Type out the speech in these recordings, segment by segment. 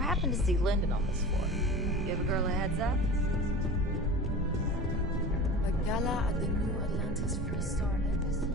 Happen to see Lyndon on this floor. Give a girl a heads up? A gala at the New Atlantis Free Star Embassy.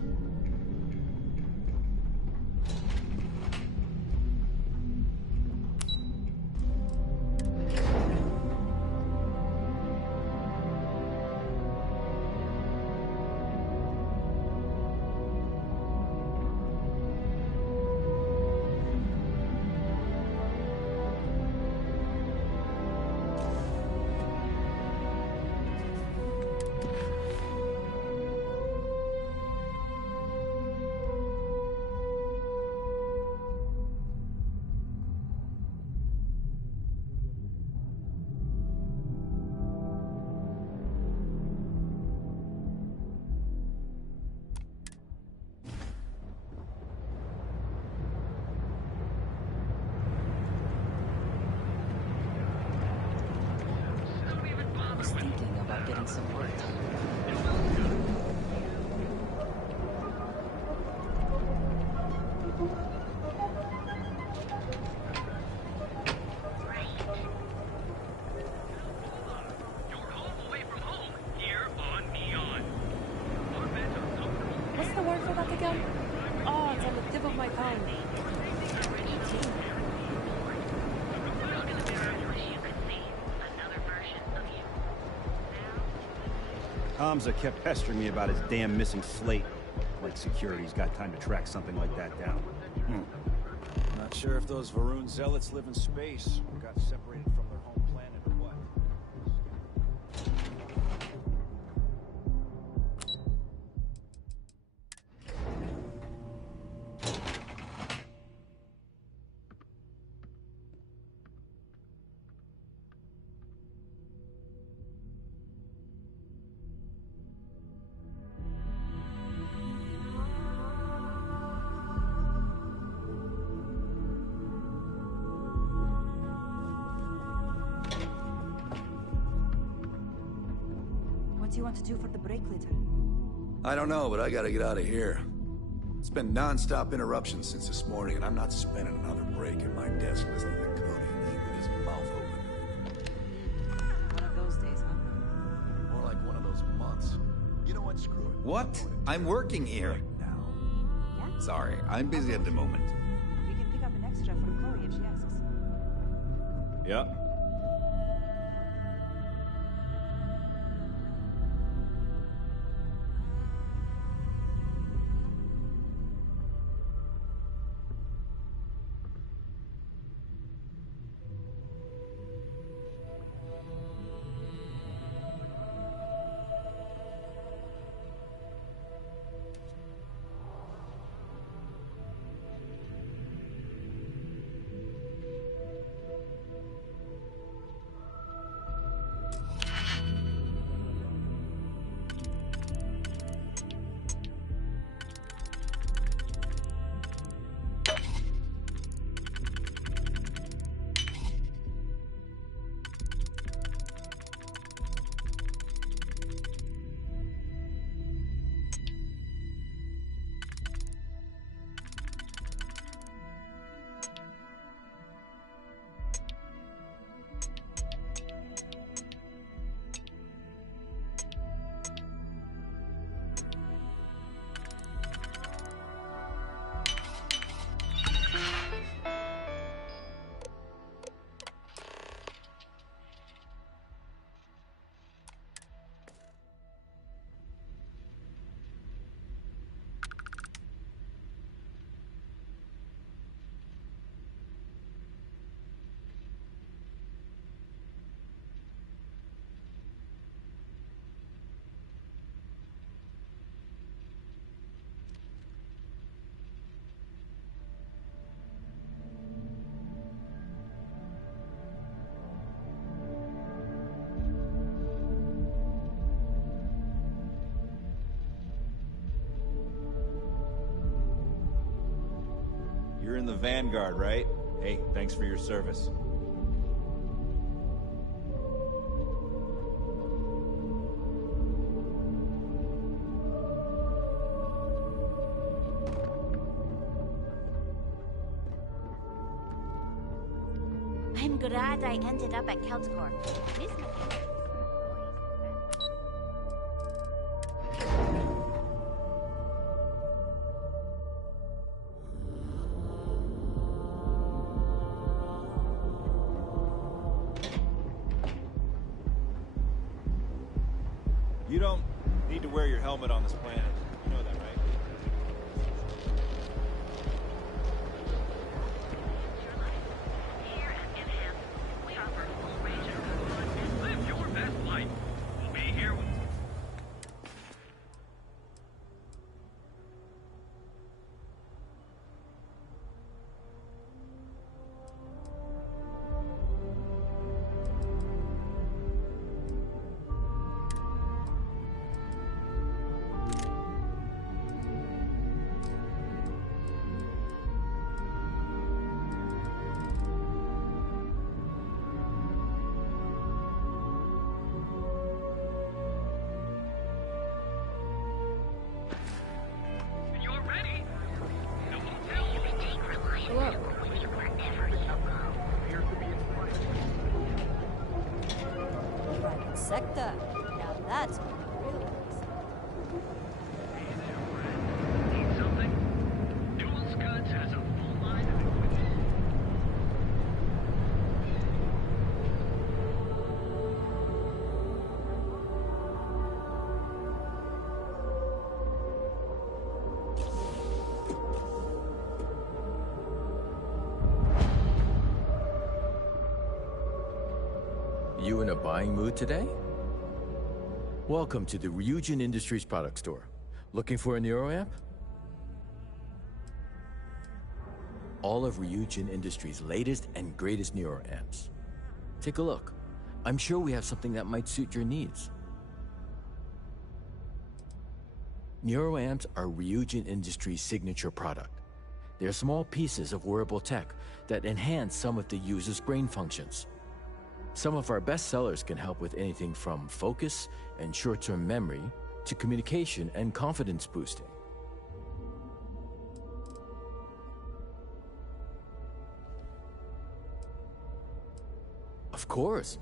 Getting some work done. What's the word for that again? Oh, it's on the tip of my tongue. Hamza kept pestering me about his damn missing slate. Like security's got time to track something like that down. Not sure if those Varun zealots live in space or got separated from their home planet or what. you want to do for the break later? I don't know, but I gotta get out of here. It's been non-stop interruptions since this morning, and I'm not spending another break at my desk listening to Cody eat with his mouth open. One of those days, huh? More like one of those months. You know what? Screw it. What? I'm working here. Now. Yeah? Sorry, I'm busy at the moment. We can pick up an extra for Chloe if she asks. Yeah. You're in the Vanguard, right? Hey, thanks for your service. I'm glad I ended up at Keltcorp. This mechanic. You don't need to wear your helmet on this planet. You know that, right? Live your best life. We'll be here. You're ready. The hotel. Private sector. Now that's gonna be really nice. Need something? Dual Scuds has a full line of equipment. You in a buying mood today? Welcome to the Ryujin Industries product store. Looking for a NeuroAmp? All of Ryujin Industries' latest and greatest NeuroAmps. Take a look. I'm sure we have something that might suit your needs. NeuroAmps are Ryujin Industries' signature product. They're small pieces of wearable tech that enhance some of the user's brain functions. Some of our best sellers can help with anything from focus and short-term memory to communication and confidence boosting. Of course,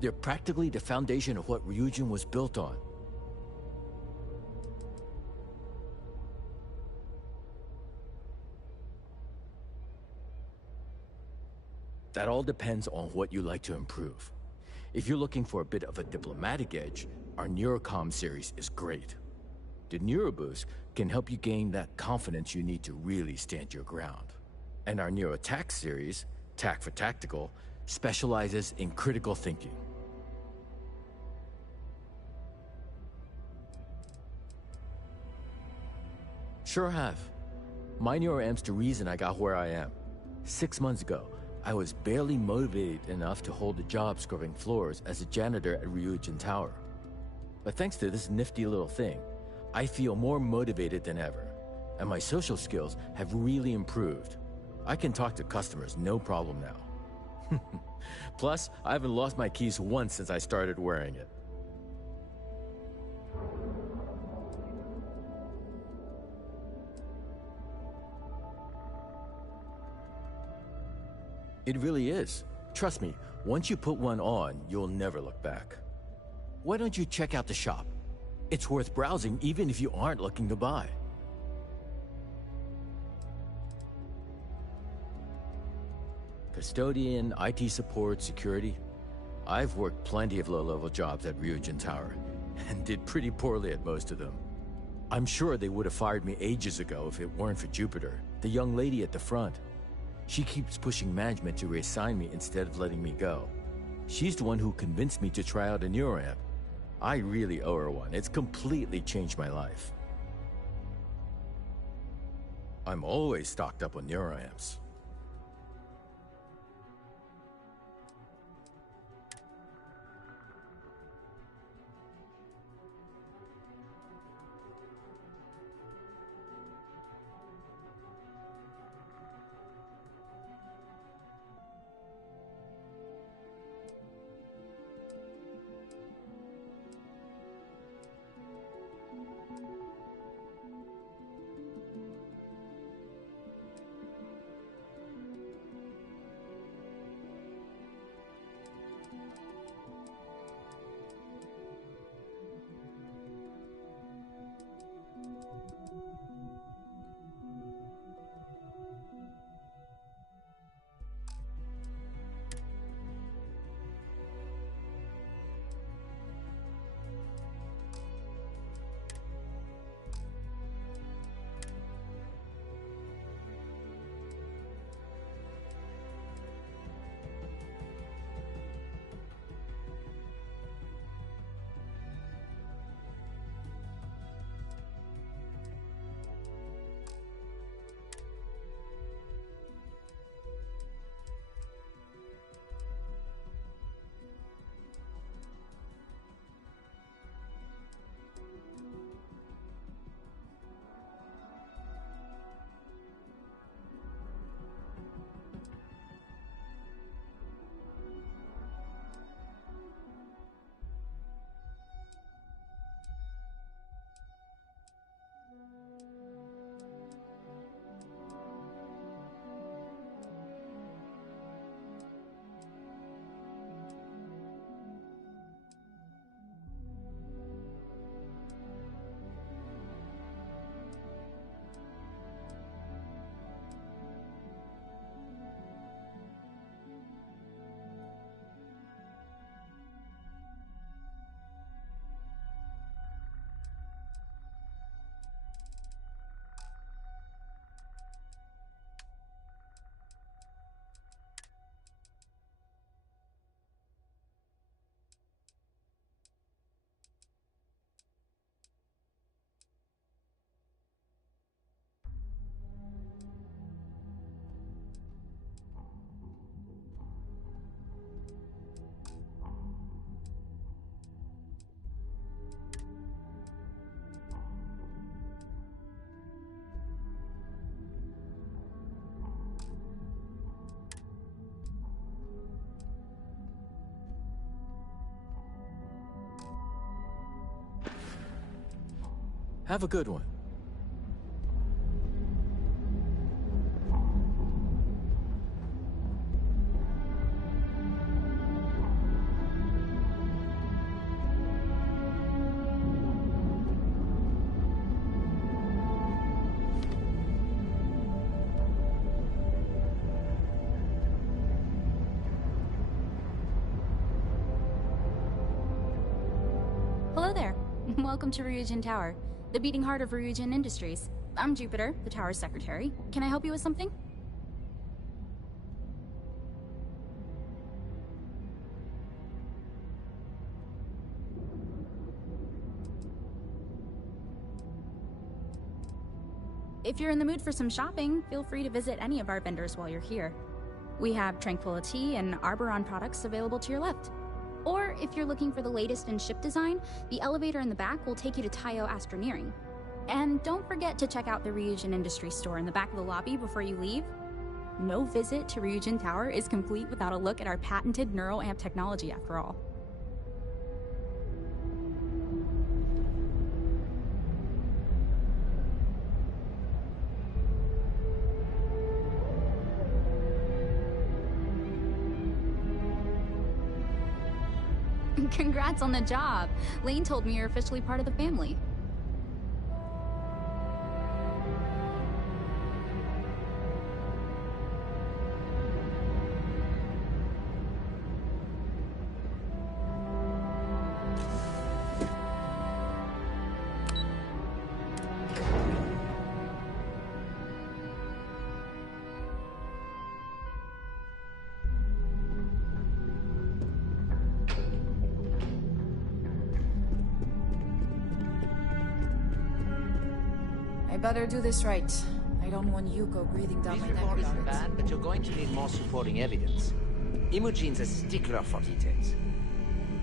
they're practically the foundation of what Ryujin was built on. That all depends on what you like to improve. If you're looking for a bit of a diplomatic edge, our Neurocom series is great. The Neuroboost can help you gain that confidence you need to really stand your ground. And our Neurotac series, Tac for Tactical, specializes in critical thinking. Sure have. My NeuroAmp's the reason I got where I am. 6 months ago, I was barely motivated enough to hold a job scrubbing floors as a janitor at Ryujin Tower. But thanks to this nifty little thing, I feel more motivated than ever, and my social skills have really improved. I can talk to customers no problem now. Plus, I haven't lost my keys once since I started wearing it. It really is. Trust me, once you put one on, you'll never look back. Why don't you check out the shop? It's worth browsing even if you aren't looking to buy. Custodian, IT support, security. I've worked plenty of low-level jobs at Ryujin Tower, and did pretty poorly at most of them. I'm sure they would have fired me ages ago if it weren't for Jupiter, the young lady at the front. She keeps pushing management to reassign me instead of letting me go. She's the one who convinced me to try out a NeuroAmp. I really owe her one. It's completely changed my life. I'm always stocked up on NeuroAmps. Have a good one. Hello there. Welcome to Ryujin Tower, the beating heart of Ryujin Industries. I'm Jupiter, the tower's secretary. Can I help you with something? If you're in the mood for some shopping, feel free to visit any of our vendors while you're here. We have Tranquility and Arboron products available to your left. Or if you're looking for the latest in ship design, the elevator in the back will take you to Taiyo Astroneering. And don't forget to check out the Ryujin Industry store in the back of the lobby before you leave. No visit to Ryujin Tower is complete without a look at our patented neuroamp technology, after all. Congrats on the job. Lane told me you're officially part of the family. I better do this right. I don't want Yuko breathing down my This neck report about isn't it. bad, but you're going to need more supporting evidence. Imogene's a stickler for details.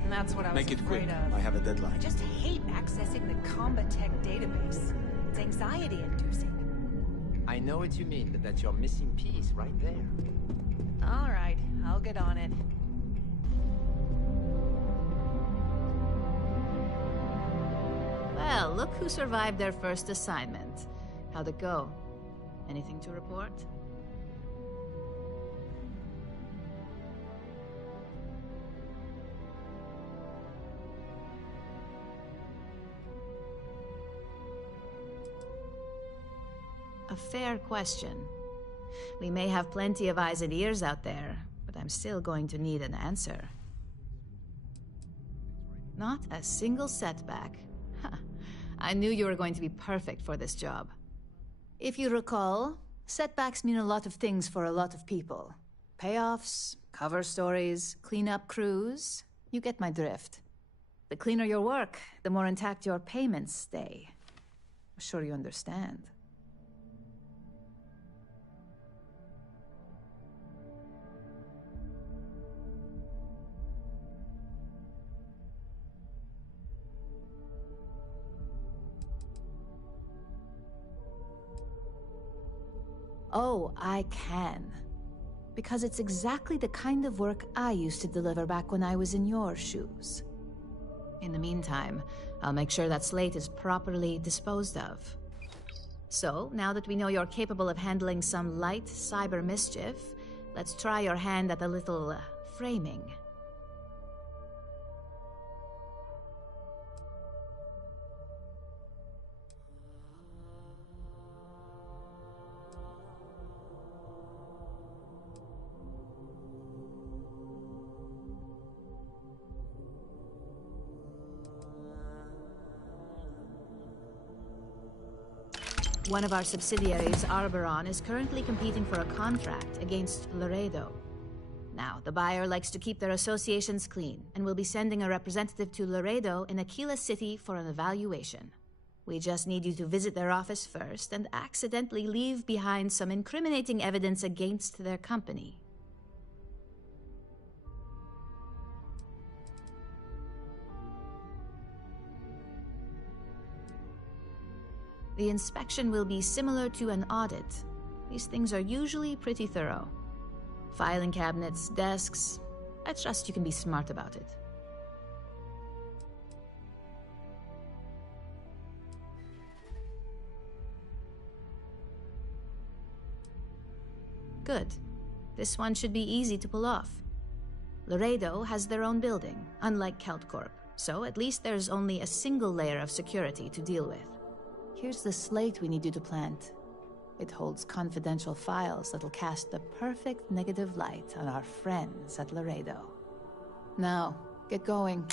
And that's what I was Make it quick. afraid of. I have a I deadline. just hate accessing the Combatech database. It's anxiety-inducing. I know what you mean, but that's your missing piece right there. All right, I'll get on it. Well, look who survived their first assignment. How'd it go? Anything to report? A fair question. We may have plenty of eyes and ears out there, but I'm still going to need an answer. Not a single setback. Huh. I knew you were going to be perfect for this job. If you recall, setbacks mean a lot of things for a lot of people. Payoffs, cover stories, cleanup crews. You get my drift. The cleaner your work, the more intact your payments stay. I'm sure you understand. Oh, I can. Because it's exactly the kind of work I used to deliver back when I was in your shoes. In the meantime, I'll make sure that slate is properly disposed of. So, now that we know you're capable of handling some light cyber mischief, let's try your hand at a little framing. One of our subsidiaries, Arboron, is currently competing for a contract against Laredo. Now, the buyer likes to keep their associations clean, and will be sending a representative to Laredo in Aquila City for an evaluation. We just need you to visit their office first and accidentally leave behind some incriminating evidence against their company. The inspection will be similar to an audit. These things are usually pretty thorough. Filing cabinets, desks. I trust you can be smart about it. Good. This one should be easy to pull off. Laredo has their own building, unlike KeltCorp, so at least there's only a single layer of security to deal with. Here's the slate we need you to plant. It holds confidential files that'll cast the perfect negative light on our friends at Laredo. Now, get going.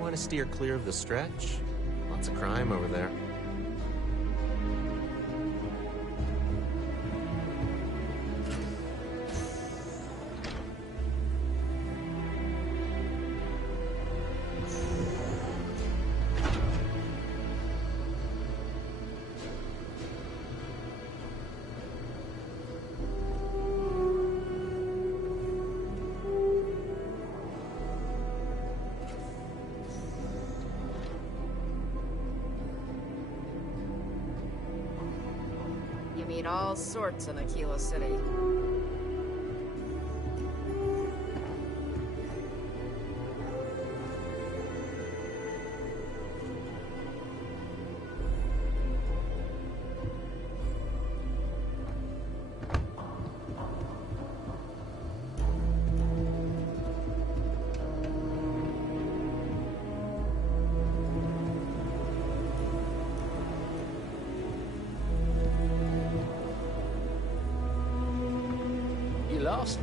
Want to steer clear of the stretch? Lots of crime over there. Meet all sorts in Aquila City. Lost?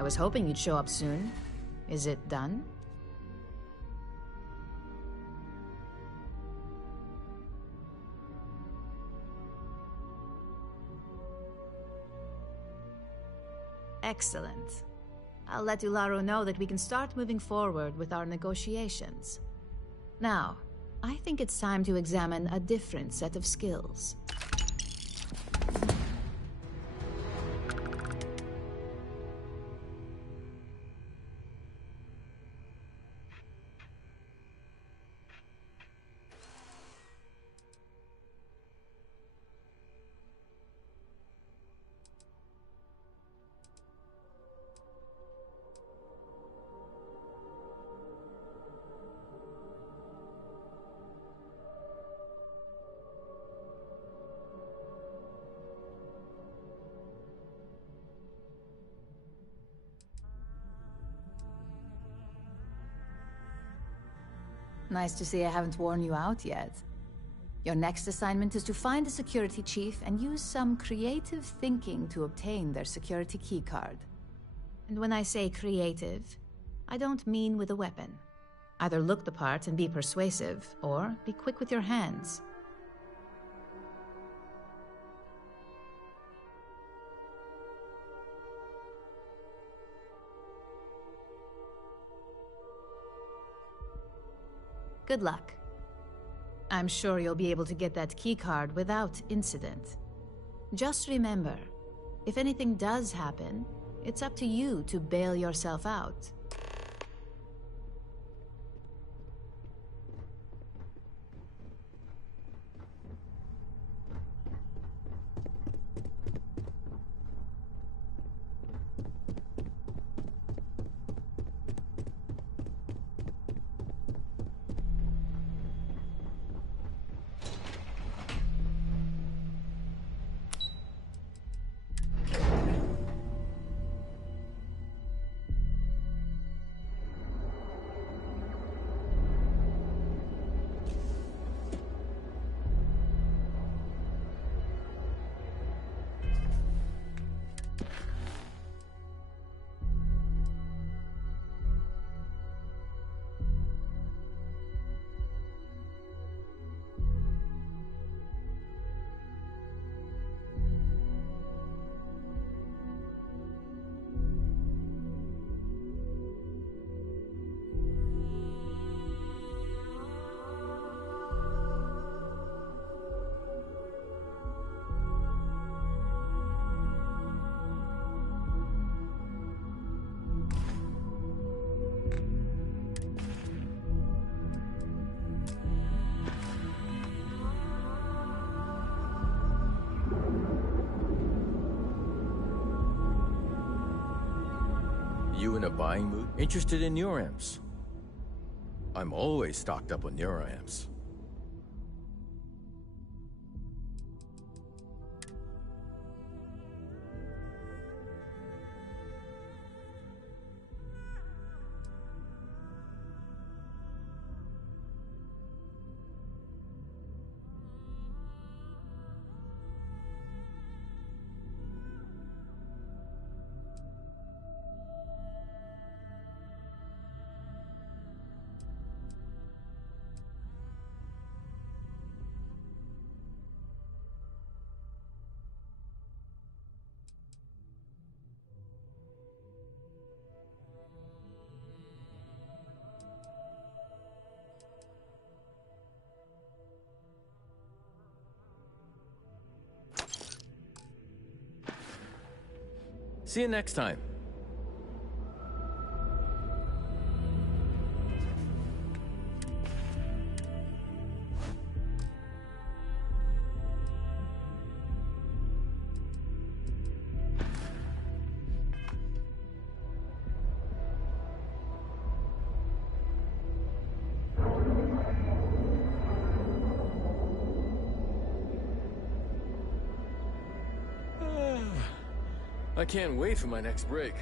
I was hoping you'd show up soon. Is it done? Excellent. I'll let Ularo know that we can start moving forward with our negotiations. Now, I think it's time to examine a different set of skills. Nice to see I haven't worn you out yet. Your next assignment is to find a security chief and use some creative thinking to obtain their security keycard. And when I say creative, I don't mean with a weapon. Either look the part and be persuasive, or be quick with your hands. Good luck. I'm sure you'll be able to get that keycard without incident. Just remember, if anything does happen, it's up to you to bail yourself out. You in a buying mood? Interested in neuroamps? I'm always stocked up on neuroamps. See you next time. I can't wait for my next break.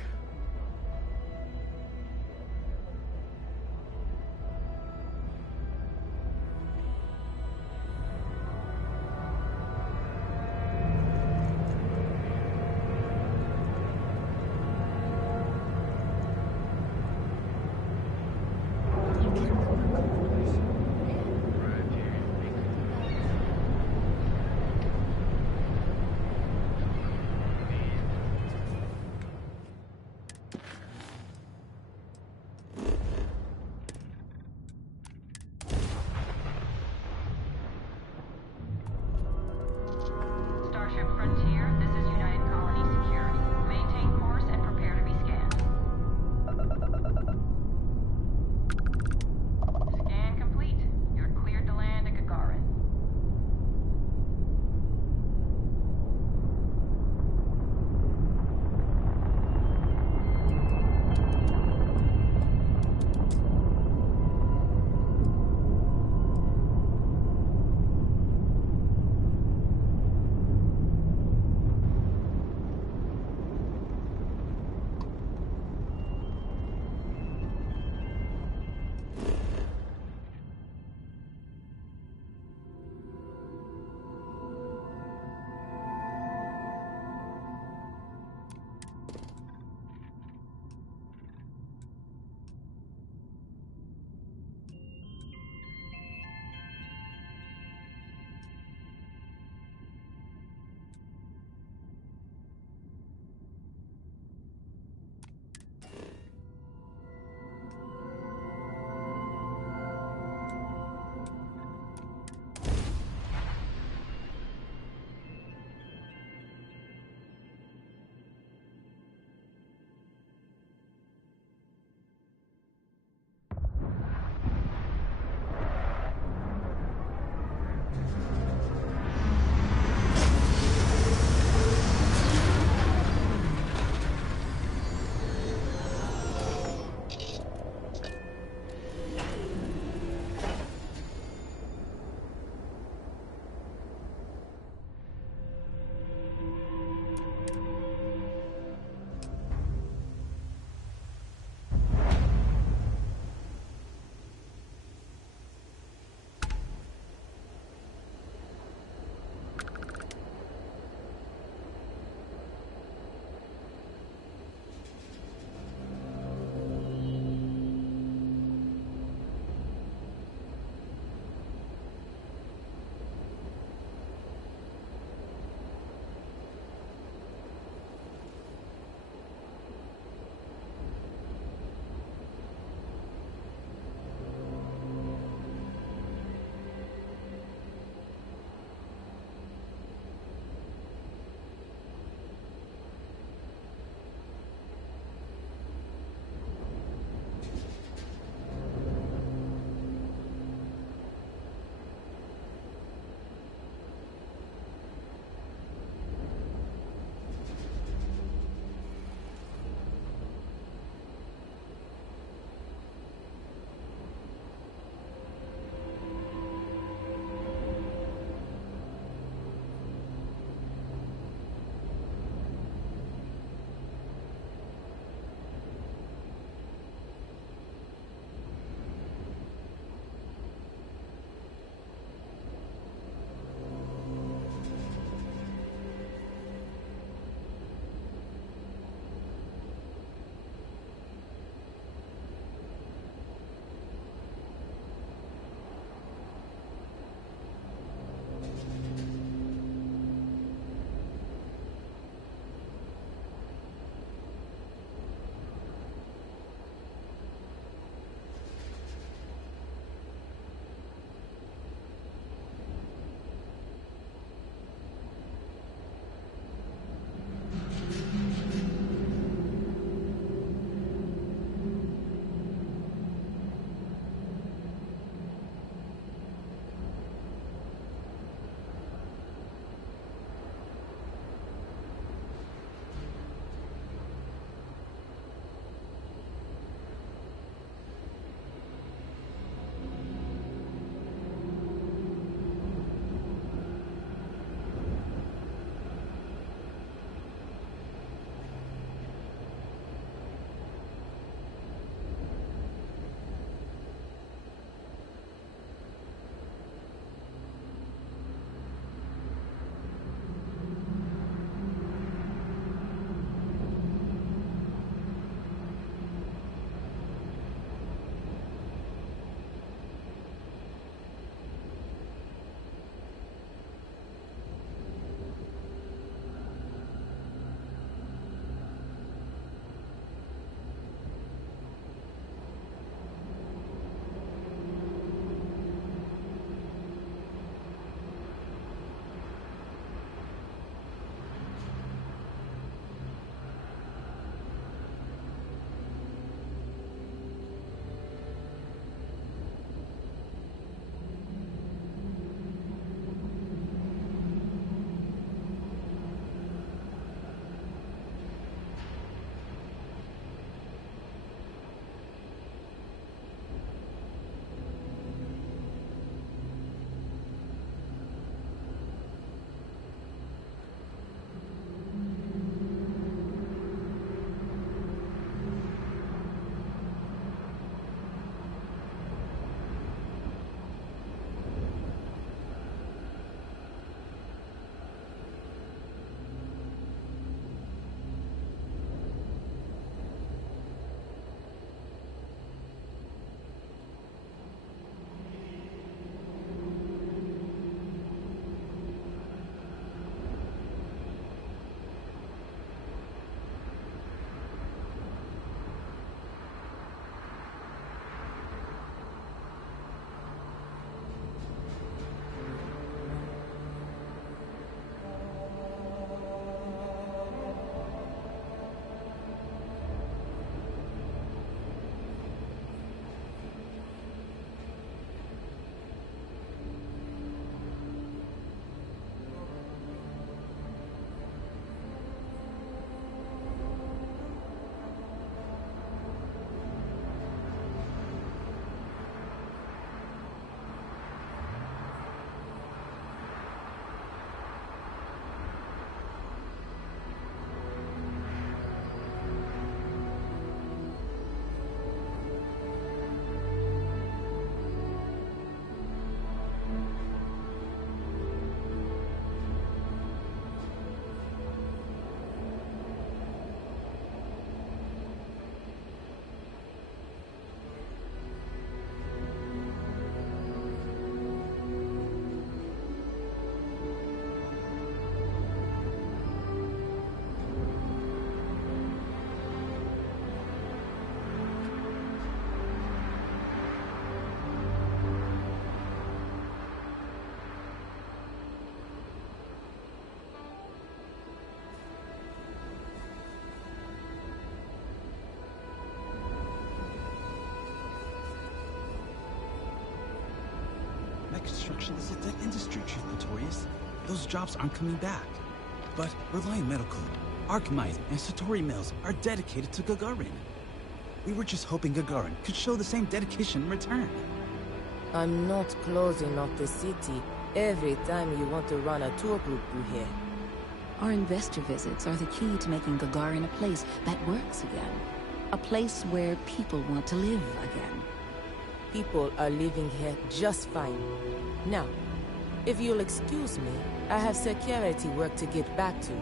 construction is a dead industry, Chief Pretorius. Those jobs aren't coming back. But Reliant Medical, Archmite, and Satori Mills are dedicated to Gagarin. We were just hoping Gagarin could show the same dedication in return. I'm not closing off the city every time you want to run a tour group through here. Our investor visits are the key to making Gagarin a place that works again. A place where people want to live again. People are living here just fine. Now, if you'll excuse me, I have security work to get back to.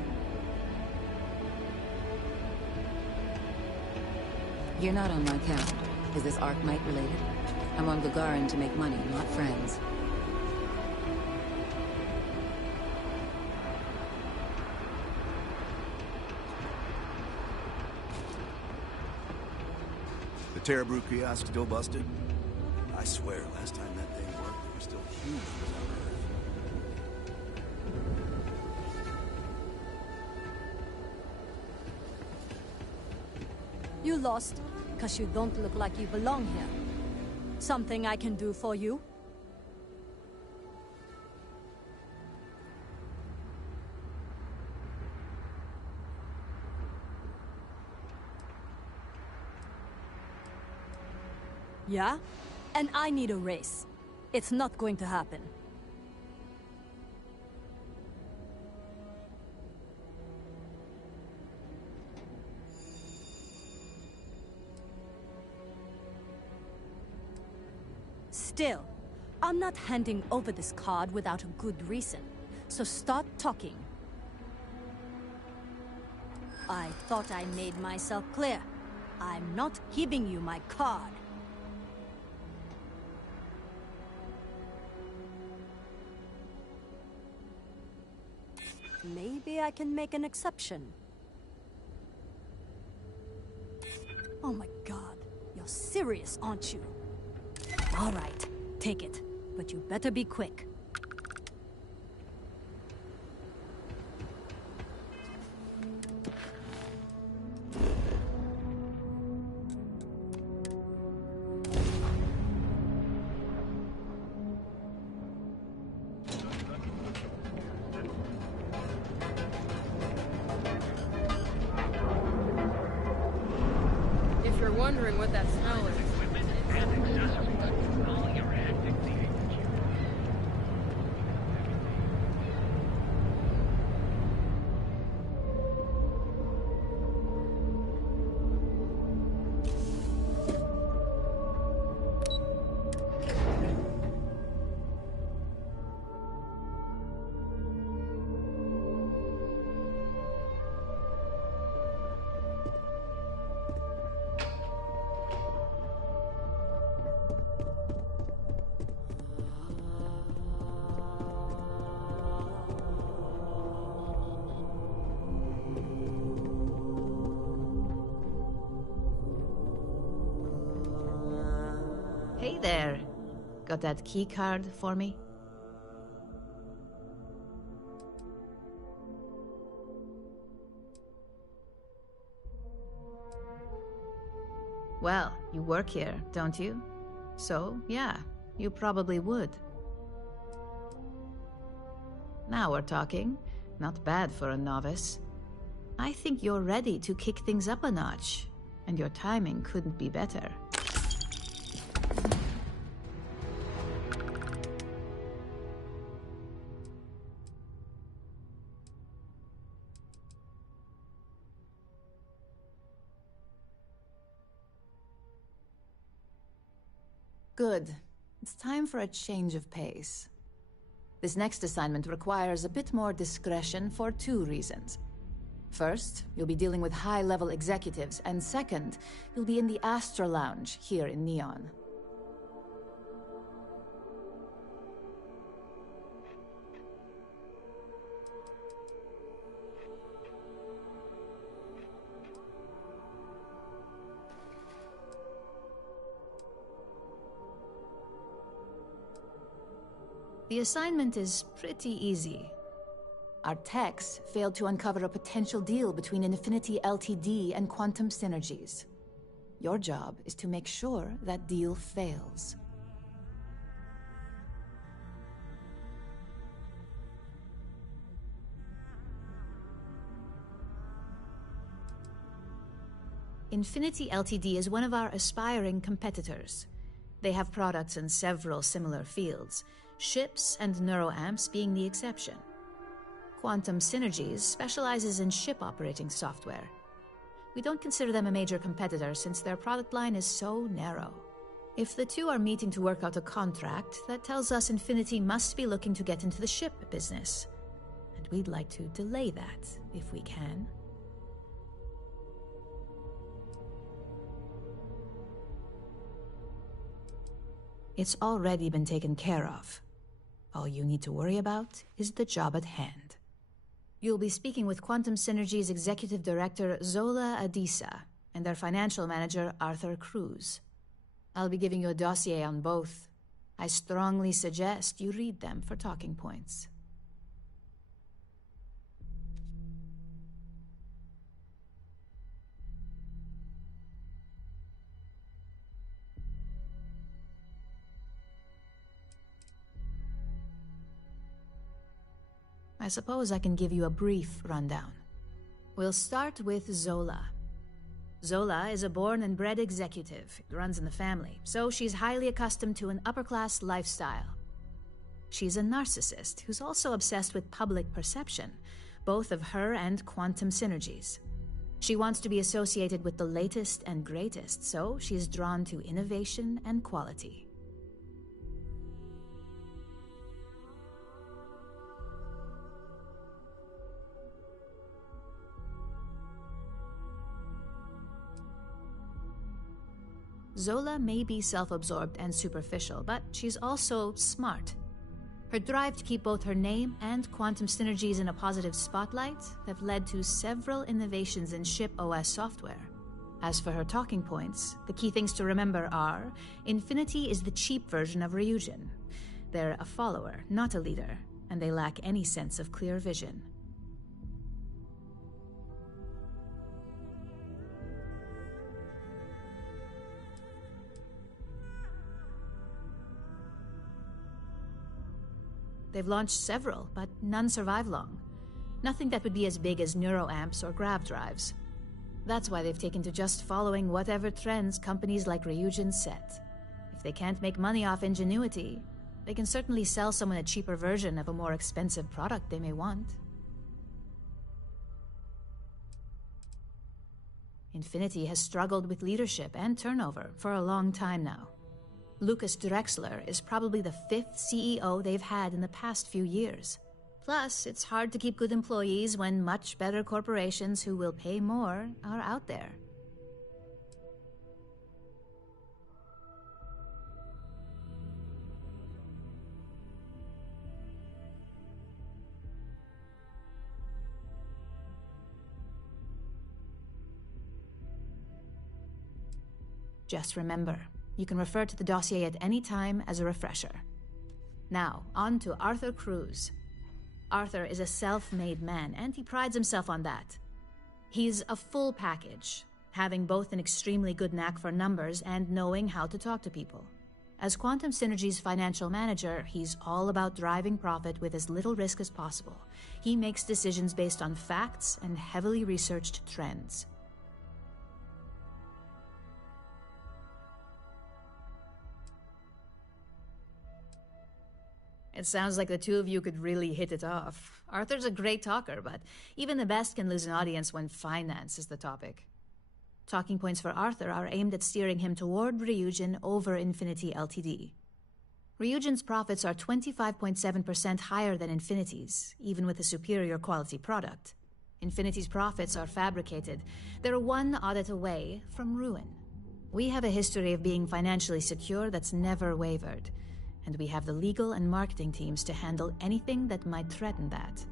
You're not on my count. Is this Archmite related? I'm on Gagarin to make money, not friends. The Terrabrew kiosk still busted? I swear, last time that thing worked, there were still humans on Earth. You lost because you don't look like you belong here. Something I can do for you? Yeah? And I need a race. It's not going to happen. Still, I'm not handing over this card without a good reason. So start talking. I thought I made myself clear. I'm not giving you my card. Maybe I can make an exception. Oh my god, you're serious, aren't you? All right, take it. But you better be quick. If you're wondering what that smell is, Hey there. Got that key card for me? Well, you work here, don't you? So, yeah, you probably would. Now we're talking. Not bad for a novice. I think you're ready to kick things up a notch, and your timing couldn't be better. Good. It's time for a change of pace. This next assignment requires a bit more discretion for two reasons. First, you'll be dealing with high-level executives, and second, you'll be in the Astra Lounge here in Neon. The assignment is pretty easy. Our techs failed to uncover a potential deal between Infinity Ltd and Quantum Synergies. Your job is to make sure that deal fails. Infinity Ltd is one of our aspiring competitors. They have products in several similar fields, ships and neuroamps being the exception. Quantum Synergies specializes in ship operating software. We don't consider them a major competitor since their product line is so narrow. If the two are meeting to work out a contract, that tells us Infinity must be looking to get into the ship business. And we'd like to delay that, if we can. It's already been taken care of. All you need to worry about is the job at hand. You'll be speaking with Quantum Synergy's Executive Director Zola Adisa and their Financial Manager Arthur Cruz. I'll be giving you a dossier on both. I strongly suggest you read them for talking points. I suppose I can give you a brief rundown. We'll start with Zola. Zola is a born and bred executive. It runs in the family, so she's highly accustomed to an upper-class lifestyle. She's a narcissist who's also obsessed with public perception, both of her and Quantum Synergies. She wants to be associated with the latest and greatest, so she's drawn to innovation and quality. Zola may be self-absorbed and superficial, but she's also smart. Her drive to keep both her name and Quantum Synergies in a positive spotlight have led to several innovations in ship OS software. As for her talking points, the key things to remember are, Infinity is the cheap version of Ryujin. They're a follower, not a leader, and they lack any sense of clear vision. They've launched several, but none survive long. Nothing that would be as big as neuroamps or grav drives. That's why they've taken to just following whatever trends companies like Ryujin set. If they can't make money off ingenuity, they can certainly sell someone a cheaper version of a more expensive product they may want. Infinity has struggled with leadership and turnover for a long time now. Lucas Drexler is probably the 5th CEO they've had in the past few years. Plus, it's hard to keep good employees when much better corporations who will pay more are out there. Just remember, you can refer to the dossier at any time as a refresher. Now, on to Arthur Cruz. Arthur is a self-made man, and he prides himself on that. He's a full package, having both an extremely good knack for numbers and knowing how to talk to people. As Quantum Synergy's financial manager, he's all about driving profit with as little risk as possible. He makes decisions based on facts and heavily researched trends. It sounds like the two of you could really hit it off. Arthur's a great talker, but even the best can lose an audience when finance is the topic. Talking points for Arthur are aimed at steering him toward Ryujin over Infinity Ltd. Ryujin's profits are 25.7% higher than Infinity's, even with a superior quality product. Infinity's profits are fabricated. They're one audit away from ruin. We have a history of being financially secure that's never wavered, and we have the legal and marketing teams to handle anything that might threaten that.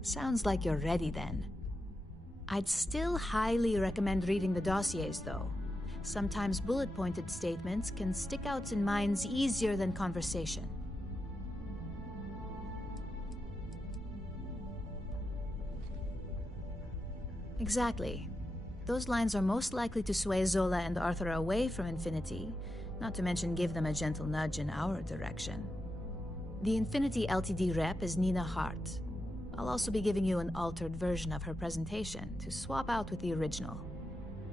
Sounds like you're ready then. I'd still highly recommend reading the dossiers, though. Sometimes bullet-pointed statements can stick out in minds easier than conversation. Exactly. Those lines are most likely to sway Zola and Arthur away from Infinity, not to mention give them a gentle nudge in our direction. The Infinity Ltd rep is Nina Hart. I'll also be giving you an altered version of her presentation to swap out with the original.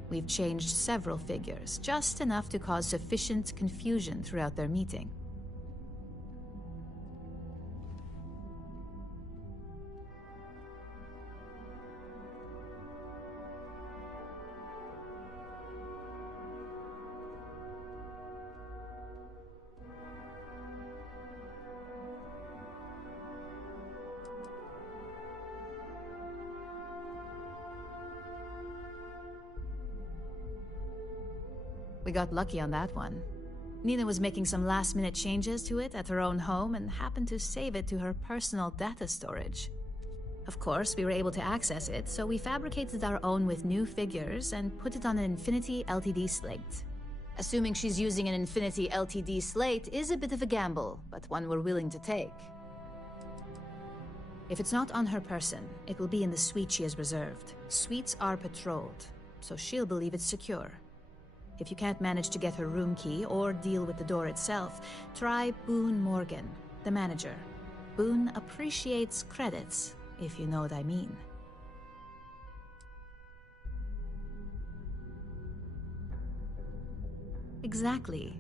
We've changed several figures, just enough to cause sufficient confusion throughout their meeting. We got lucky on that one. Nina was making some last-minute changes to it at her own home and happened to save it to her personal data storage. Of course, we were able to access it, so we fabricated our own with new figures and put it on an Infinity Ltd slate. Assuming she's using an Infinity Ltd slate is a bit of a gamble, but one we're willing to take. If it's not on her person, it will be in the suite she has reserved. Suites are patrolled, so she'll believe it's secure. If you can't manage to get her room key or deal with the door itself, try Boone Morgan, the manager. Boone appreciates credits, if you know what I mean. Exactly.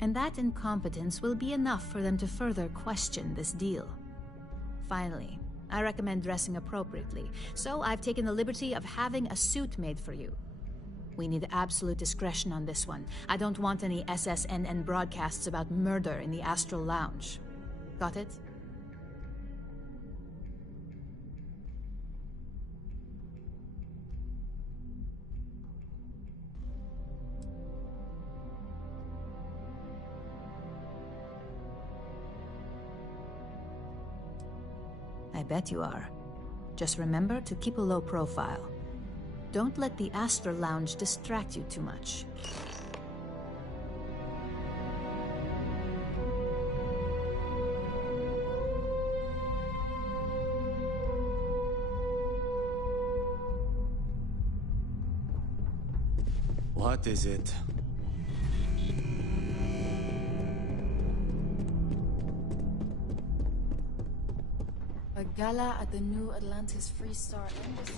And that incompetence will be enough for them to further question this deal. Finally, I recommend dressing appropriately, so I've taken the liberty of having a suit made for you. We need absolute discretion on this one. I don't want any SSNN broadcasts about murder in the Astral Lounge. Got it? I bet you are. Just remember to keep a low profile. Don't let the Astral Lounge distract you too much. What is it? A gala at the New Atlantis Free Star Embassy.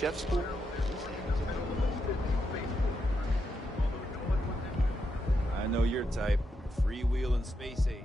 chef school? I know your type. Freewheeling space ace.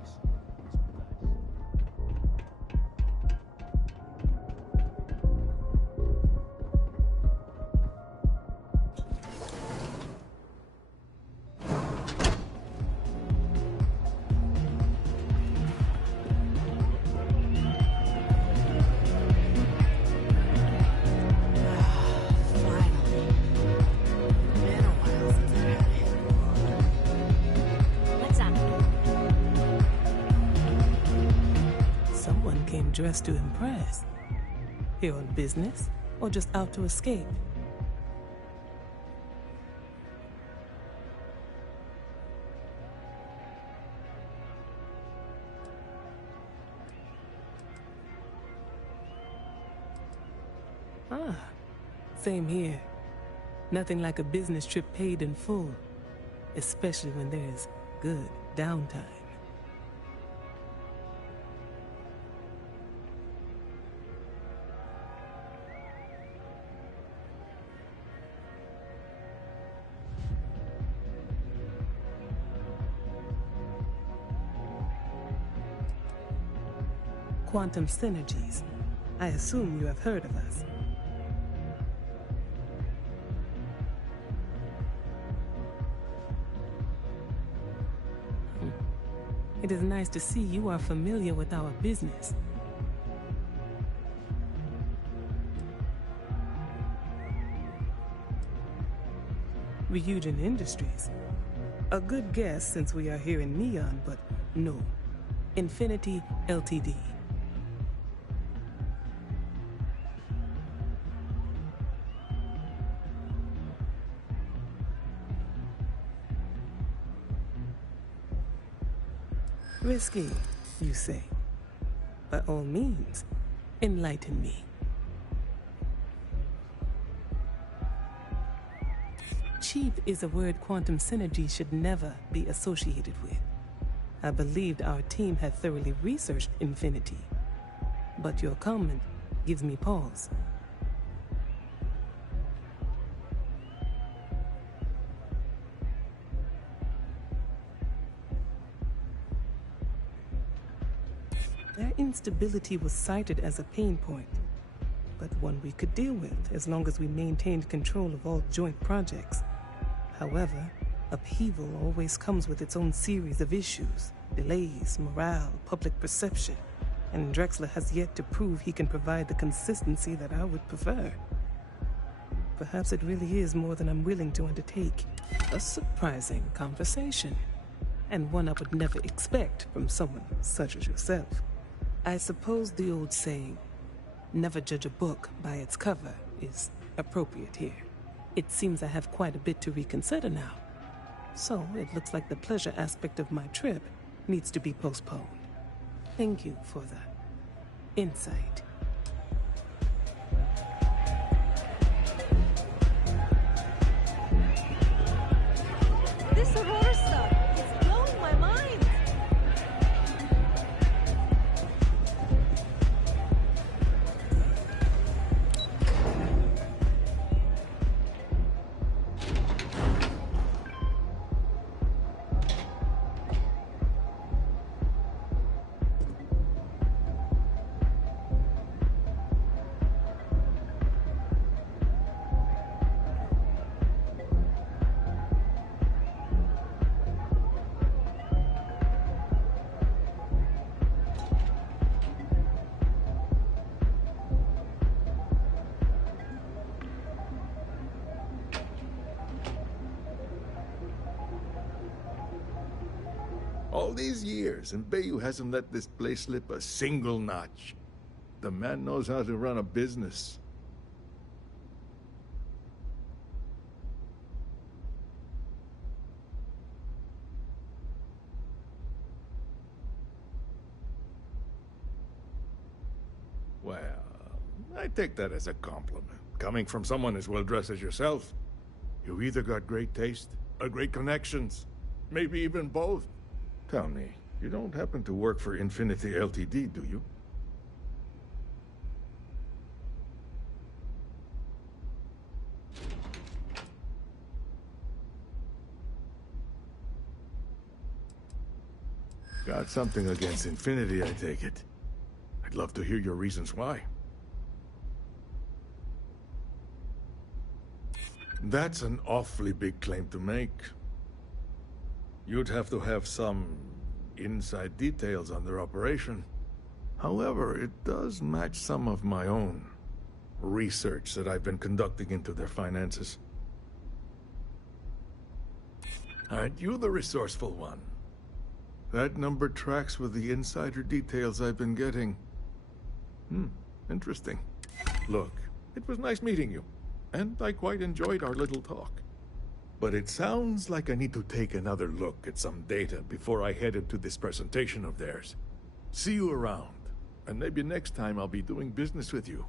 Dressed to impress. Here on business, or just out to escape? Ah, same here. Nothing like a business trip paid in full, especially when there's good downtime. Quantum synergies. I assume you have heard of us. It is nice to see you are familiar with our business. Ryujin Industries. A good guess since we are here in Neon, but no. Infinity Ltd. Risky, you say? By all means, enlighten me. Cheap is a word quantum synergy should never be associated with. I believed our team had thoroughly researched Infinity, but your comment gives me pause. Their instability was cited as a pain point, but one we could deal with as long as we maintained control of all joint projects. However, upheaval always comes with its own series of issues, delays, morale, public perception, and Drexler has yet to prove he can provide the consistency that I would prefer. Perhaps it really is more than I'm willing to undertake. A surprising conversation, and one I would never expect from someone such as yourself. I suppose the old saying, never judge a book by its cover, is appropriate here. It seems I have quite a bit to reconsider now. So it looks like the pleasure aspect of my trip needs to be postponed. Thank you for the insight. This Aurora stuff, it's blowing my mind. All these years, and Bayou hasn't let this place slip a single notch. The man knows how to run a business. Well, I take that as a compliment. Coming from someone as well-dressed as yourself. You either got great taste or great connections. Maybe even both. Tell me, you don't happen to work for Infinity Ltd, do you? Got something against Infinity, I take it. I'd love to hear your reasons why. That's an awfully big claim to make. You'd have to have some inside details on their operation. However, it does match some of my own research that I've been conducting into their finances. Aren't you the resourceful one? That number tracks with the insider details I've been getting. Interesting. Look, it was nice meeting you, and I quite enjoyed our little talk. But it sounds like I need to take another look at some data before I head into this presentation of theirs. See you around, and maybe next time I'll be doing business with you.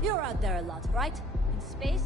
You're out there a lot, right? In space?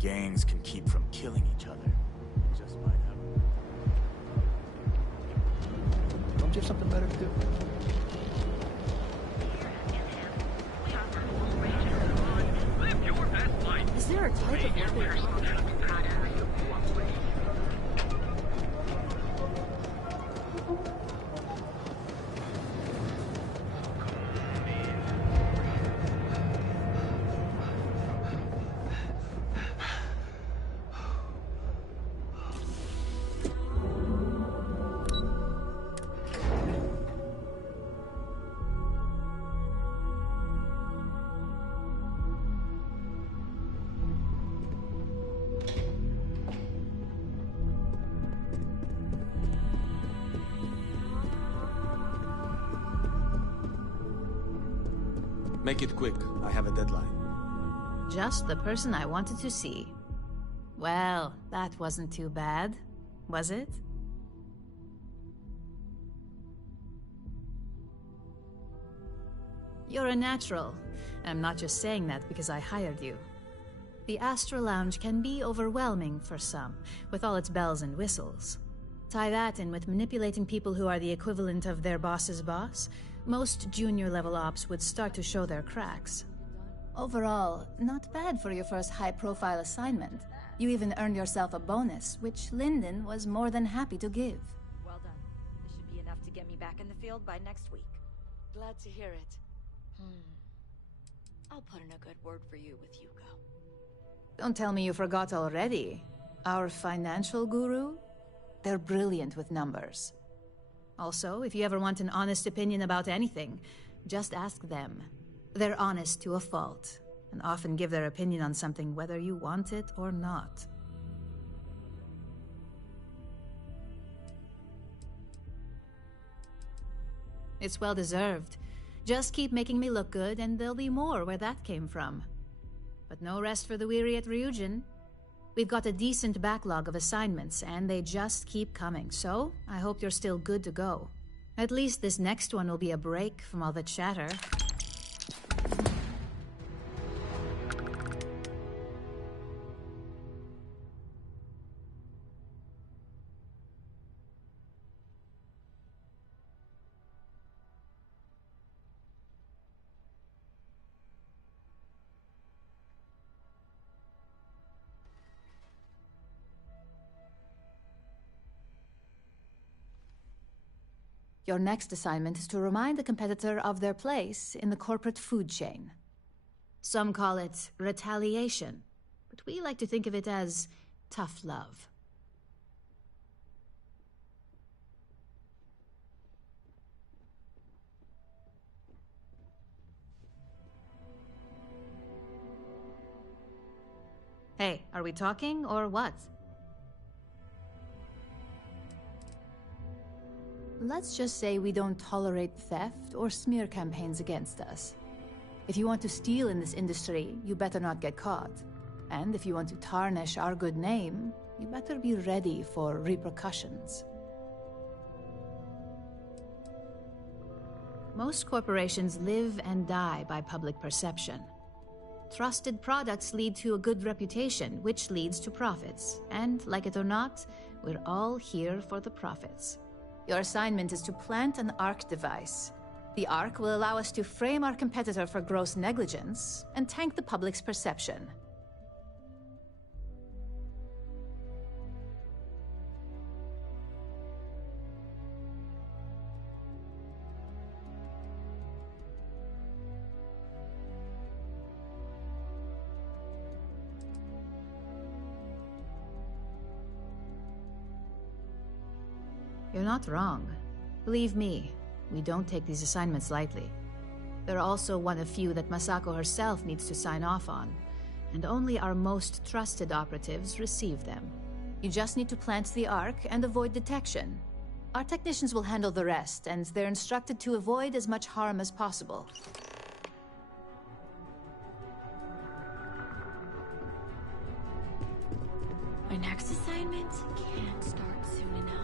Gangs can keep from killing each other. It just might happen. Don't you have something better to do? Is there a type of weapon? Make it quick. I have a deadline. Just the person I wanted to see. Well, that wasn't too bad, was it? You're a natural, and I'm not just saying that because I hired you. The Astral Lounge can be overwhelming for some, with all its bells and whistles. Tie that in with manipulating people who are the equivalent of their boss's boss, most junior-level ops would start to show their cracks. Overall, not bad for your first high-profile assignment. You even earned yourself a bonus, which Lyndon was more than happy to give. Well done. This should be enough to get me back in the field by next week. Glad to hear it. I'll put in a good word for you with Hugo. Don't tell me you forgot already. Our financial guru? They're brilliant with numbers. Also, if you ever want an honest opinion about anything, just ask them. They're honest to a fault, and often give their opinion on something whether you want it or not. It's well deserved. Just keep making me look good, and there'll be more where that came from. But no rest for the weary at Ryujin. We've got a decent backlog of assignments, and they just keep coming, so I hope you're still good to go. At least this next one will be a break from all the chatter. Your next assignment is to remind the competitor of their place in the corporate food chain. Some call it retaliation, but we like to think of it as tough love. Hey, are we talking or what? Let's just say we don't tolerate theft or smear campaigns against us. If you want to steal in this industry, you better not get caught. And if you want to tarnish our good name, you better be ready for repercussions. Most corporations live and die by public perception. Trusted products lead to a good reputation, which leads to profits. And, like it or not, we're all here for the profits. Your assignment is to plant an ARC device. The ARC will allow us to frame our competitor for gross negligence and tank the public's perception. You're not wrong. Believe me, we don't take these assignments lightly. They're also one of few that Masako herself needs to sign off on, and only our most trusted operatives receive them. You just need to plant the ARC and avoid detection. Our technicians will handle the rest, and they're instructed to avoid as much harm as possible. My next assignment can't start soon enough.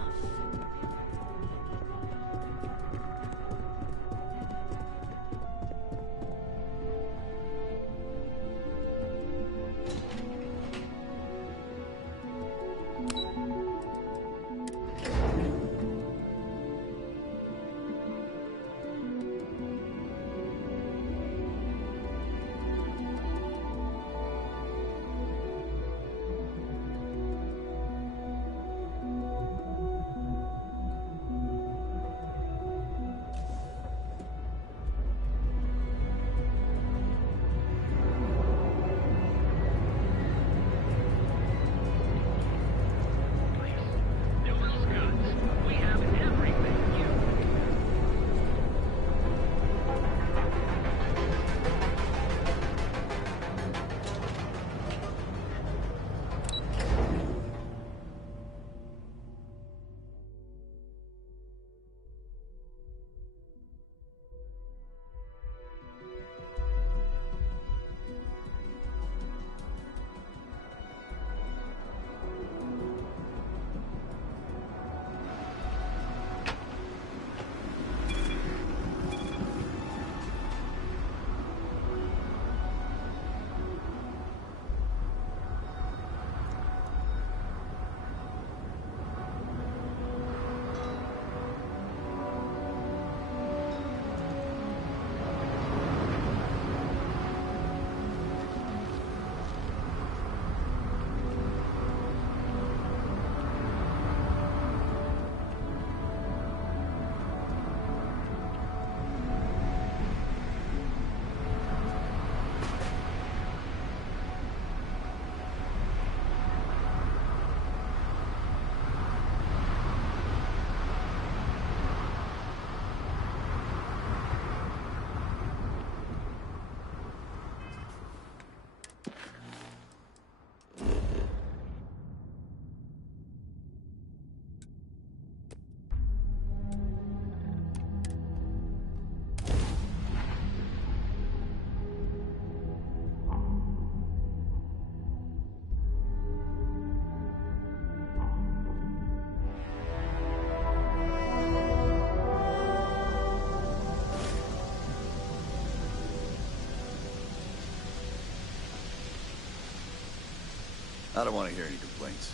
I don't want to hear any complaints.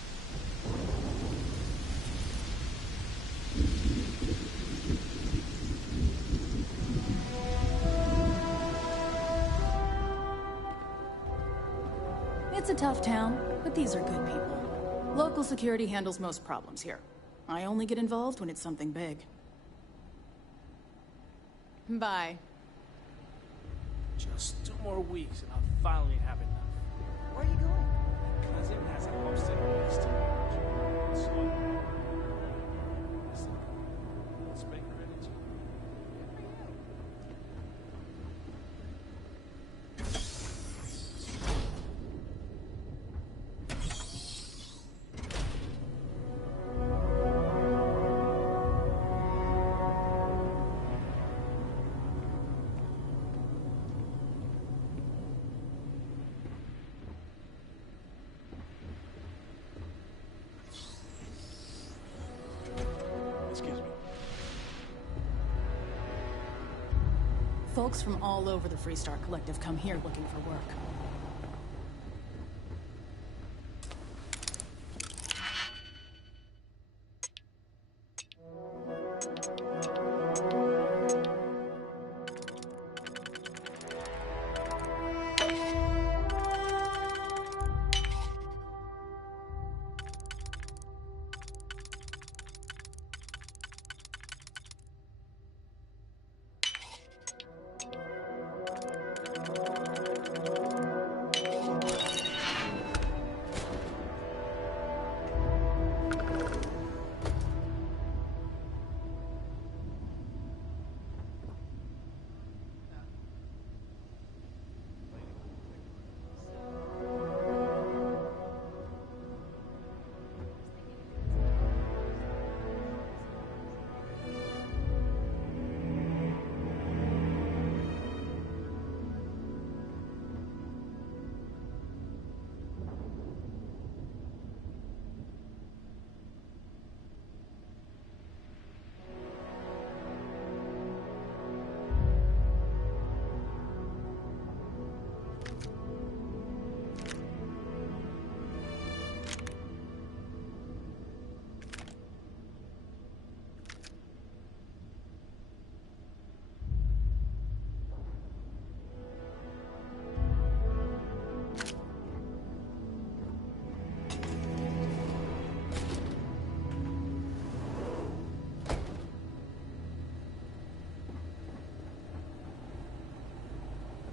It's a tough town, but these are good people. Local security handles most problems here. I only get involved when it's something big. Bye. Just 2 more weeks and I'll finally have enough. Where are you going? My cousin has a house in the Eastern region. So, listen, let's make credit to you. Excuse me. Folks from all over the Freestar Collective come here looking for work.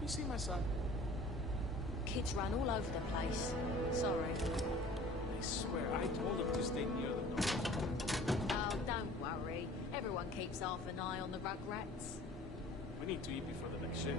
You see my son? Kids run all over the place. Sorry. I swear, I told him to stay near the door. Oh, don't worry. Everyone keeps half an eye on the rugrats. We need to eat before the next shift.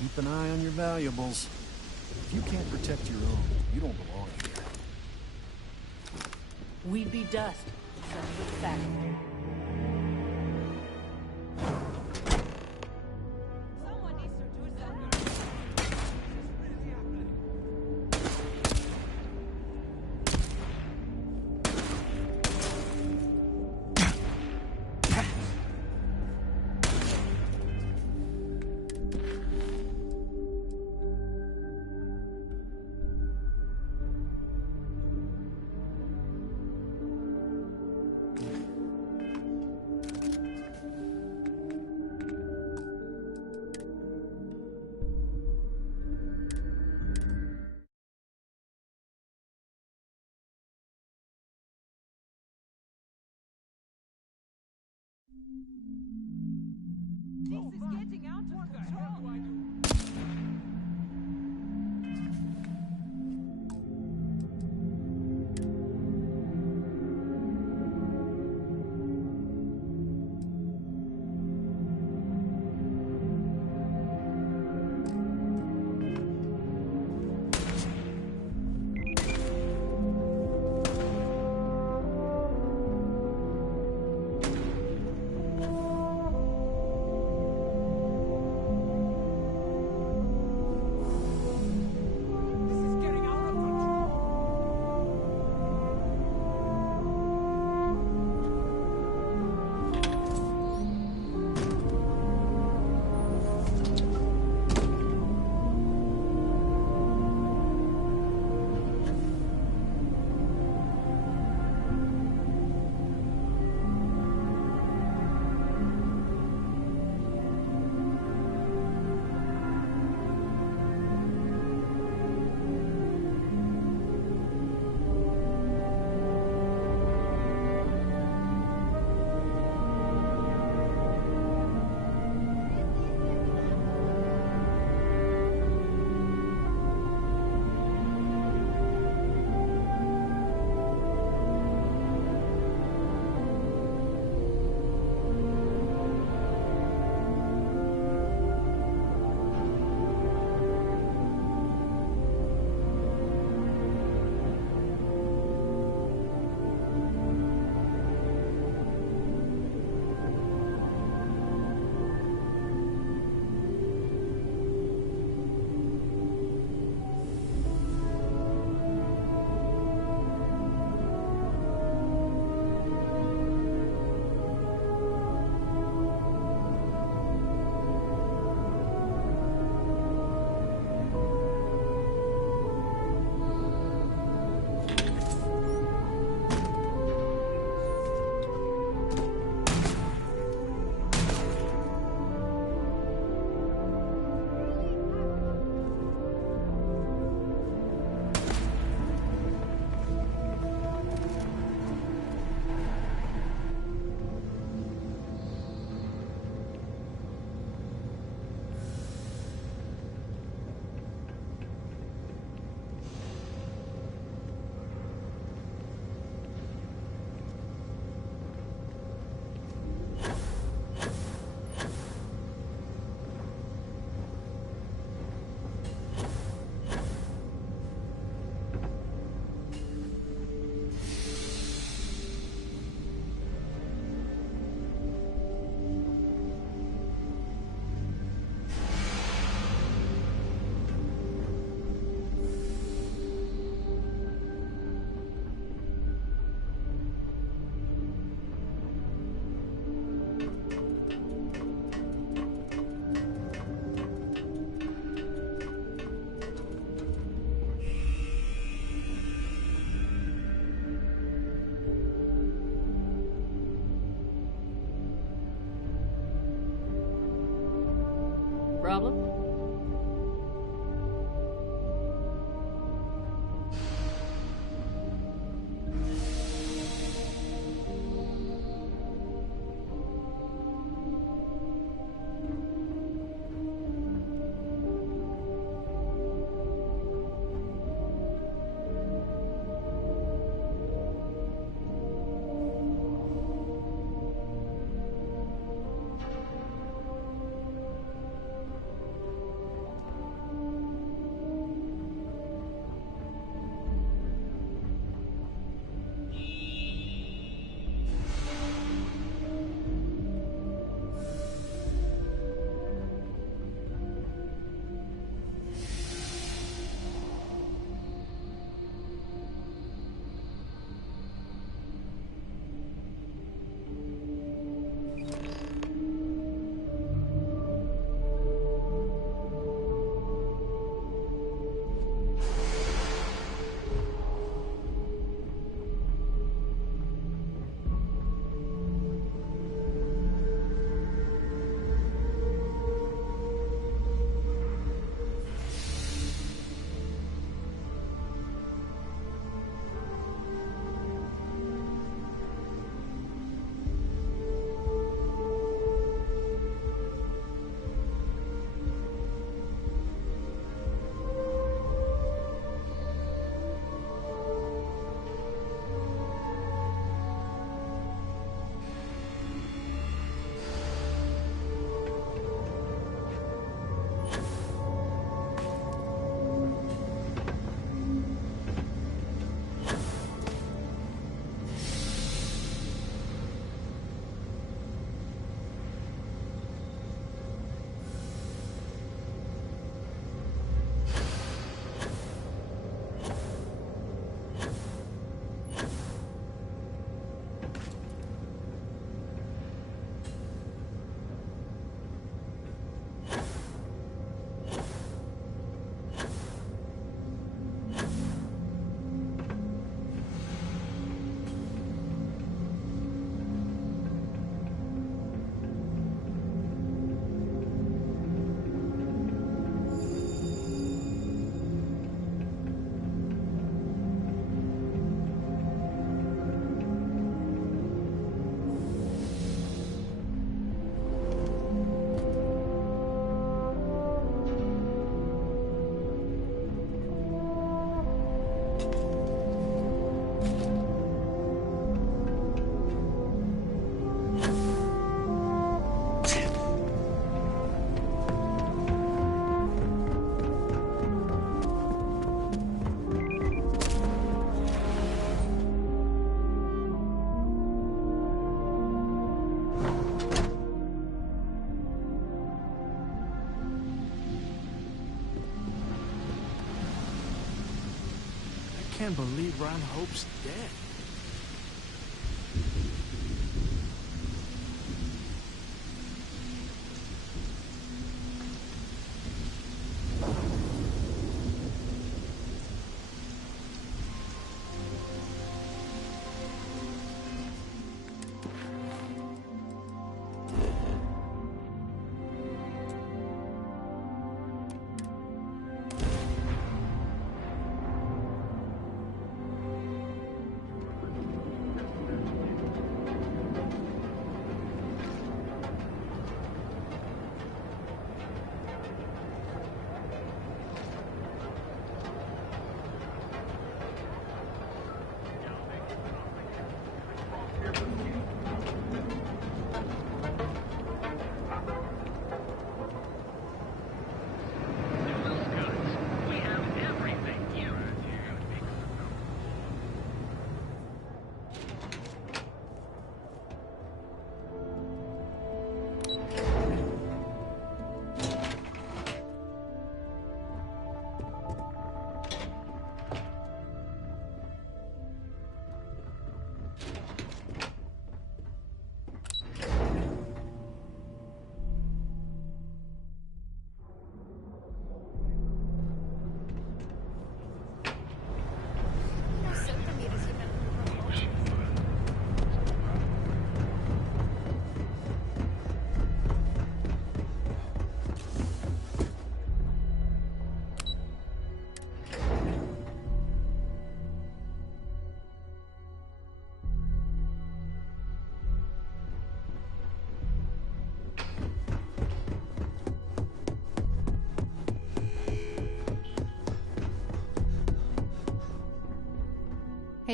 Keep an eye on your valuables. If you can't protect your own, you don't belong here. We'd be dust. Such a fact. problem? Can't believe Ron Hope's dead.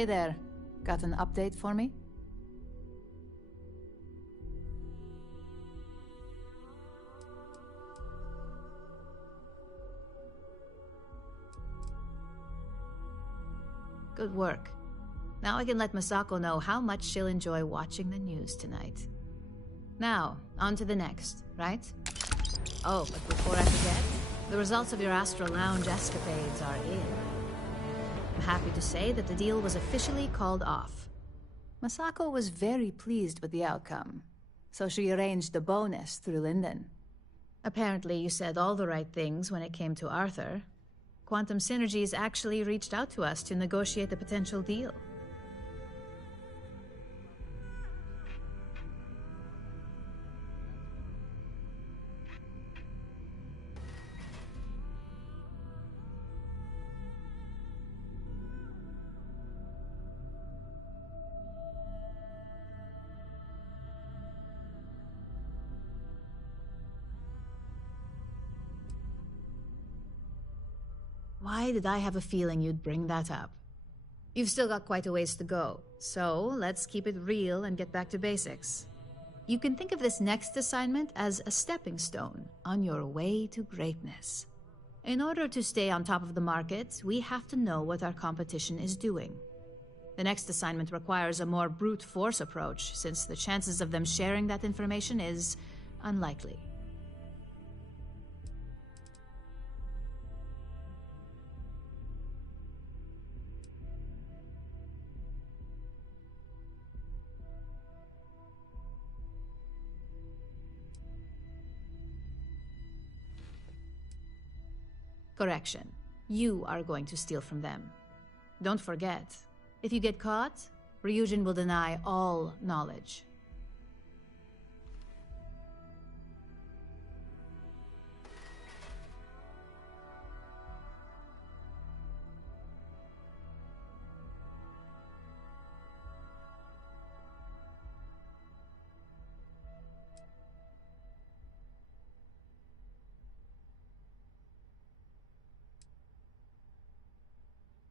Hey there. Got an update for me? Good work. Now I can let Masako know how much she'll enjoy watching the news tonight. Now, on to the next, right? Oh, but before I forget, the results of your Astral Lounge escapades are in. I'm happy to say that the deal was officially called off. Masako was very pleased with the outcome, so she arranged a bonus through Linden. Apparently, you said all the right things when it came to Arthur. Quantum Synergies actually reached out to us to negotiate a potential deal. Why did I have a feeling you'd bring that up? You've still got quite a ways to go, so let's keep it real and get back to basics. You can think of this next assignment as a stepping stone on your way to greatness. In order to stay on top of the market, we have to know what our competition is doing. The next assignment requires a more brute force approach, since the chances of them sharing that information is unlikely. Correction. You are going to steal from them. Don't forget, if you get caught, Ryujin will deny all knowledge.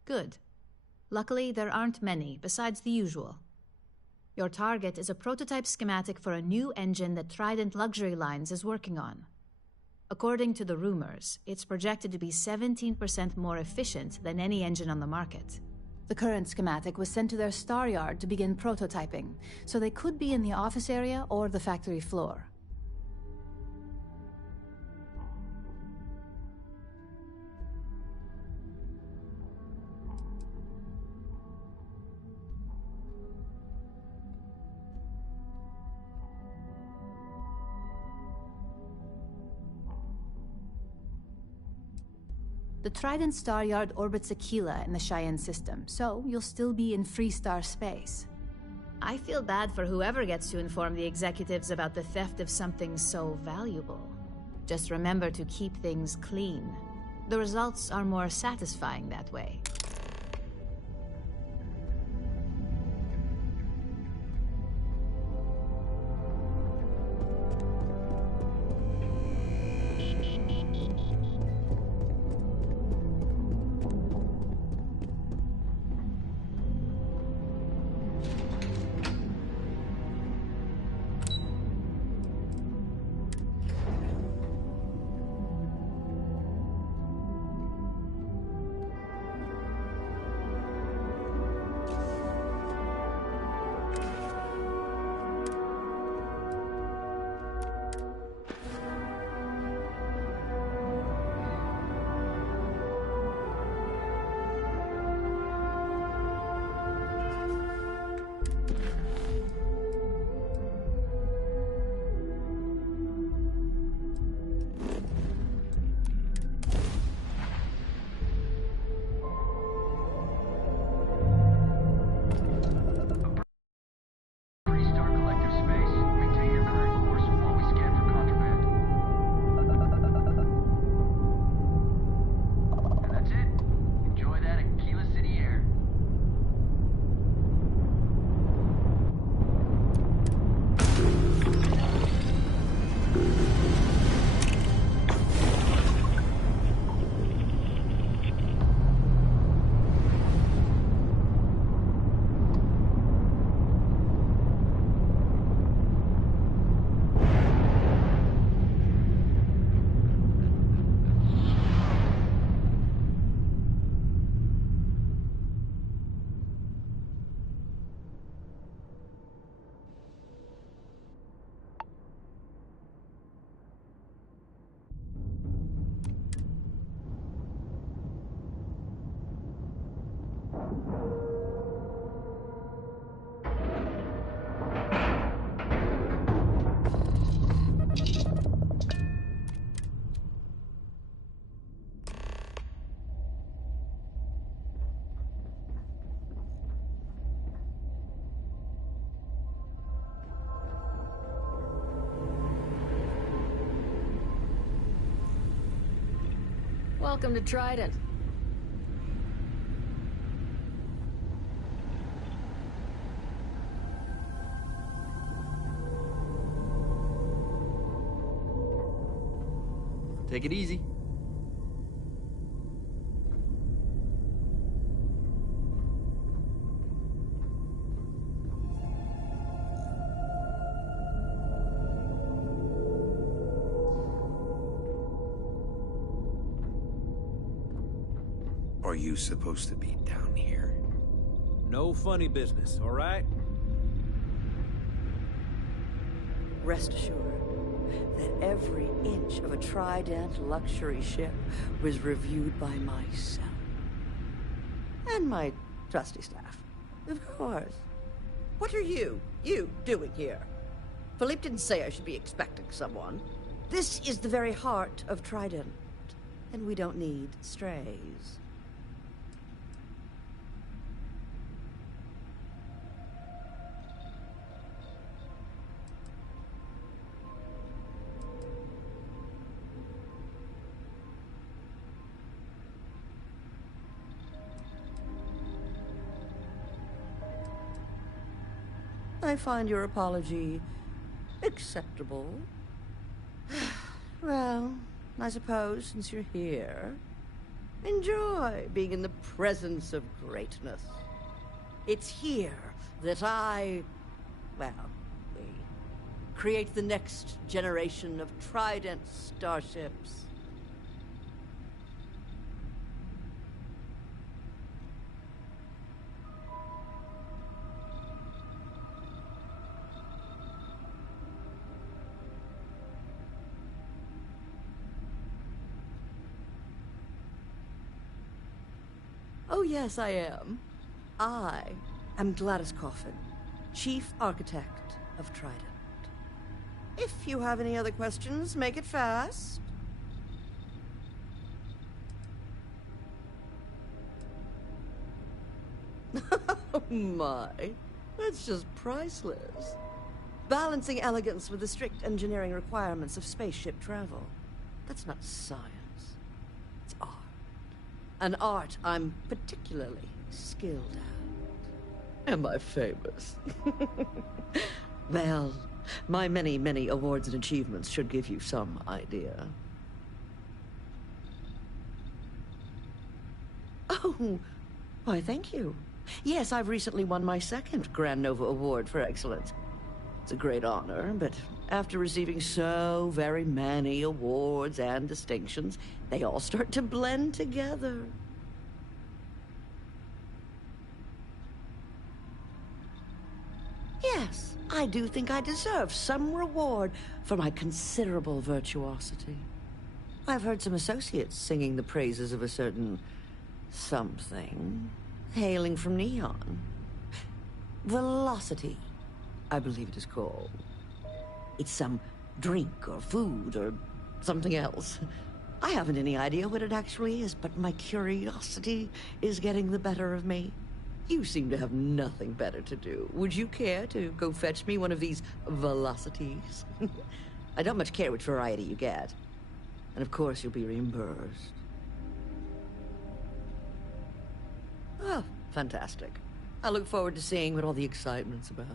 Good. Luckily, there aren't many, besides the usual. Your target is a prototype schematic for a new engine that Trident Luxury Lines is working on. According to the rumors, it's projected to be 17% more efficient than any engine on the market. The current schematic was sent to their star yard to begin prototyping, so they could be in the office area or the factory floor. The Trident Star Yard orbits Aquila in the Cheyenne system, so you'll still be in Freestar space. I feel bad for whoever gets to inform the executives about the theft of something so valuable. Just remember to keep things clean. The results are more satisfying that way. Welcome to Trident. Take it easy. Are you supposed to be down here? No funny business, all right? Rest assured that every inch of a Trident luxury ship was reviewed by myself. And my trusty staff, of course. What are you doing here? Philippe didn't say I should be expecting someone. This is the very heart of Trident, and we don't need strays. I find your apology acceptable. Well, I suppose since you're here, enjoy being in the presence of greatness. It's here that we create the next generation of Trident starships. Oh, yes, I am. I am Gladys Coffin, Chief Architect of Trident. If you have any other questions, make it fast. Oh my, that's just priceless. Balancing elegance with the strict engineering requirements of spaceship travel. That's not science. It's art. An art I'm particularly skilled at. Am I famous? Well, my many, many awards and achievements should give you some idea. Oh, why, thank you. Yes, I've recently won my second Grand Nova Award for excellence. It's a great honor, but after receiving so very many awards and distinctions, they all start to blend together. Yes, I do think I deserve some reward for my considerable virtuosity. I've heard some associates singing the praises of a certain something hailing from Neon. Velocity, I believe it is called. It's some drink or food or something else. I haven't any idea what it actually is, but my curiosity is getting the better of me. You seem to have nothing better to do. Would you care to go fetch me one of these velocities? I don't much care which variety you get. And of course you'll be reimbursed. Oh, fantastic. I look forward to seeing what all the excitement's about.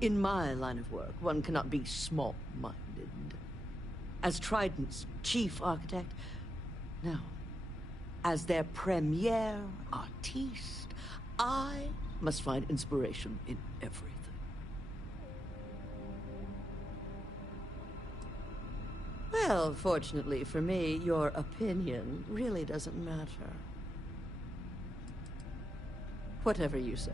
In my line of work, one cannot be small-minded. As Trident's chief architect, no. As their premier artiste, I must find inspiration in everything. Well, fortunately for me, your opinion really doesn't matter. Whatever you say.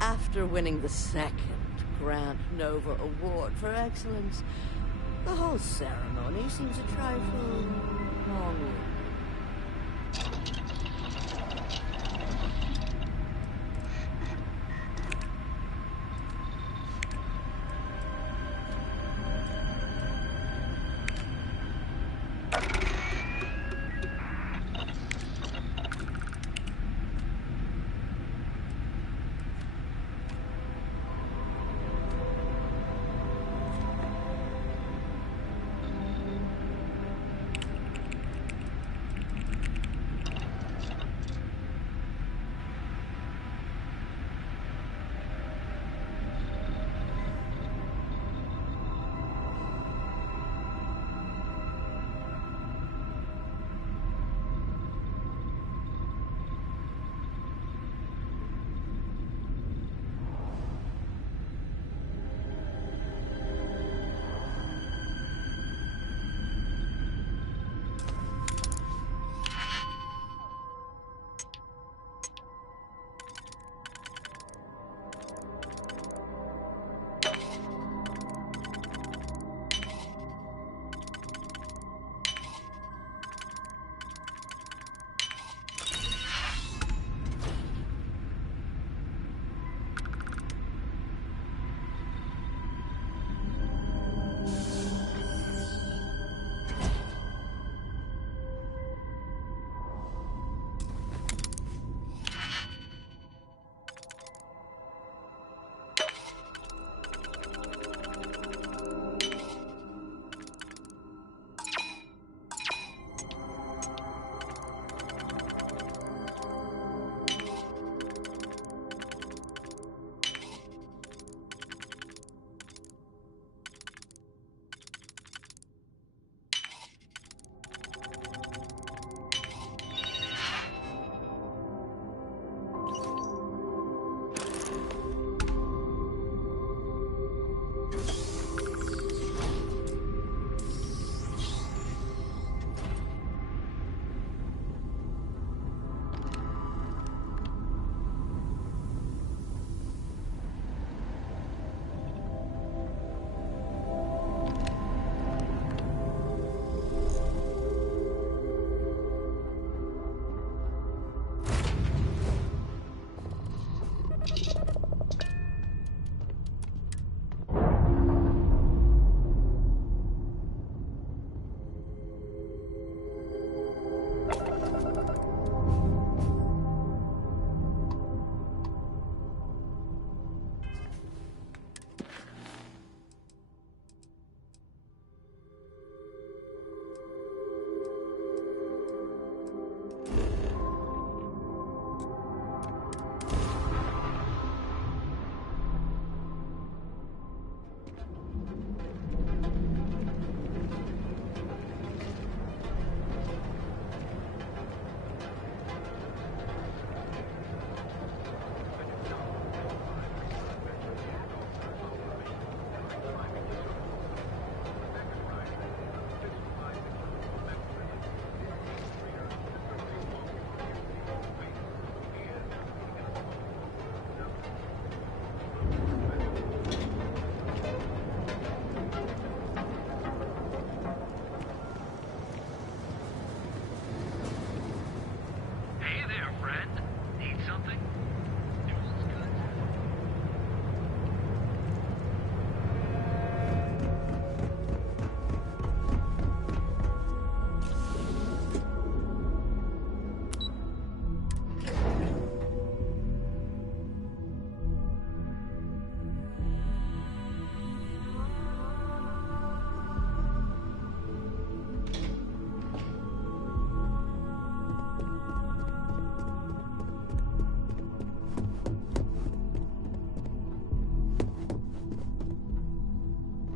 After winning the second Grand Nova Award for excellence, The whole ceremony seems a trifle long-winded.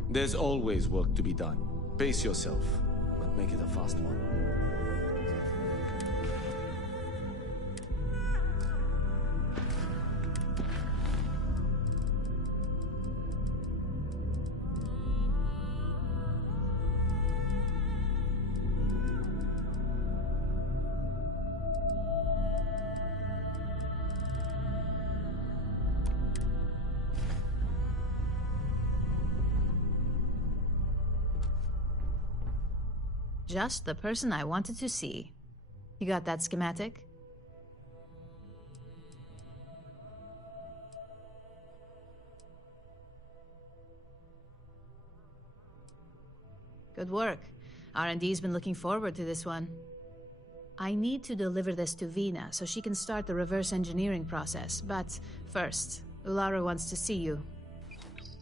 There's always work to be done. Pace yourself, but make it a fast one. Just the person I wanted to see. You got that schematic? Good work. R&D's been looking forward to this one. I need to deliver this to Vina so she can start the reverse engineering process, but first, Ulara wants to see you.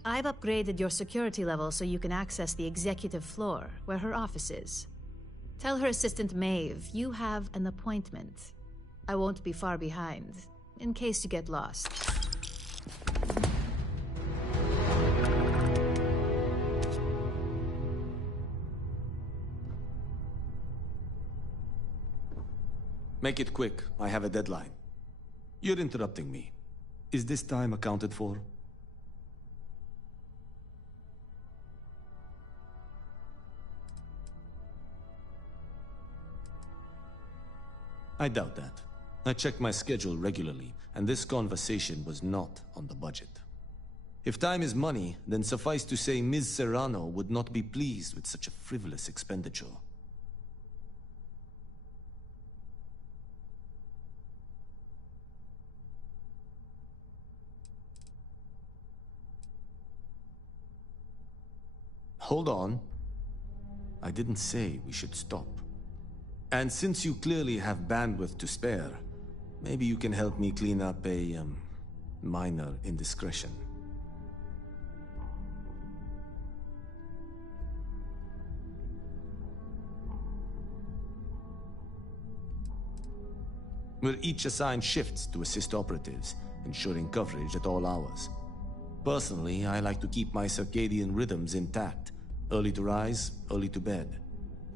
I've upgraded your security level so you can access the executive floor, where her office is. Tell her assistant Maeve you have an appointment. I won't be far behind, in case you get lost. Make it quick. I have a deadline. You're interrupting me. Is this time accounted for? I doubt that. I check my schedule regularly, and this conversation was not on the budget. If time is money, then suffice to say Ms. Serrano would not be pleased with such a frivolous expenditure. Hold on. I didn't say we should stop. And since you clearly have bandwidth to spare, maybe you can help me clean up a, minor indiscretion. We're each assigned shifts to assist operatives, ensuring coverage at all hours. Personally, I like to keep my circadian rhythms intact. Early to rise, early to bed,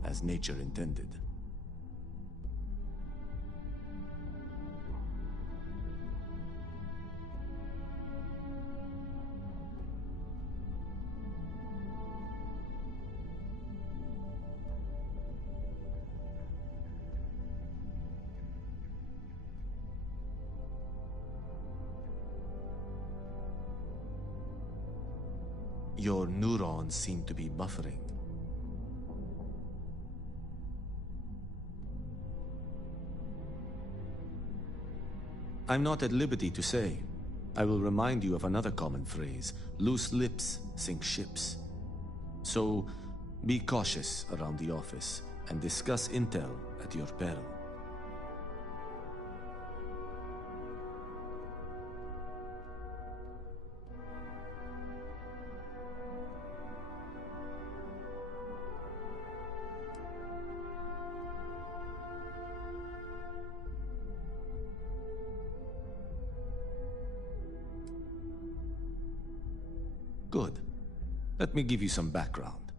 as nature intended. Your neurons seem to be buffering. I'm not at liberty to say. I will remind you of another common phrase: loose lips sink ships. So, be cautious around the office and discuss intel at your peril. Good. Let me give you some background.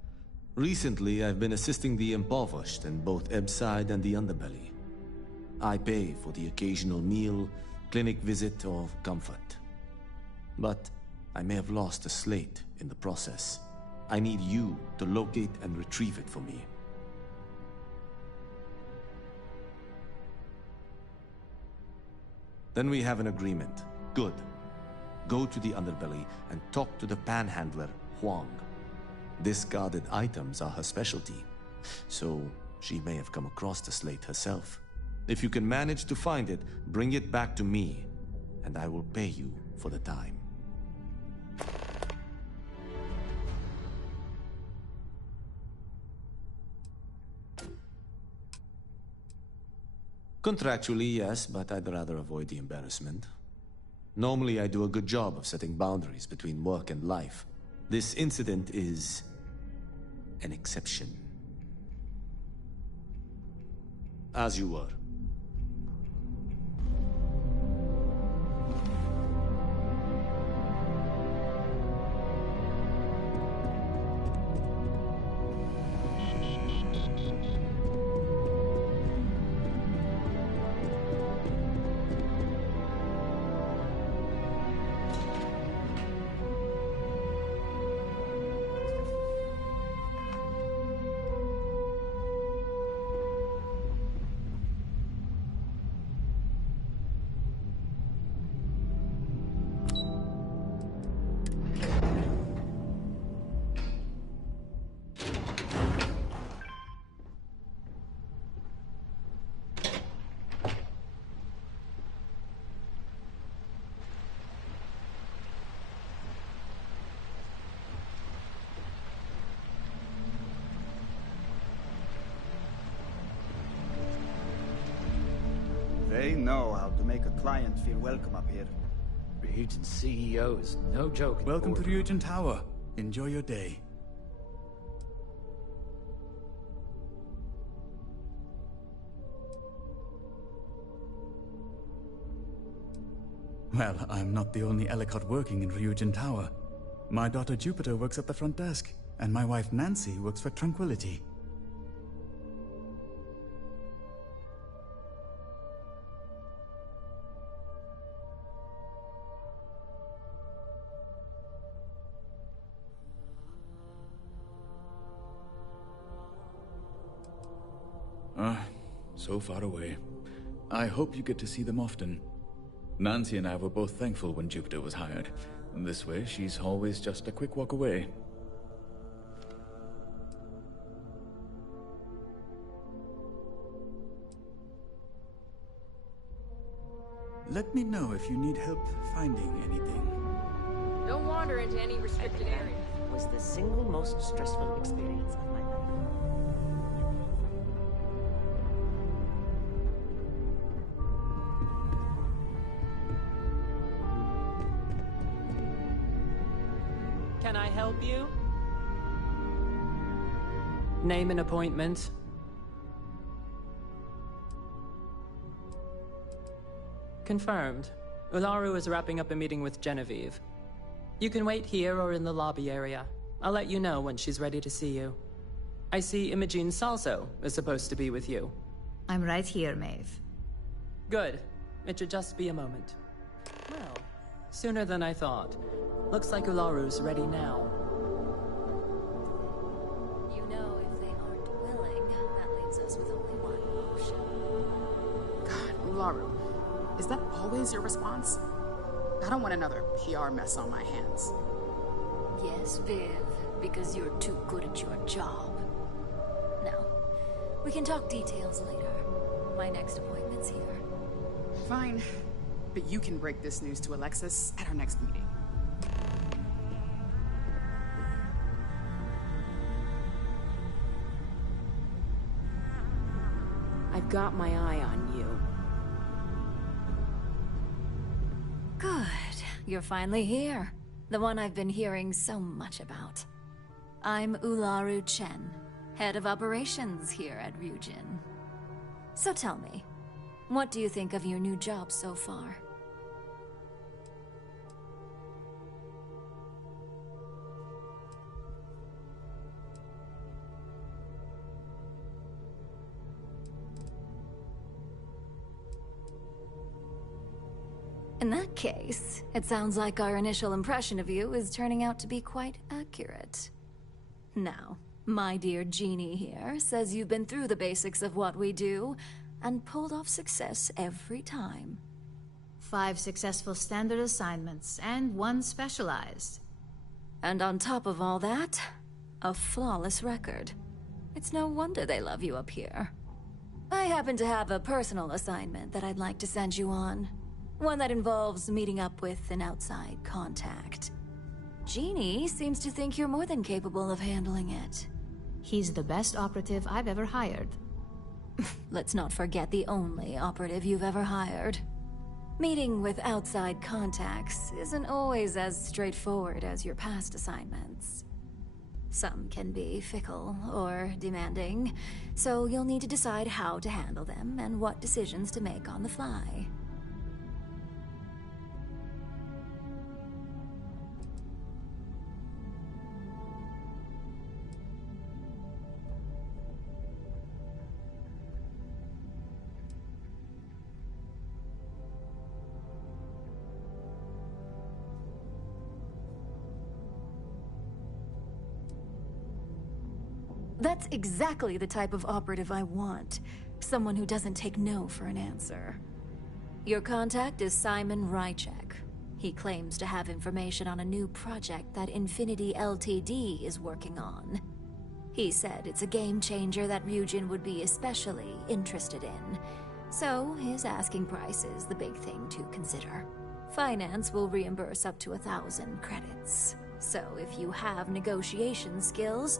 Recently, I've been assisting the impoverished in both Ebbside and the Underbelly. I pay for the occasional meal, clinic visit, or comfort. But I may have lost a slate in the process. I need you to locate and retrieve it for me. Then we have an agreement. Good. Go to the Underbelly and talk to the panhandler, Huang. Discarded items are her specialty, so she may have come across the slate herself. If you can manage to find it, bring it back to me, and I will pay you for the time. Contractually, yes, but I'd rather avoid the embarrassment. Normally, I do a good job of setting boundaries between work and life. This incident is an exception. As you were. They know how to make a client feel welcome up here. Ryujin's CEO is no joke. Welcome to Ryujin Tower. Enjoy your day. Well, I'm not the only Ellicott working in Ryujin Tower. My daughter Jupiter works at the front desk, and my wife Nancy works for Tranquility. So far away. I hope you get to see them often. Nancy and I were both thankful when Jupiter was hired. This way, she's always just a quick walk away. Let me know if you need help finding anything. Don't wander into any restricted area. Was the single most stressful experience of my life. Can I help you? Name an appointment. Confirmed. Ularu is wrapping up a meeting with Genevieve. You can wait here or in the lobby area. I'll let you know when she's ready to see you. I see Imogene Salso is supposed to be with you. I'm right here, Maeve. Good. It should just be a moment. Well, sooner than I thought. Looks like Ularu's ready now. You know, if they aren't willing, that leaves us with only one option. God, Ularu. Is that always your response? I don't want another PR mess on my hands. Yes, Viv, because you're too good at your job. Now, we can talk details later. My next appointment's here. Fine. But you can break this news to Alexis at our next meeting. I've got my eye on you. Good. You're finally here. The one I've been hearing so much about. I'm Ularu Chen, head of operations here at Ryujin. So tell me, what do you think of your new job so far? In that case, it sounds like our initial impression of you is turning out to be quite accurate. Now, my dear Jeannie here says you've been through the basics of what we do and pulled off success every time. 5 successful standard assignments and 1 specialized. And on top of all that, a flawless record. It's no wonder they love you up here. I happen to have a personal assignment that I'd like to send you on. One that involves meeting up with an outside contact. Jeannie seems to think you're more than capable of handling it. He's the best operative I've ever hired. Let's not forget the only operative you've ever hired. Meeting with outside contacts isn't always as straightforward as your past assignments. Some can be fickle or demanding, so you'll need to decide how to handle them and what decisions to make on the fly. That's exactly the type of operative I want. Someone who doesn't take no for an answer. Your contact is Simon Rychek. He claims to have information on a new project that Infinity Ltd is working on. He said it's a game changer that Ryujin would be especially interested in. So his asking price is the big thing to consider. Finance will reimburse up to 1,000 credits. So if you have negotiation skills,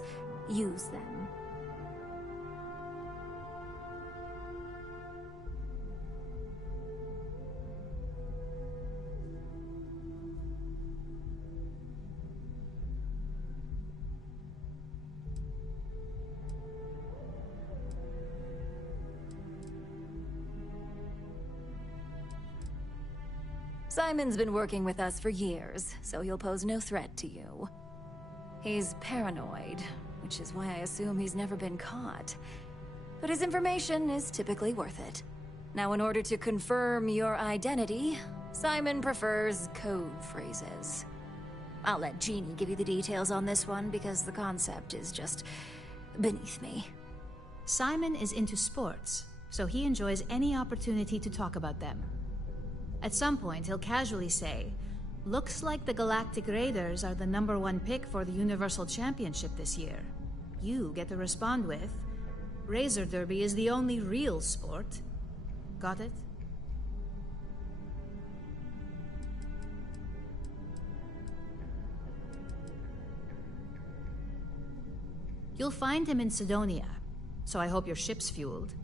use them. Simon's been working with us for years, so he'll pose no threat to you. He's paranoid, which is why I assume he's never been caught. But his information is typically worth it. Now, in order to confirm your identity, Simon prefers code phrases. I'll let Jeannie give you the details on this one because the concept is just beneath me. Simon is into sports, so he enjoys any opportunity to talk about them. At some point, he'll casually say, "Looks like the Galactic Raiders are the #1 pick for the Universal Championship this year." You get to respond with, "Razor Derby is the only real sport." Got it? You'll find him in Sidonia, so I hope your ship's fueled.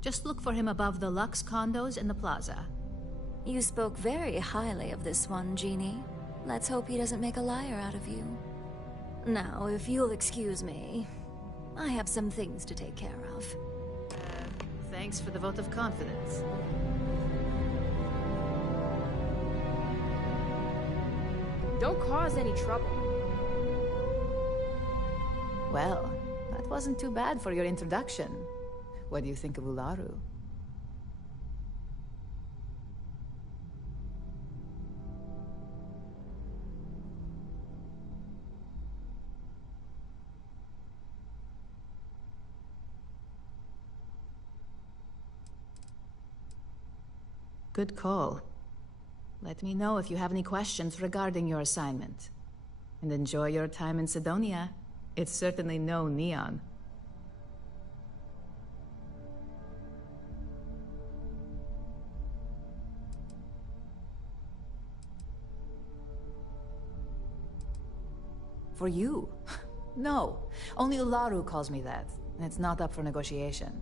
Just look for him above the Lux condos in the plaza. You spoke very highly of this one, Jeannie. Let's hope he doesn't make a liar out of you. Now, if you'll excuse me, I have some things to take care of. Thanks for the vote of confidence. Don't cause any trouble. Well, that wasn't too bad for your introduction. What do you think of Ularu? Good call. Let me know if you have any questions regarding your assignment. And enjoy your time in Sidonia. It's certainly no Neon. For you? No. Only Ularu calls me that, and it's not up for negotiation.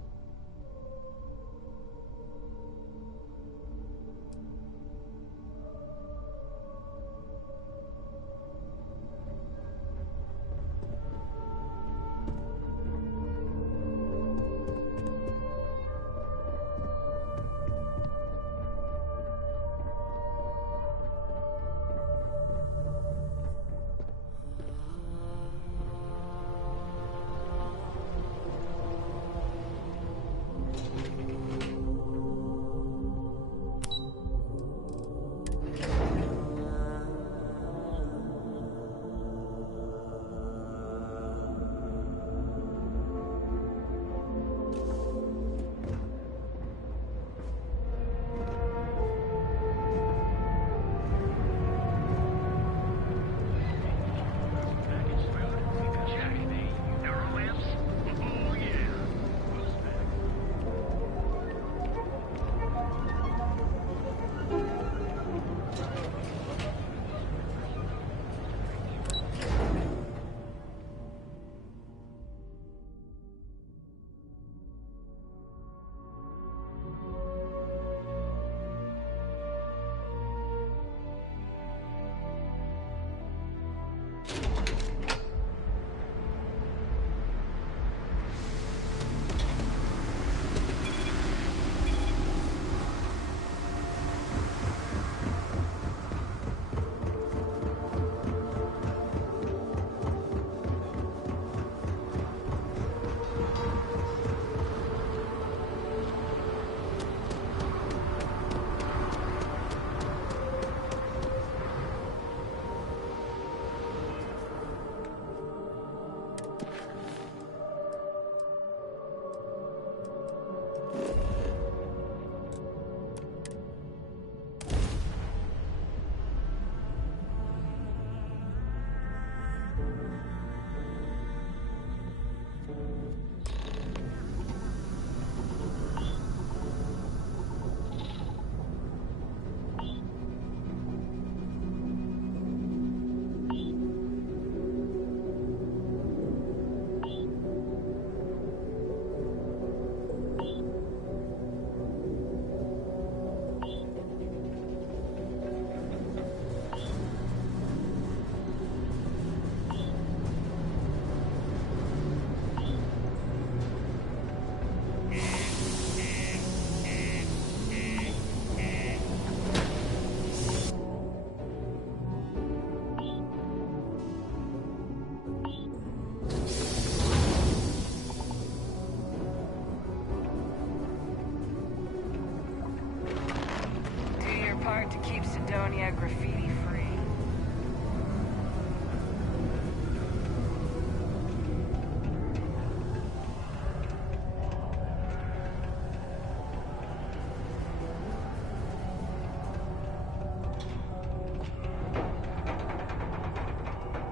hard to keep Sidonia graffiti-free.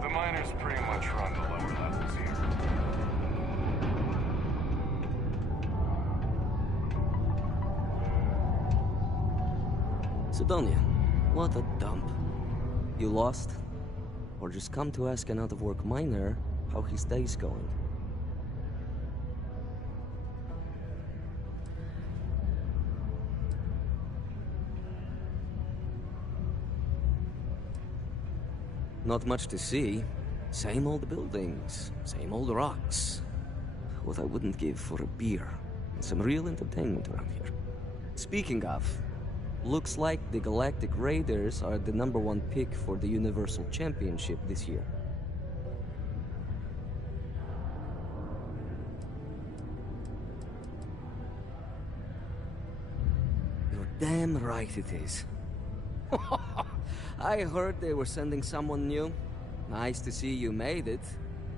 The miners pretty much run the lower levels here. Sidonia, what a dump. You lost? Or just come to ask an out-of-work miner how his day's going? Not much to see. Same old buildings, same old rocks. What I wouldn't give for a beer and some real entertainment around here. Speaking of, looks like the Galactic Raiders are the #1 pick for the Universal Championship this year. You're damn right it is. I heard they were sending someone new. Nice to see you made it.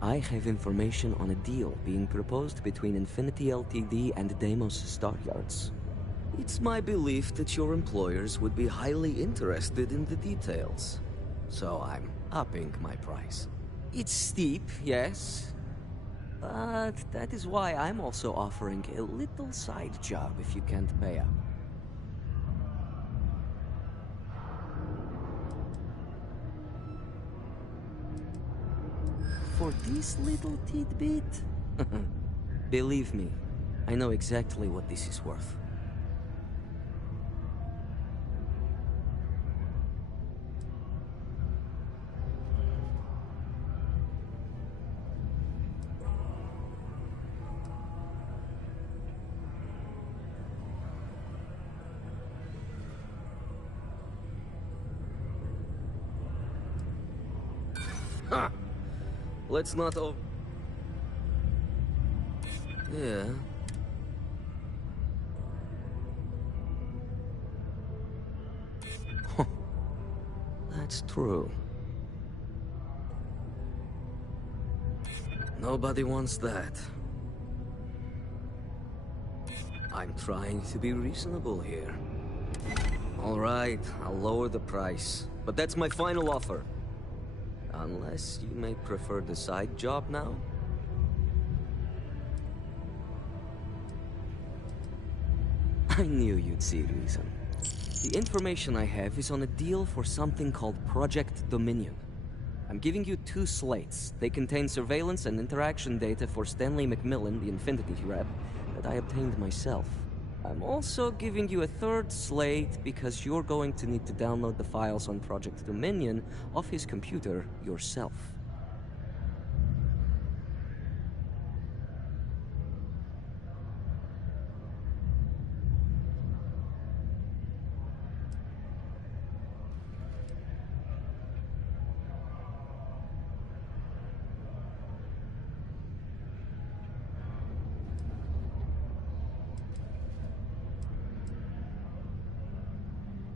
I have information on a deal being proposed between Infinity Ltd and Deimos Staryards. It's my belief that your employers would be highly interested in the details. So I'm upping my price. It's steep, yes. But that is why I'm also offering a little side job if you can't pay up. For this little tidbit? Believe me, I know exactly what this is worth. Huh. Let's not Yeah. That's true. Nobody wants that. I'm trying to be reasonable here. All right, I'll lower the price. But that's my final offer. Unless you may prefer the side job now? I knew you'd see reason. The information I have is on a deal for something called Project Dominion. I'm giving you 2 slates. They contain surveillance and interaction data for Stanley McMillan, the Infinity rep, that I obtained myself. I'm also giving you a 3rd slate because you're going to need to download the files on Project Dominion off his computer yourself.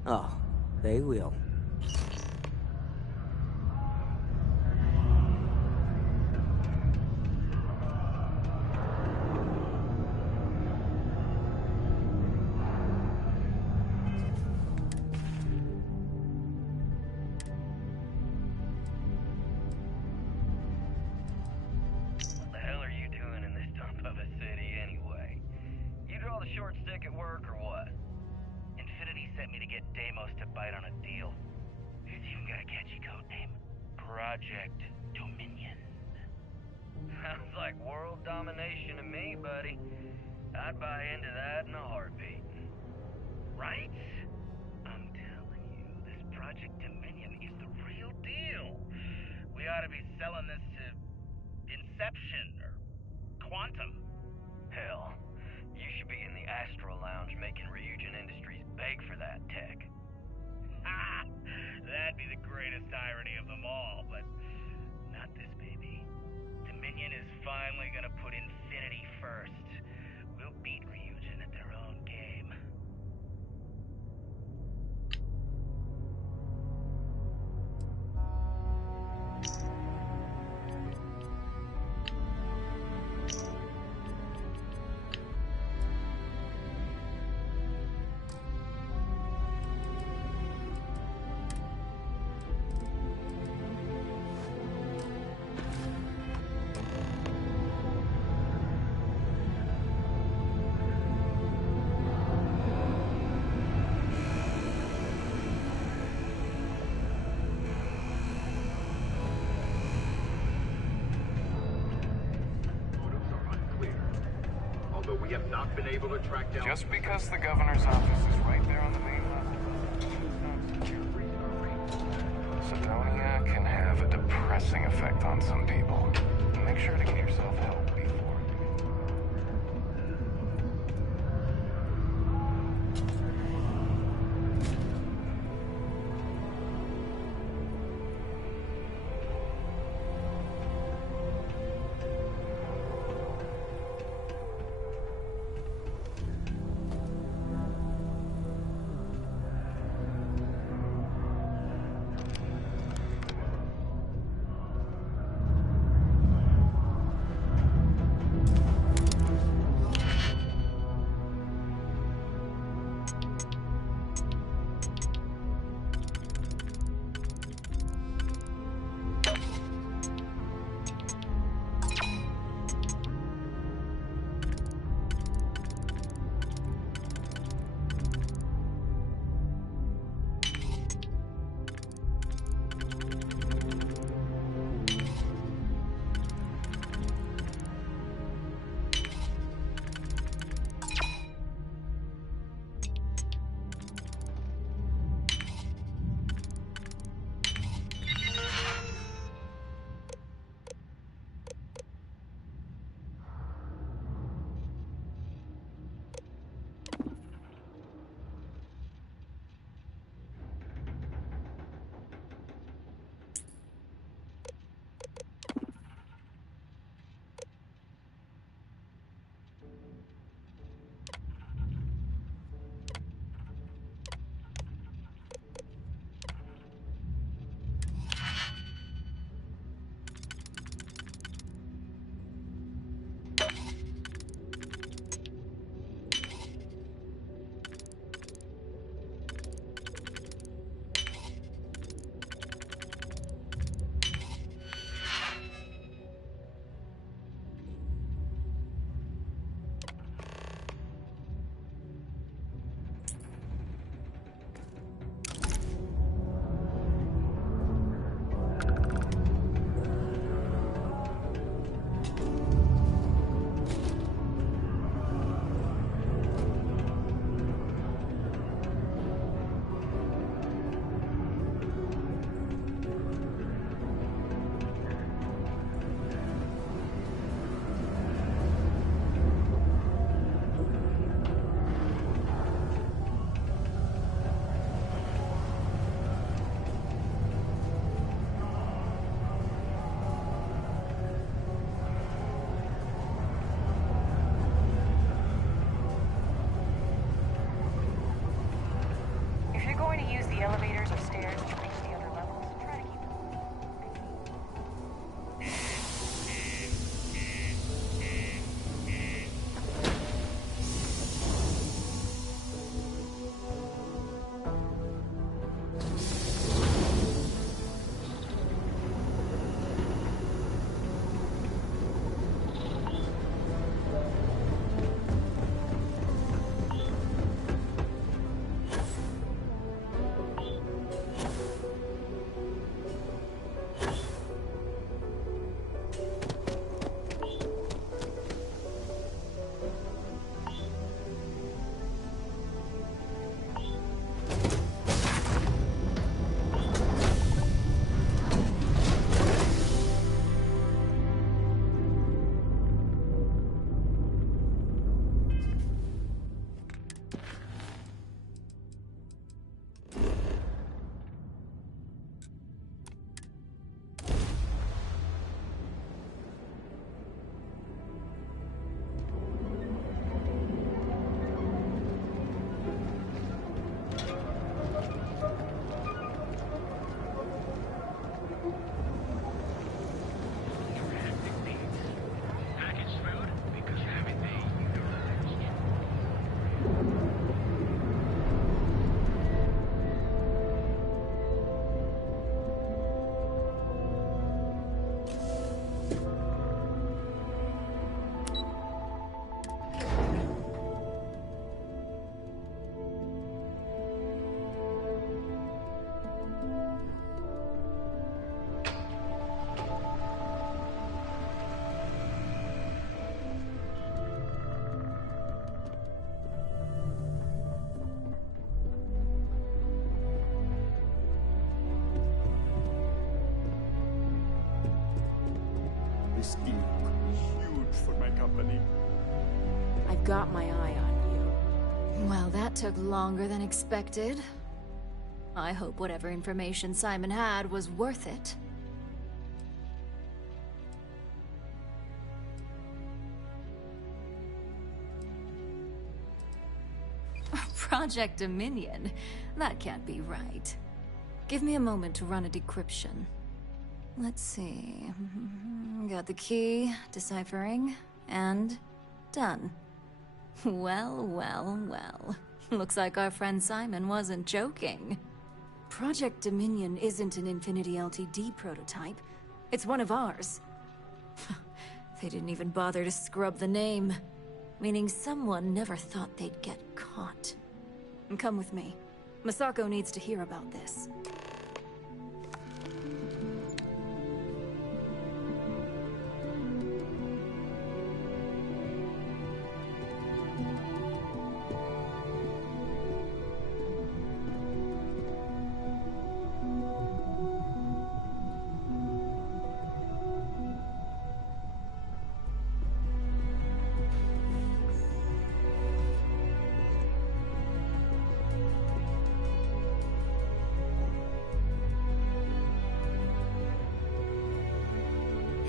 Oh, they will. What the hell are you doing in this dump of a city anyway? You draw the short stick at work or what? Infinity sent me to get Deimos to bite on a deal. He's even got a catchy code name. Project Dominion. Sounds like world domination to me, buddy. I'd buy into that in a heartbeat. Right? I'm telling you, this Project Dominion is the real deal. We ought to be selling this to Inception or Quantum. Hell, you should be in the Astro Lounge making Ryujin Industries beg for that tech. Ha! That'd be the greatest irony of them all, but not this, baby. Dominion is finally gonna put Infinity first. We'll beat Ryujin at their own game. been able to track down... Just because the governor's office is right there on the main level. Cydonia can have a depressing effect on some people. Make sure to get yourself help before. Elevators or stairs to reach the other levels. Try to keep them. This deal could be huge for my company. I've got my eye on you. Well, that took longer than expected. I hope whatever information Simon had was worth it. Project Dominion? That can't be right. Give me a moment to run a decryption. Let's see. Got the key, deciphering, and done. Well, well, well. Looks like our friend Simon wasn't joking. Project Dominion isn't an Infinity LTD prototype. It's one of ours. They didn't even bother to scrub the name. Meaning someone never thought they'd get caught. Come with me. Masako needs to hear about this.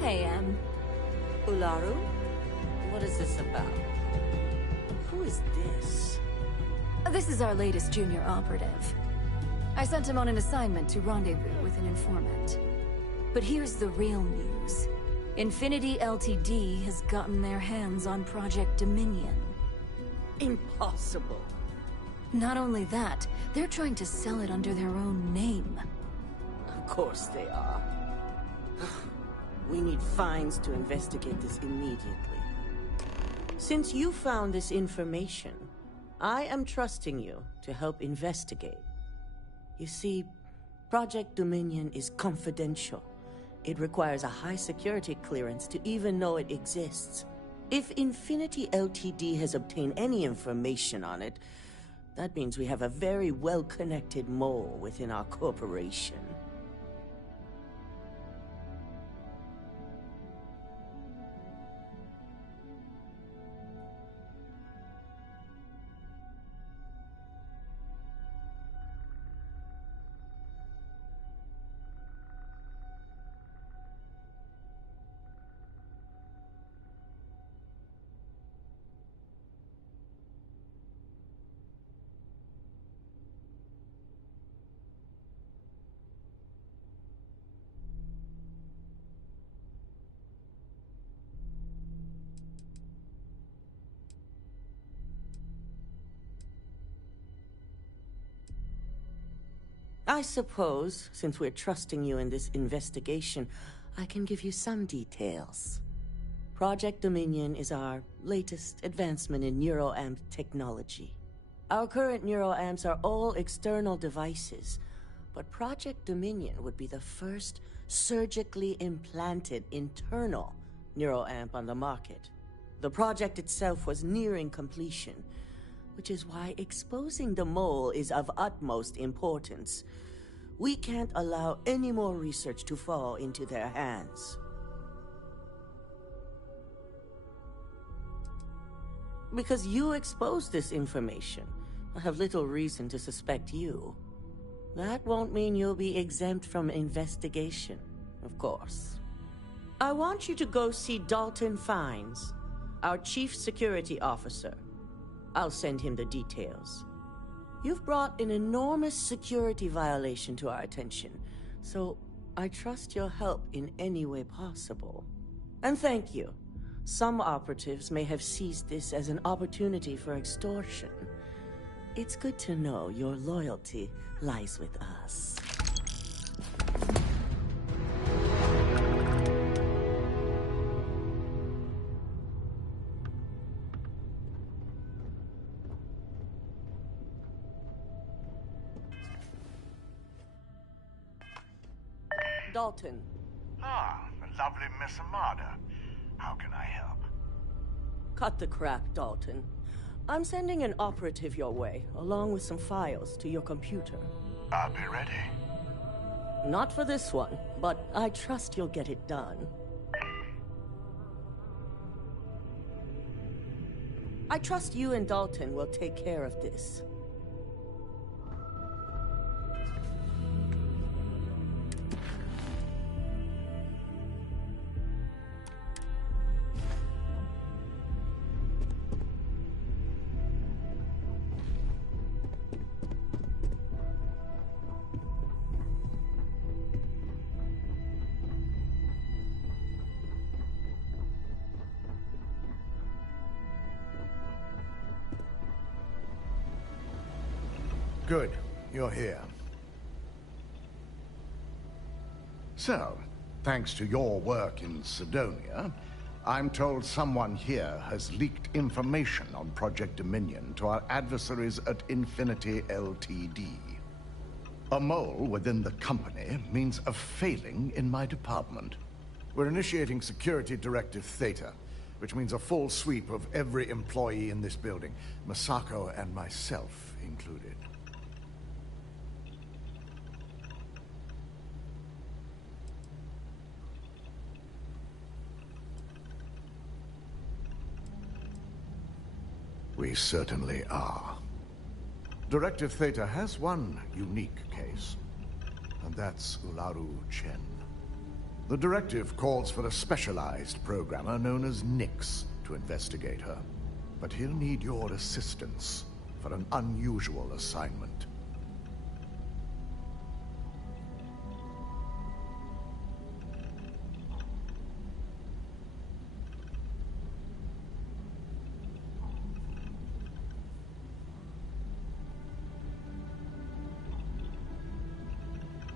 Hey, Em. Ularu? What is this about? Who is this? This is our latest junior operative. I sent him on an assignment to rendezvous with an informant. But here's the real news. Infinity LTD has gotten their hands on Project Dominion. Impossible. Not only that, they're trying to sell it under their own name. Of course they are. We need fines to investigate this immediately. Since you found this information, I am trusting you to help investigate. You see, Project Dominion is confidential. It requires a high security clearance to even know it exists. If Infinity LTD has obtained any information on it, that means we have a very well-connected mole within our corporation. I suppose, since we're trusting you in this investigation, I can give you some details. Project Dominion is our latest advancement in neuroamp technology. Our current neuroamps are all external devices, but Project Dominion would be the first surgically implanted internal neuroamp on the market. The project itself was nearing completion, which is why exposing the mole is of utmost importance. We can't allow any more research to fall into their hands. Because you exposed this information, I have little reason to suspect you. That won't mean you'll be exempt from investigation, of course. I want you to go see Dalton Fines, our Chief Security Officer. I'll send him the details. You've brought an enormous security violation to our attention, so I trust your help in any way possible. And thank you. Some operatives may have seized this as an opportunity for extortion. It's good to know your loyalty lies with us. Dalton. Ah, the lovely Miss Amada. How can I help? Cut the crap, Dalton. I'm sending an operative your way, along with some files to your computer. I'll be ready. Not for this one, but I trust you'll get it done. I trust you and Dalton will take care of this. Good. You're here. So, thanks to your work in Sidonia, I'm told someone here has leaked information on Project Dominion to our adversaries at Infinity Ltd. A mole within the company means a failing in my department. We're initiating Security Directive Theta, which means a full sweep of every employee in this building, Masako and myself included. We certainly are. Directive Theta has one unique case, and that's Ularu Chen. The directive calls for a specialized programmer known as Nix to investigate her, but he'll need your assistance for an unusual assignment.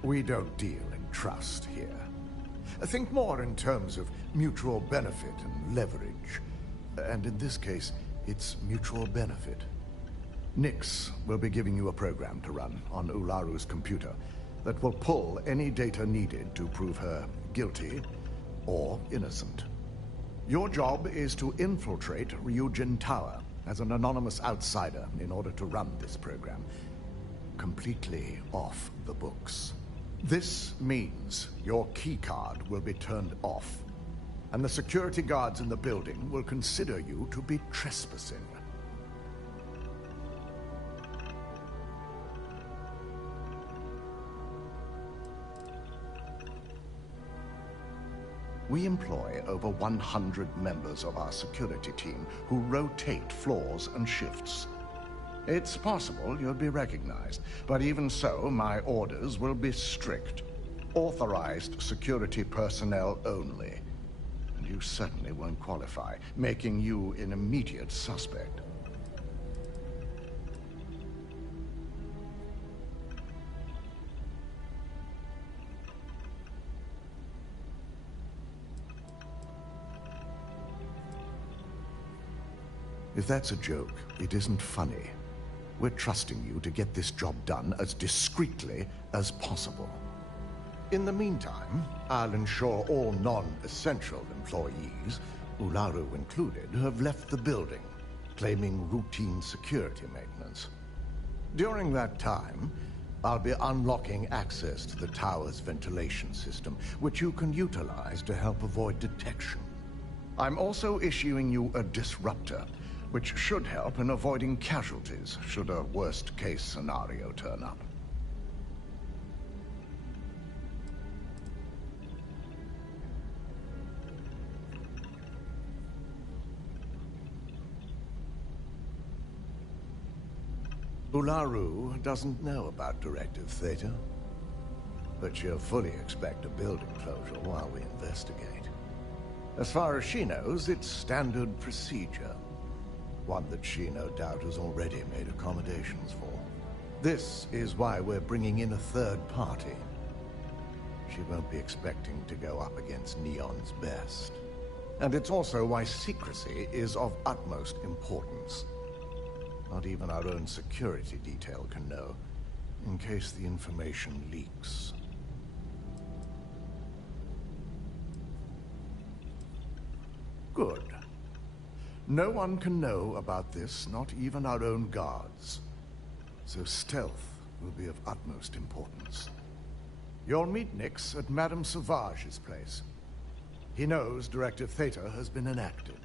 We don't deal in trust here. Think more in terms of mutual benefit and leverage. And in this case, it's mutual benefit. Nix will be giving you a program to run on Ularu's computer that will pull any data needed to prove her guilty or innocent. Your job is to infiltrate Ryujin Tower as an anonymous outsider in order to run this program completely off the books. This means your keycard will be turned off, and the security guards in the building will consider you to be trespassing. We employ over 100 members of our security team who rotate floors and shifts. It's possible you'll be recognized, but even so, my orders will be strict. Authorized security personnel only. And you certainly won't qualify, making you an immediate suspect. If that's a joke, it isn't funny. We're trusting you to get this job done as discreetly as possible. In the meantime, I'll ensure all non-essential employees, Ularu included, have left the building, claiming routine security maintenance. During that time, I'll be unlocking access to the tower's ventilation system, which you can utilize to help avoid detection. I'm also issuing you a disruptor, which should help in avoiding casualties should a worst-case scenario turn up. Ularu doesn't know about Directive Theta, but she'll fully expect a building closure while we investigate. As far as she knows, it's standard procedure. One that she no doubt has already made accommodations for. This is why we're bringing in a third party. She won't be expecting to go up against Neon's best. And it's also why secrecy is of utmost importance. Not even our own security detail can know, in case the information leaks. Good. No one can know about this, not even our own guards. So stealth will be of utmost importance. You'll meet Nix at Madame Sauvage's place. He knows Directive Theta has been enacted.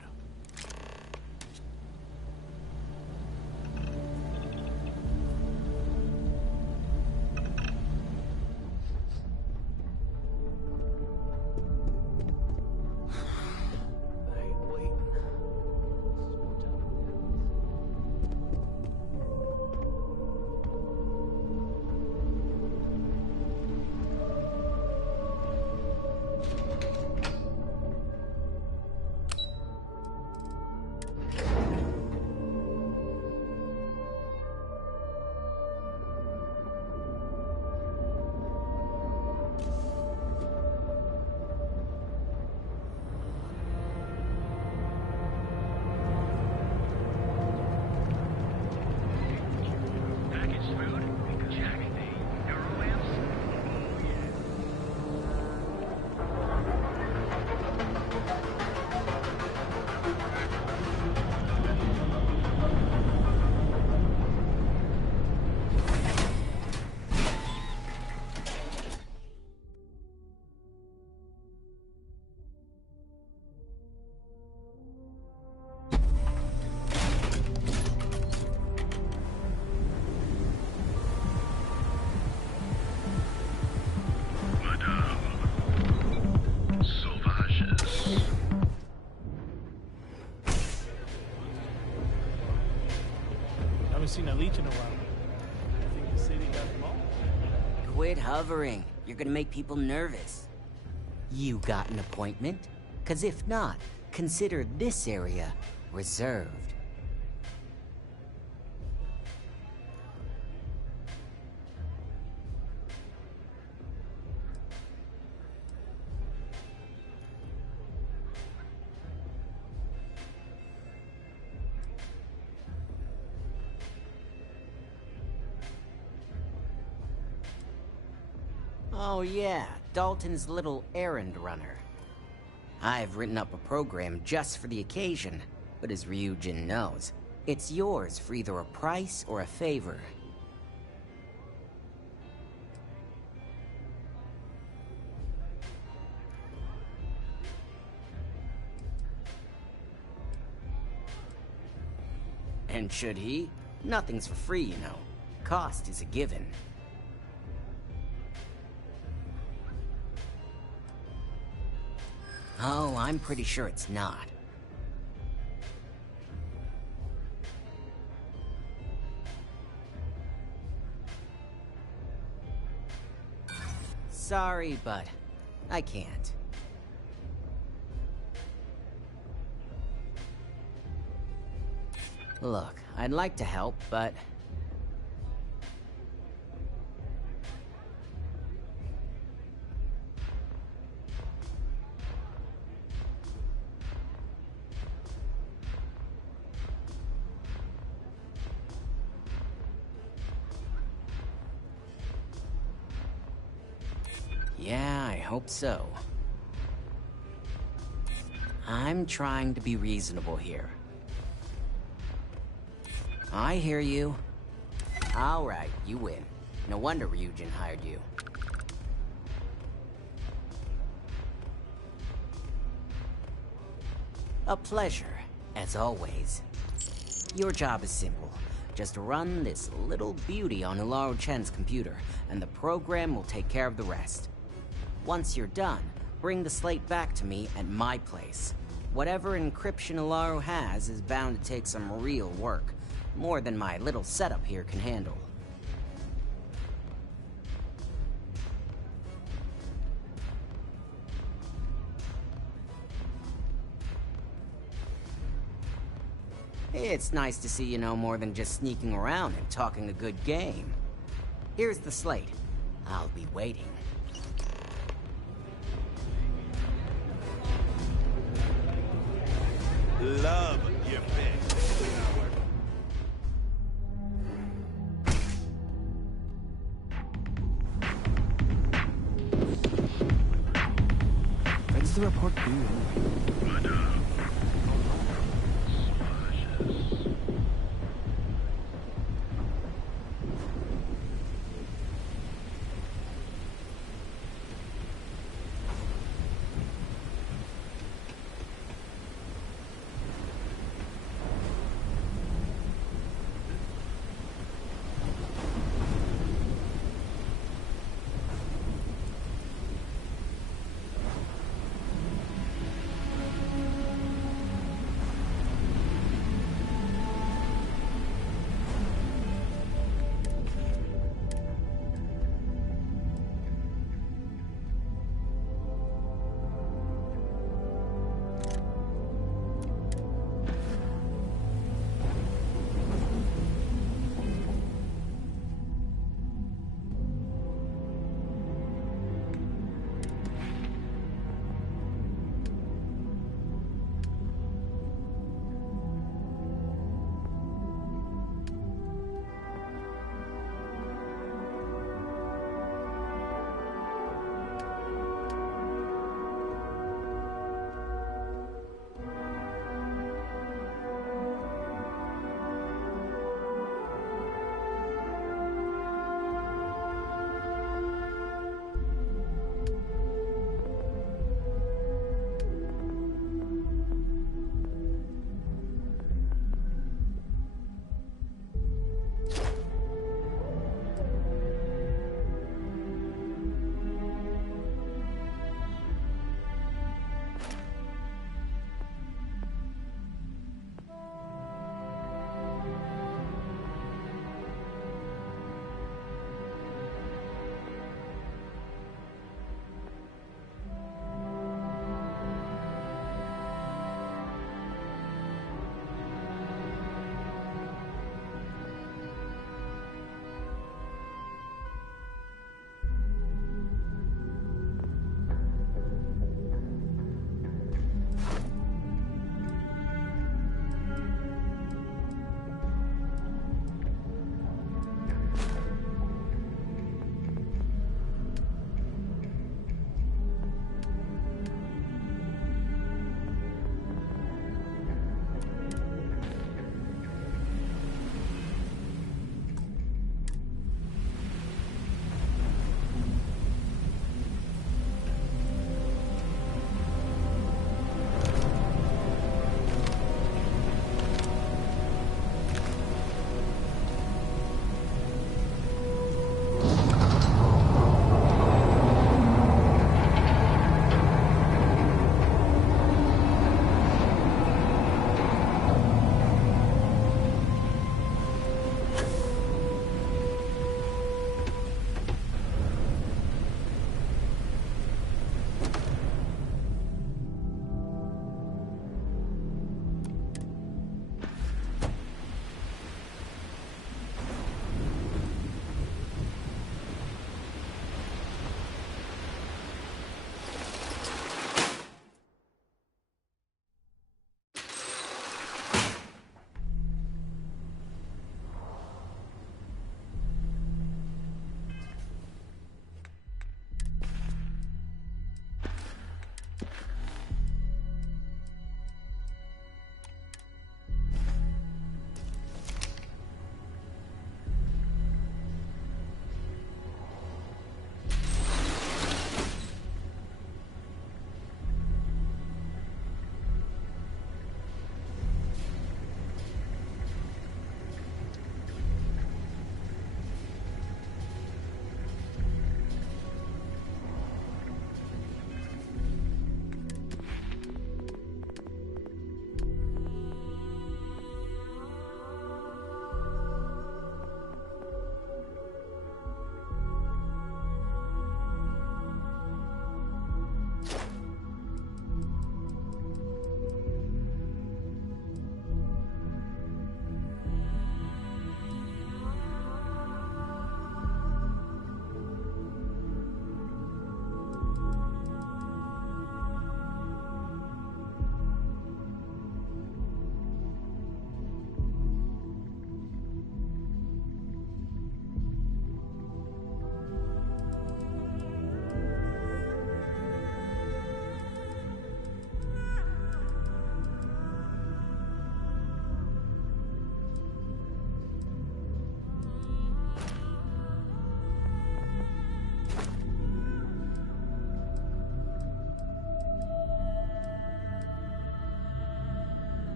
seen a leech in a while. I think the city got them all. Quit hovering. You're gonna make people nervous. You got an appointment? 'Cause if not, consider this area reserved. Oh yeah, Dalton's little errand runner. I've written up a program just for the occasion, but as Ryujin knows, it's yours for either a price or a favor. And should he? Nothing's for free, you know. Cost is a given. Oh, I'm pretty sure it's not. Sorry, but I can't. Look, I'd like to help, but... Yeah, I hope so. I'm trying to be reasonable here. I hear you. All right, you win. No wonder Ryujin hired you. A pleasure, as always. Your job is simple. Just run this little beauty on Ilaru Chen's computer, and the program will take care of the rest. Once you're done, bring the slate back to me at my place. Whatever encryption Ilaru has is bound to take some real work. More than my little setup here can handle. It's nice to see you know more than just sneaking around and talking a good game. Here's the slate. I'll be waiting. Love your bitch. Where does the report do anyway?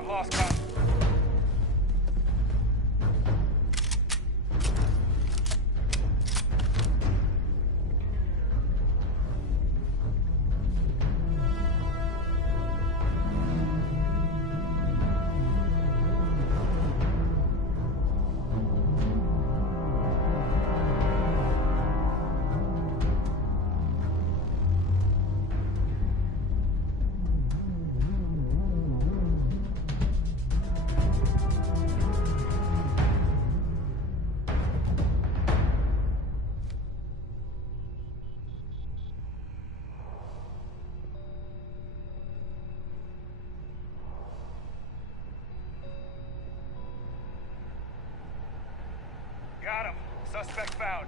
I've lost contact. Got him. Suspect found.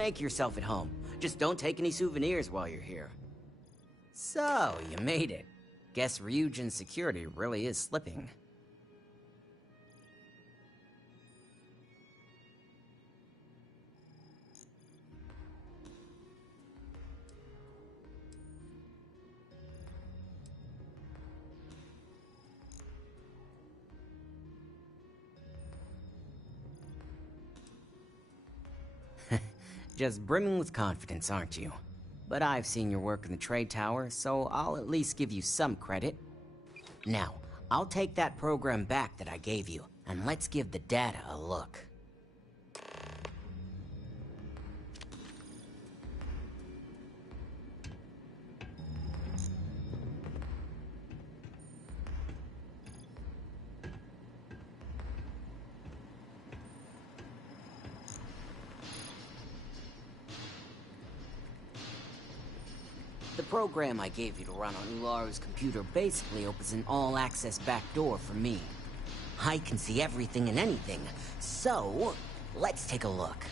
Make yourself at home. Just don't take any souvenirs while you're here. So, you made it. Guess Ryujin's security really is slipping. Just brimming with confidence, aren't you? But I've seen your work in the trade tower, so I'll at least give you some credit. Now, I'll take that program back that I gave you, and let's give the data a look. The program I gave you to run on Ularu's computer basically opens an all-access backdoor for me. I can see everything and anything, so let's take a look.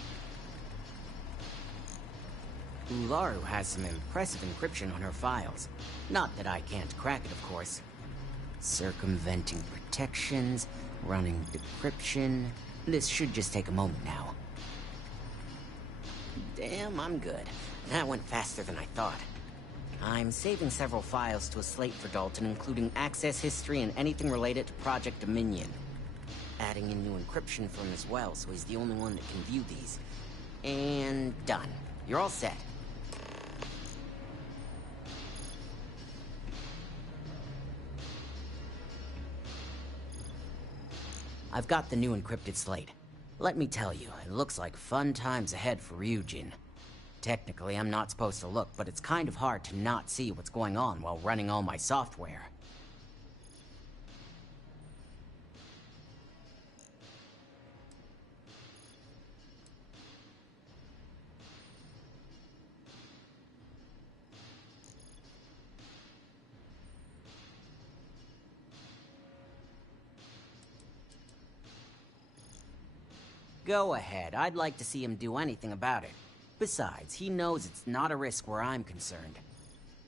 Ularu has some impressive encryption on her files. Not that I can't crack it, of course. Circumventing protections, running decryption. This should just take a moment now. Damn, I'm good. That went faster than I thought. I'm saving several files to a slate for Dalton, including access history and anything related to Project Dominion. Adding in new encryption for him as well, so he's the only one that can view these. And done. You're all set. I've got the new encrypted slate. Let me tell you, it looks like fun times ahead for Ryujin. Technically, I'm not supposed to look, but it's kind of hard to not see what's going on while running all my software. Go ahead, I'd like to see him do anything about it. Besides, he knows it's not a risk where I'm concerned.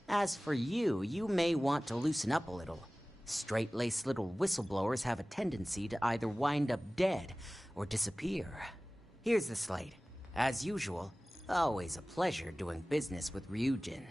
As for you, you may want to loosen up a little. Straight-laced little whistleblowers have a tendency to either wind up dead or disappear. Here's the slate. As usual, always a pleasure doing business with Ryujin.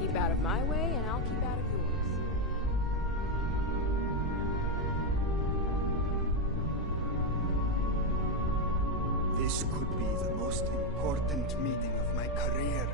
Keep out of my way, and I'll keep out of yours. This could be the most important meeting of my career.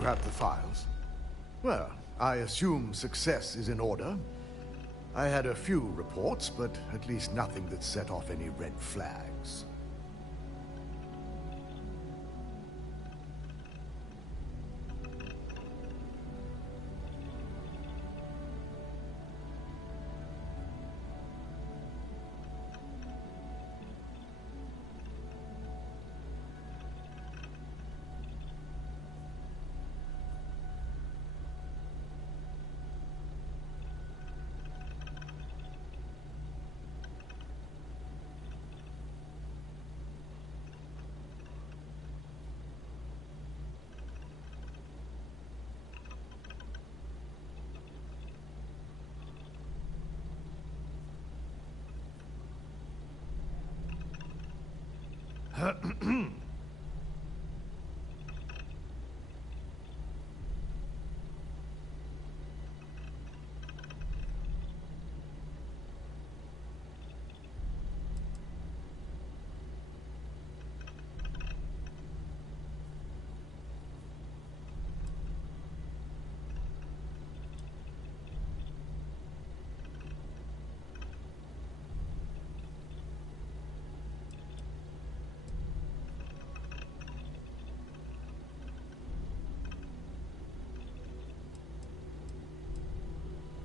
You have the files? Well, I assume success is in order. I had a few reports, but at least nothing that set off any red flags.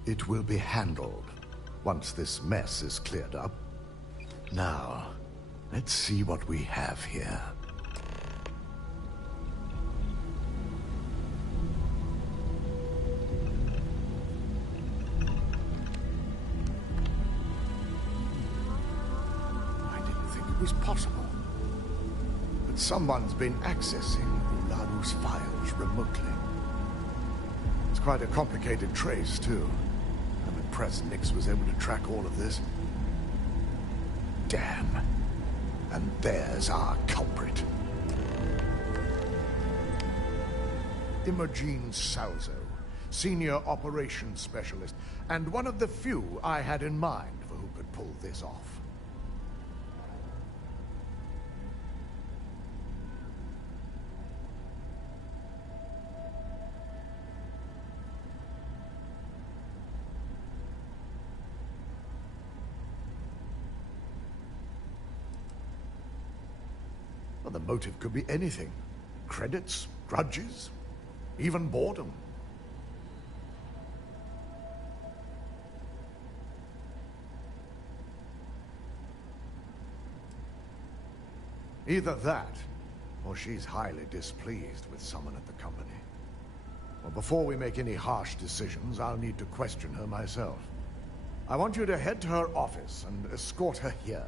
It will be handled once this mess is cleared up. Now, let's see what we have here. I didn't think it was possible. But someone's been accessing Ularu's files remotely. It's quite a complicated trace, too. I'm impressed Nix was able to track all of this. Damn. And there's our culprit. Imogene Salzo, Senior Operations Specialist, and one of the few I had in mind for who could pull this off. Well, the motive could be anything. Credits, grudges, even boredom. Either that, or she's highly displeased with someone at the company. Well, before we make any harsh decisions, I'll need to question her myself. I want you to head to her office and escort her here.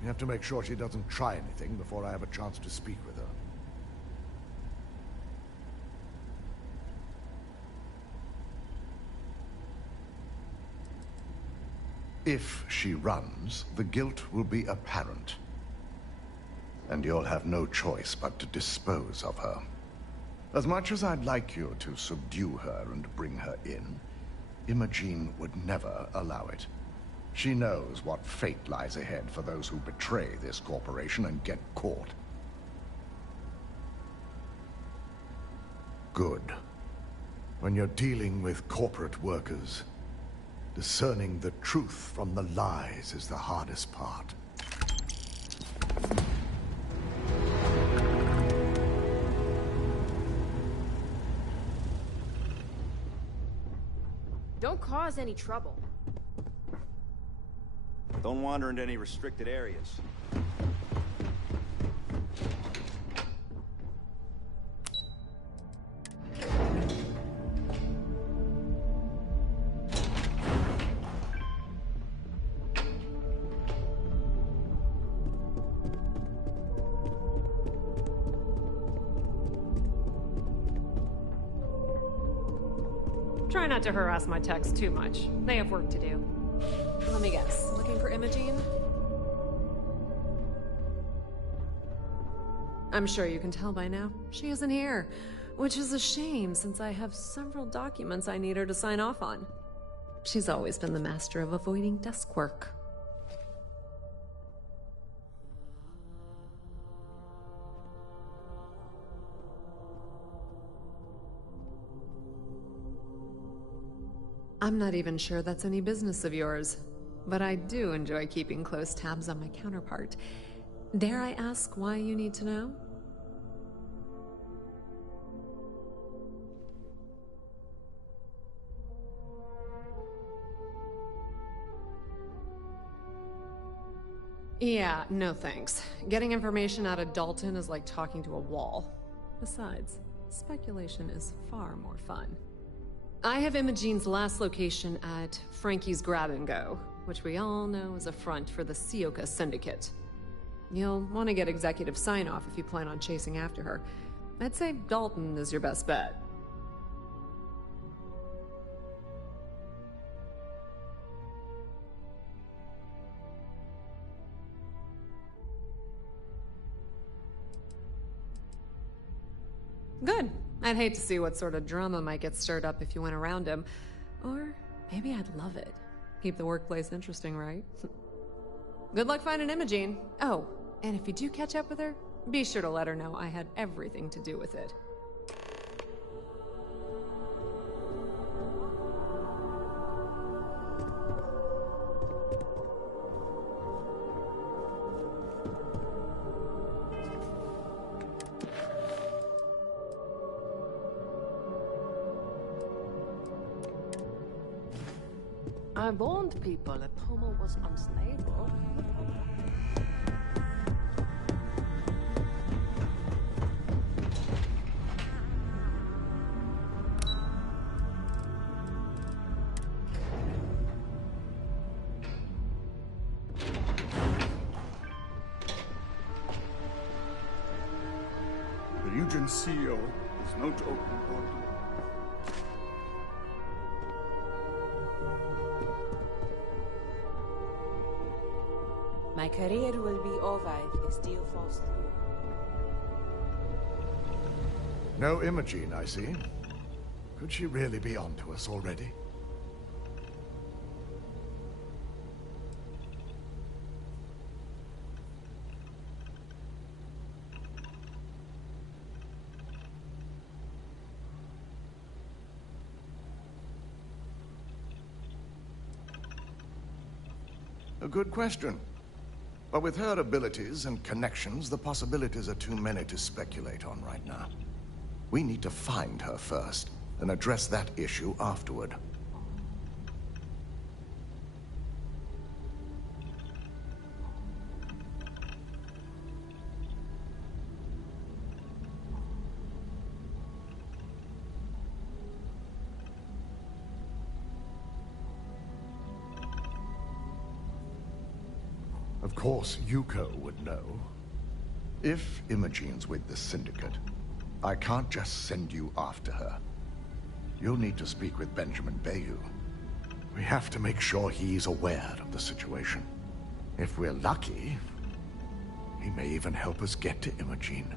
You have to make sure she doesn't try anything before I have a chance to speak with her. If she runs, the guilt will be apparent. And you'll have no choice but to dispose of her. As much as I'd like you to subdue her and bring her in, Imogene would never allow it. She knows what fate lies ahead for those who betray this corporation and get caught. Good. When you're dealing with corporate workers, discerning the truth from the lies is the hardest part. Don't cause any trouble. Don't wander into any restricted areas. Try not to harass my techs too much. They have work to do. Let me guess. Looking for Imogene? I'm sure you can tell by now. She isn't here. Which is a shame, since I have several documents I need her to sign off on. She's always been the master of avoiding desk work. I'm not even sure that's any business of yours, but I do enjoy keeping close tabs on my counterpart. Dare I ask why you need to know? Yeah, no thanks. Getting information out of Dalton is like talking to a wall. Besides, speculation is far more fun. I have Imogene's last location at Frankie's Grab and Go, which we all know is a front for the Sioka Syndicate. You'll want to get executive sign-off if you plan on chasing after her. I'd say Dalton is your best bet. Good. I'd hate to see what sort of drama might get stirred up if you went around him. Or maybe I'd love it. Keep the workplace interesting, right? Good luck finding Imogene. Oh, and if you do catch up with her, be sure to let her know I had everything to do with it. I warned people that Pomo was unstable. The Ryujin CEO is not open or My career will be over if this deal falls through. No Imogene, I see. Could she really be onto us already? A good question. But with her abilities and connections, the possibilities are too many to speculate on right now. We need to find her first, and address that issue afterward. Of course, Yuko would know. If Imogene's with the Syndicate, I can't just send you after her. You'll need to speak with Benjamin Bayou. We have to make sure he's aware of the situation. If we're lucky, he may even help us get to Imogene.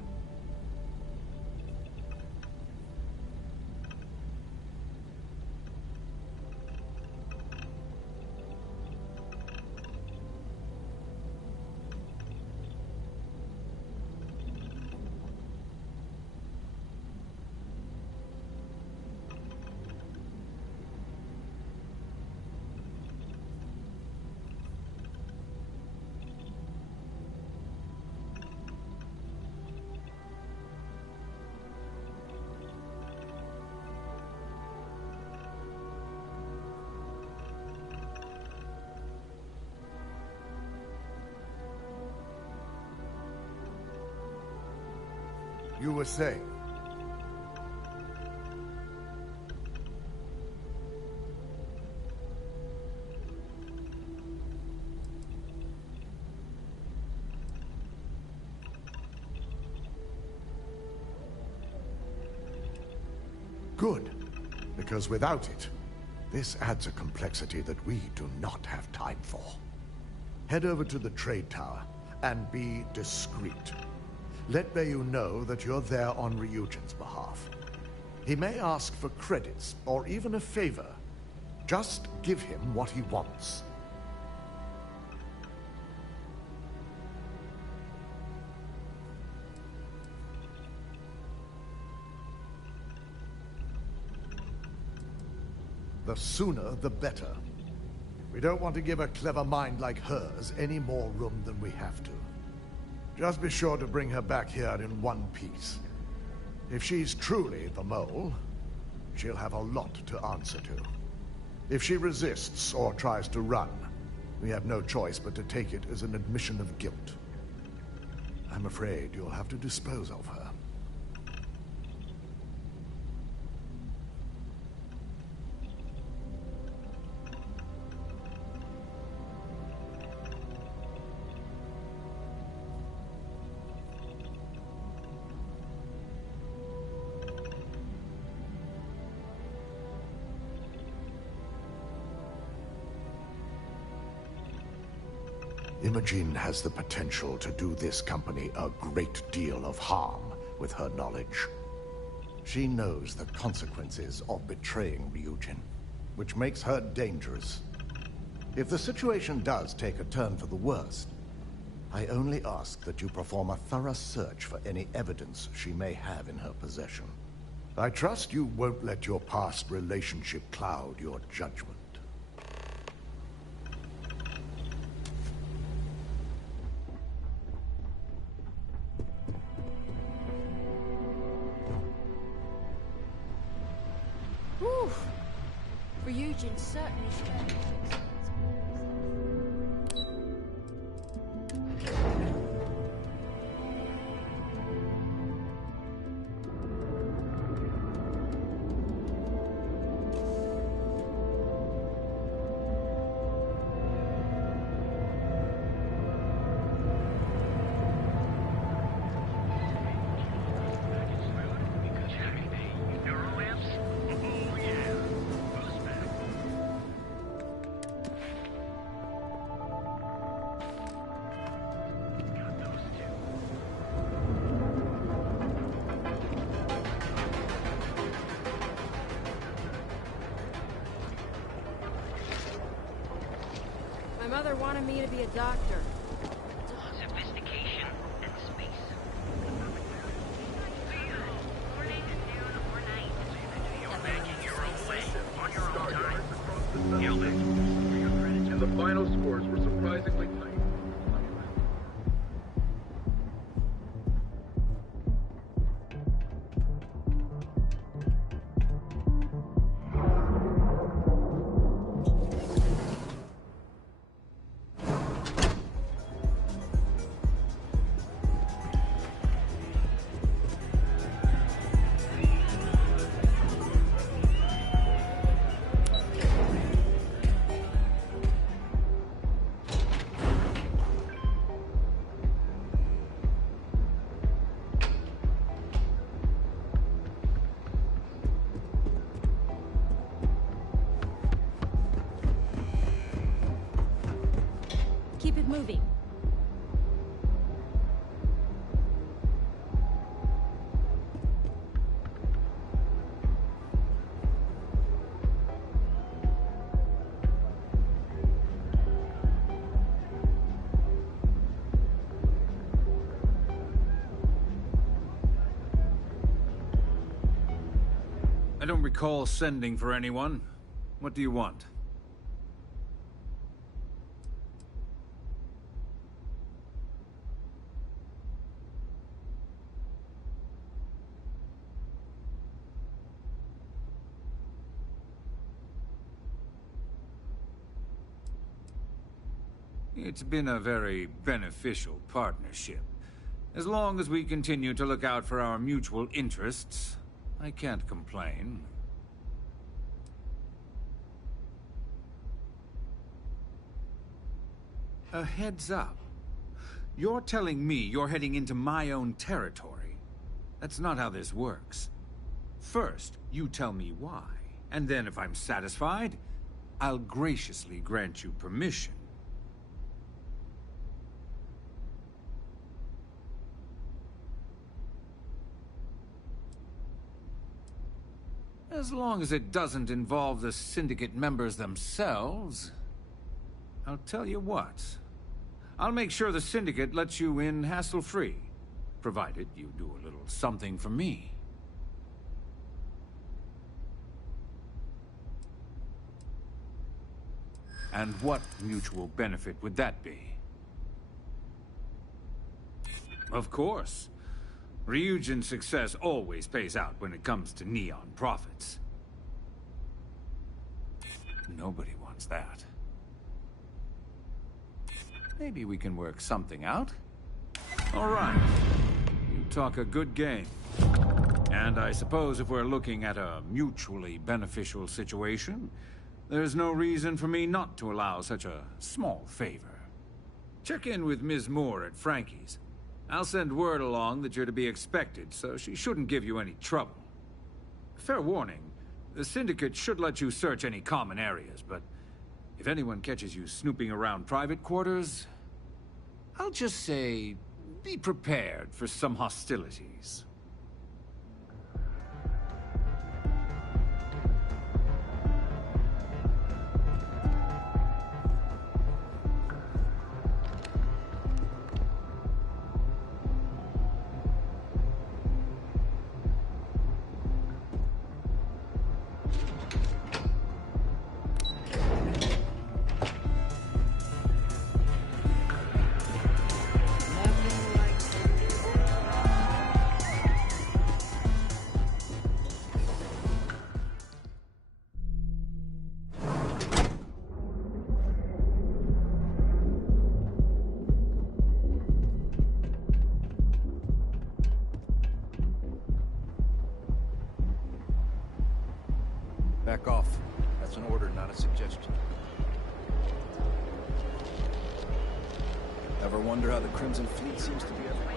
You were saying? Good, because without it, this adds a complexity that we do not have time for. Head over to the trade tower and be discreet. Let Bayou know that you're there on Ryujin's behalf. He may ask for credits, or even a favor. Just give him what he wants. The the sooner the better. We don't want to give a clever mind like hers any more room than we have to. Just be sure to bring her back here in one piece. If she's truly the mole, she'll have a lot to answer to. If she resists or tries to run, we have no choice but to take it as an admission of guilt. I'm afraid you'll have to dispose of her. Imogene has the potential to do this company a great deal of harm with her knowledge. She knows the consequences of betraying Ryujin, which makes her dangerous. If the situation does take a turn for the worst, I only ask that you perform a thorough search for any evidence she may have in her possession. I trust you won't let your past relationship cloud your judgment. Ryujin certainly showed. My mother wanted me to be a doctor. Sophistication and space. You're making your own way, on your own time. Gilded. And the final scores were surprisingly tight. Keep it moving. I don't recall sending for anyone. What do you want? It's been a very beneficial partnership. As long as we continue to look out for our mutual interests, I can't complain. A heads up. You're telling me you're heading into my own territory. That's not how this works. First, you tell me why, and then if I'm satisfied, I'll graciously grant you permission. As long as it doesn't involve the Syndicate members themselves. I'll tell you what. I'll make sure the Syndicate lets you in hassle-free, provided you do a little something for me. And what mutual benefit would that be? Of course. Ryujin's success always pays out when it comes to Neon profits. Nobody wants that. Maybe we can work something out? All right. You talk a good game. And I suppose if we're looking at a mutually beneficial situation, there's no reason for me not to allow such a small favor. Check in with Ms. Moore at Frankie's. I'll send word along that you're to be expected, so she shouldn't give you any trouble. Fair warning, the Syndicate should let you search any common areas, but if anyone catches you snooping around private quarters, I'll just say, be prepared for some hostilities. Back off. That's an order, not a suggestion. Ever wonder how the Crimson Fleet seems to be everywhere?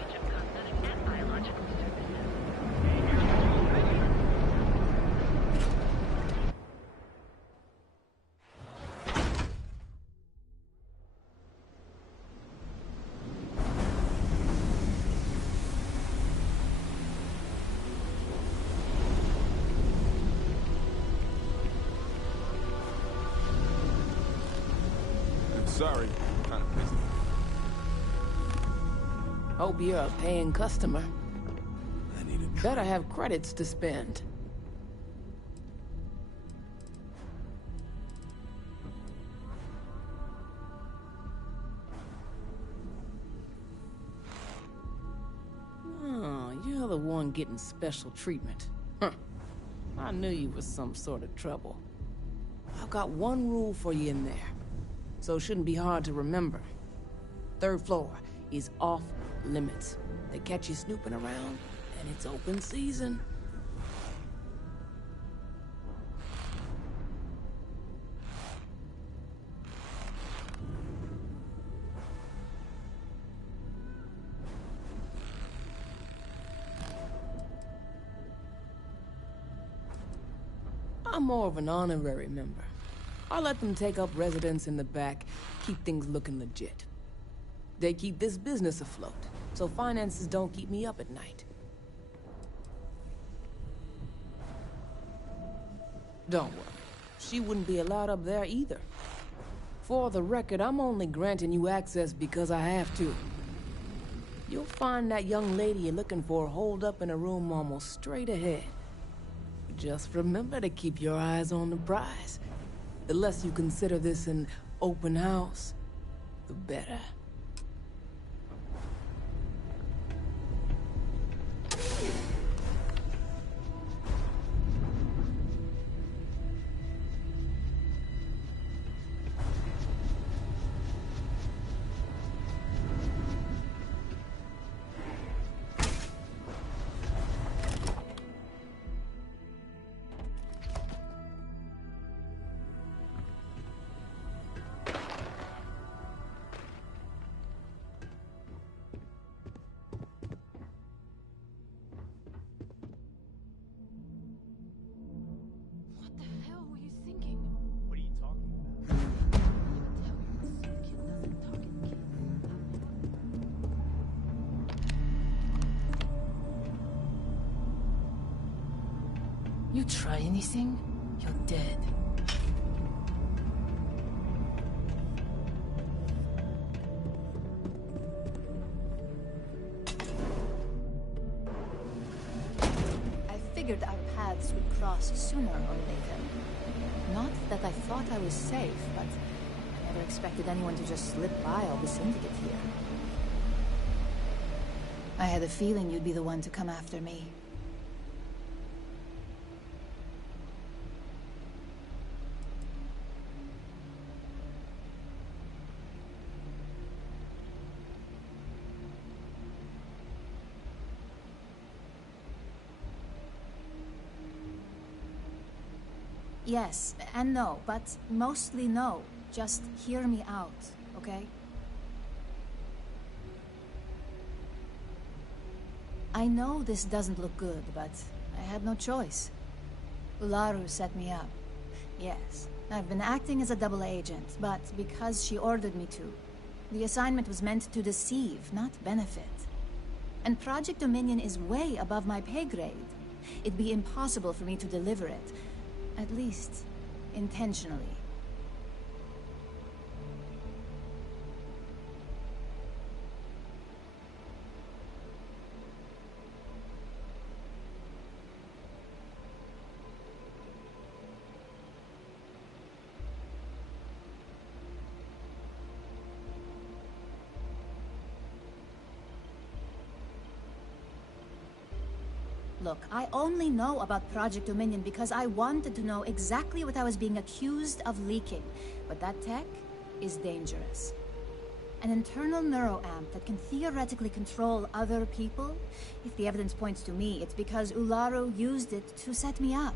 Sorry, I'm kind of busy. Hope you're a paying customer. I need a Better have credits to spend. Oh, you're the one getting special treatment. Huh. I knew you was some sort of trouble. I've got one rule for you in there, so it shouldn't be hard to remember. Third floor is off limits. They catch you snooping around, and it's open season. I'm more of an honorary member. I let them take up residence in the back, keep things looking legit. They keep this business afloat, so finances don't keep me up at night. Don't worry, she wouldn't be allowed up there either. For the record, I'm only granting you access because I have to. You'll find that young lady you're looking for holed up in a room almost straight ahead. Just remember to keep your eyes on the prize. The less you consider this an open house, the better. You try anything, you're dead. I figured our paths would cross sooner or later. Not that I thought I was safe, but expected anyone to just slip by all the syndicate here. I had a feeling you'd be the one to come after me. Yes, and no, but mostly no. Just hear me out, okay? I know this doesn't look good, but I had no choice. Ularu set me up. Yes, I've been acting as a double agent, but because she ordered me to. The assignment was meant to deceive, not benefit. And Project Dominion is way above my pay grade. It'd be impossible for me to deliver it. At least, intentionally. Look, I only know about Project Dominion because I wanted to know exactly what I was being accused of leaking. But that tech is dangerous. An internal neuroamp that can theoretically control other people? If the evidence points to me, it's because Ularu used it to set me up.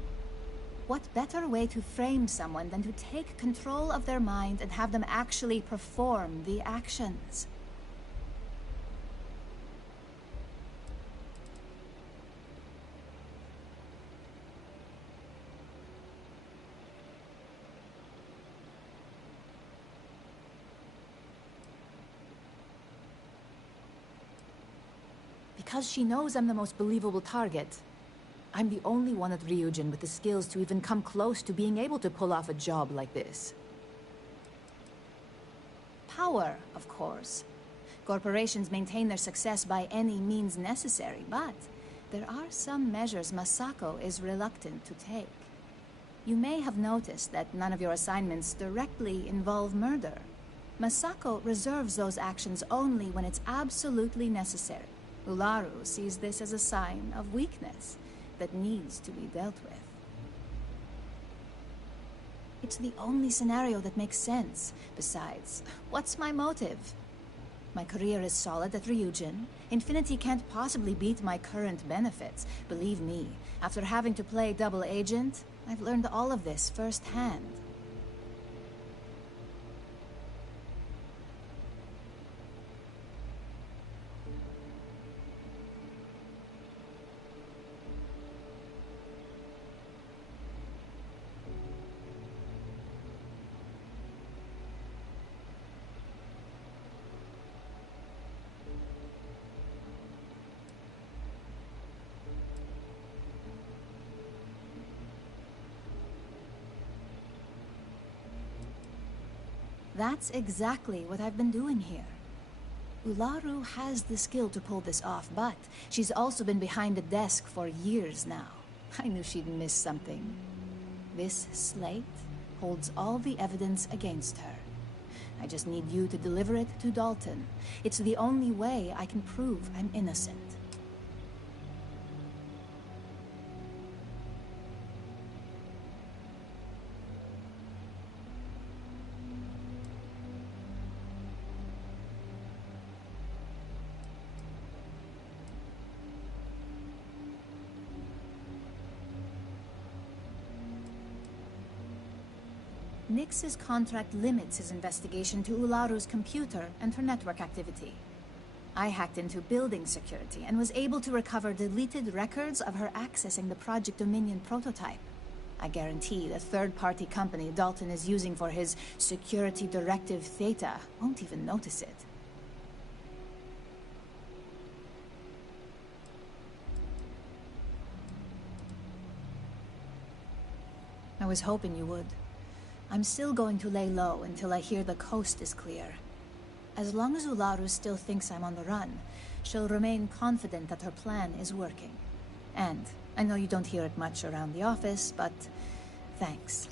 What better way to frame someone than to take control of their mind and have them actually perform the actions? Because she knows I'm the most believable target. I'm the only one at Ryujin with the skills to even come close to being able to pull off a job like this. Power, of course. Corporations maintain their success by any means necessary, but there are some measures Masako is reluctant to take. You may have noticed that none of your assignments directly involve murder. Masako reserves those actions only when it's absolutely necessary. Ularu sees this as a sign of weakness that needs to be dealt with. It's the only scenario that makes sense. Besides, what's my motive? My career is solid at Ryujin. Infinity can't possibly beat my current benefits. Believe me, after having to play double agent, I've learned all of this firsthand. That's exactly what I've been doing here. Ularu has the skill to pull this off, but she's also been behind the desk for years now. I knew she'd miss something. This slate holds all the evidence against her. I just need you to deliver it to Dalton. It's the only way I can prove I'm innocent. Nix's contract limits his investigation to Ularu's computer and her network activity. I hacked into building security and was able to recover deleted records of her accessing the Project Dominion prototype. I guarantee the third-party company Dalton is using for his security directive Theta won't even notice it. I was hoping you would. I'm still going to lay low until I hear the coast is clear. As long as Ularu still thinks I'm on the run, she'll remain confident that her plan is working. And I know you don't hear it much around the office, but thanks.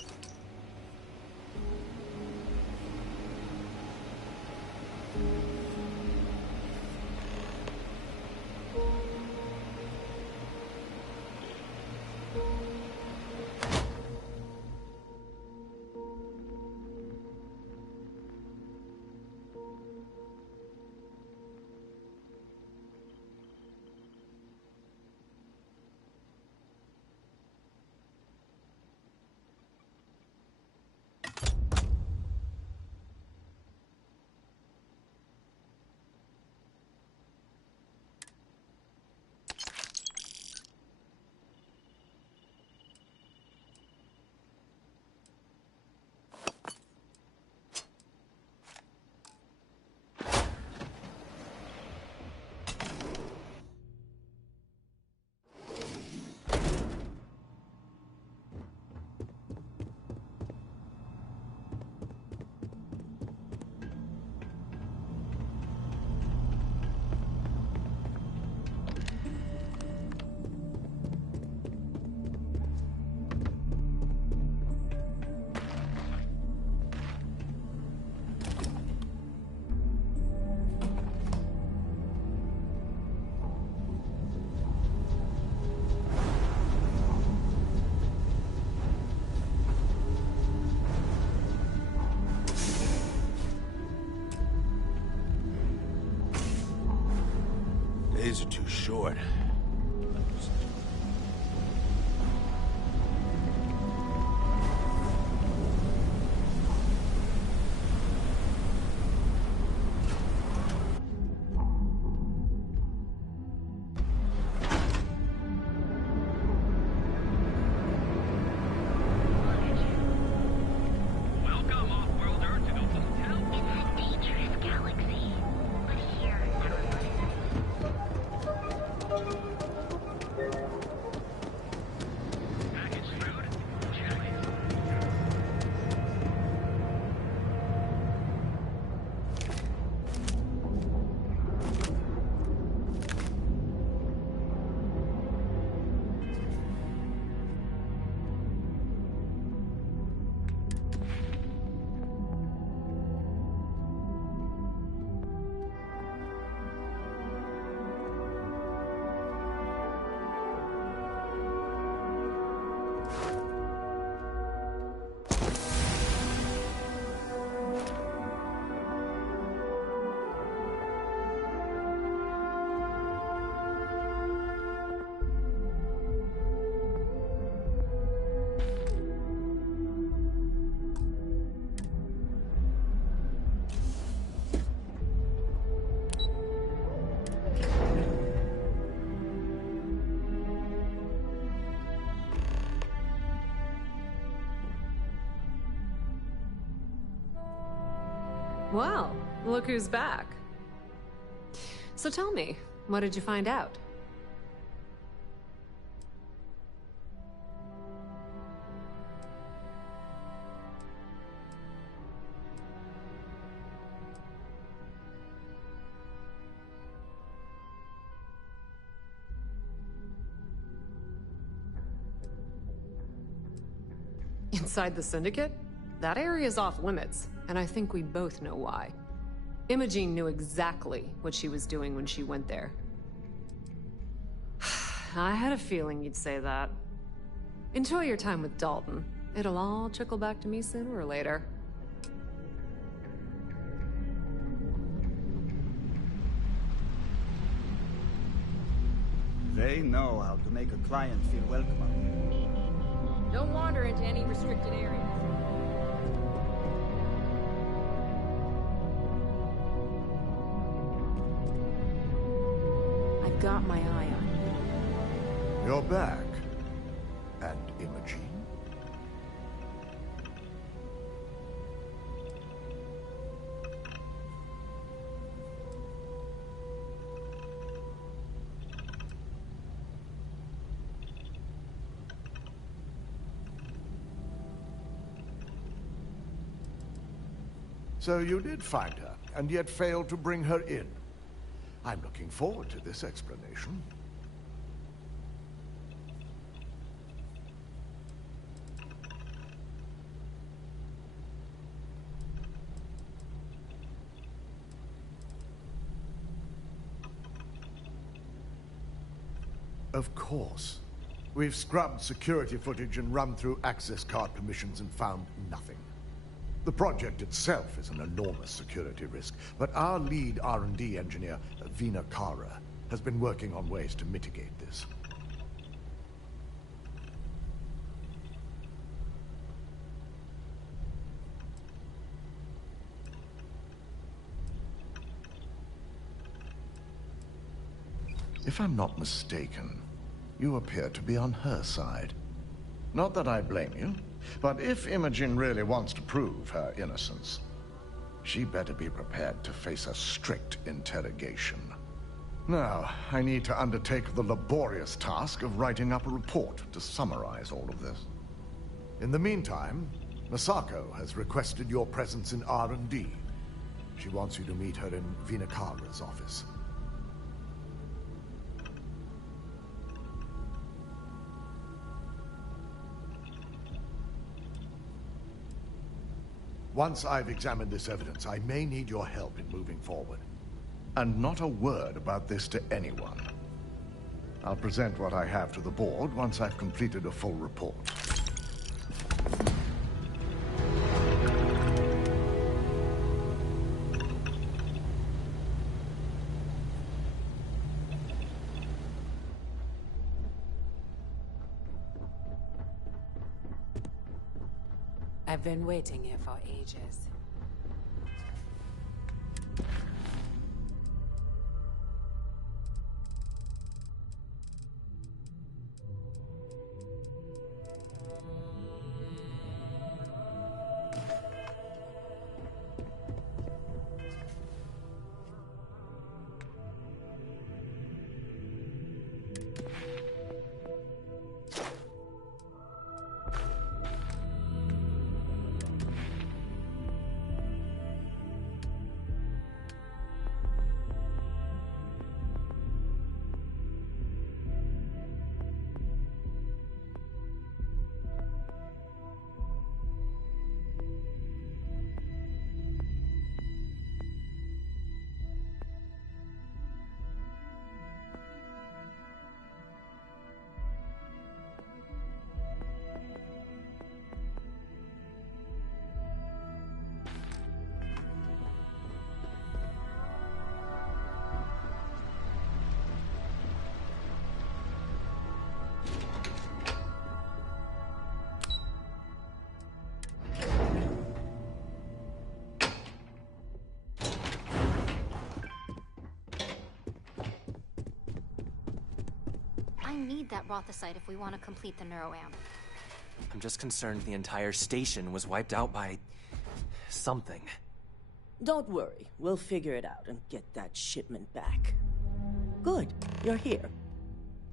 Days are too short. Well, look who's back. So tell me, what did you find out? Inside the Syndicate? That area's off limits, and I think we both know why. Imogene knew exactly what she was doing when she went there. I had a feeling you'd say that. Enjoy your time with Dalton. It'll all trickle back to me sooner or later. They know how to make a client feel welcome up here. Don't wander into any restricted areas. I've got my eye on you. You're back. And Imogene? So you did find her, and yet failed to bring her in. I'm looking forward to this explanation. Of course. We've scrubbed security footage and run through access card permissions and found nothing. The project itself is an enormous security risk, but our lead R&D engineer, Vina Kara, has been working on ways to mitigate this. If I'm not mistaken, you appear to be on her side. Not that I blame you, but if Imogen really wants to prove her innocence, she better be prepared to face a strict interrogation. Now, I need to undertake the laborious task of writing up a report to summarize all of this. In the meantime, Masako has requested your presence in R&D. She wants you to meet her in Vinakara's office. Once I've examined this evidence, I may need your help in moving forward. And not a word about this to anyone. I'll present what I have to the board once I've completed a full report. I've been waiting here for ages. I need that Rothosite if we want to complete the neuroamp. I'm just concerned the entire station was wiped out by... something. Don't worry, we'll figure it out and get that shipment back. Good, you're here.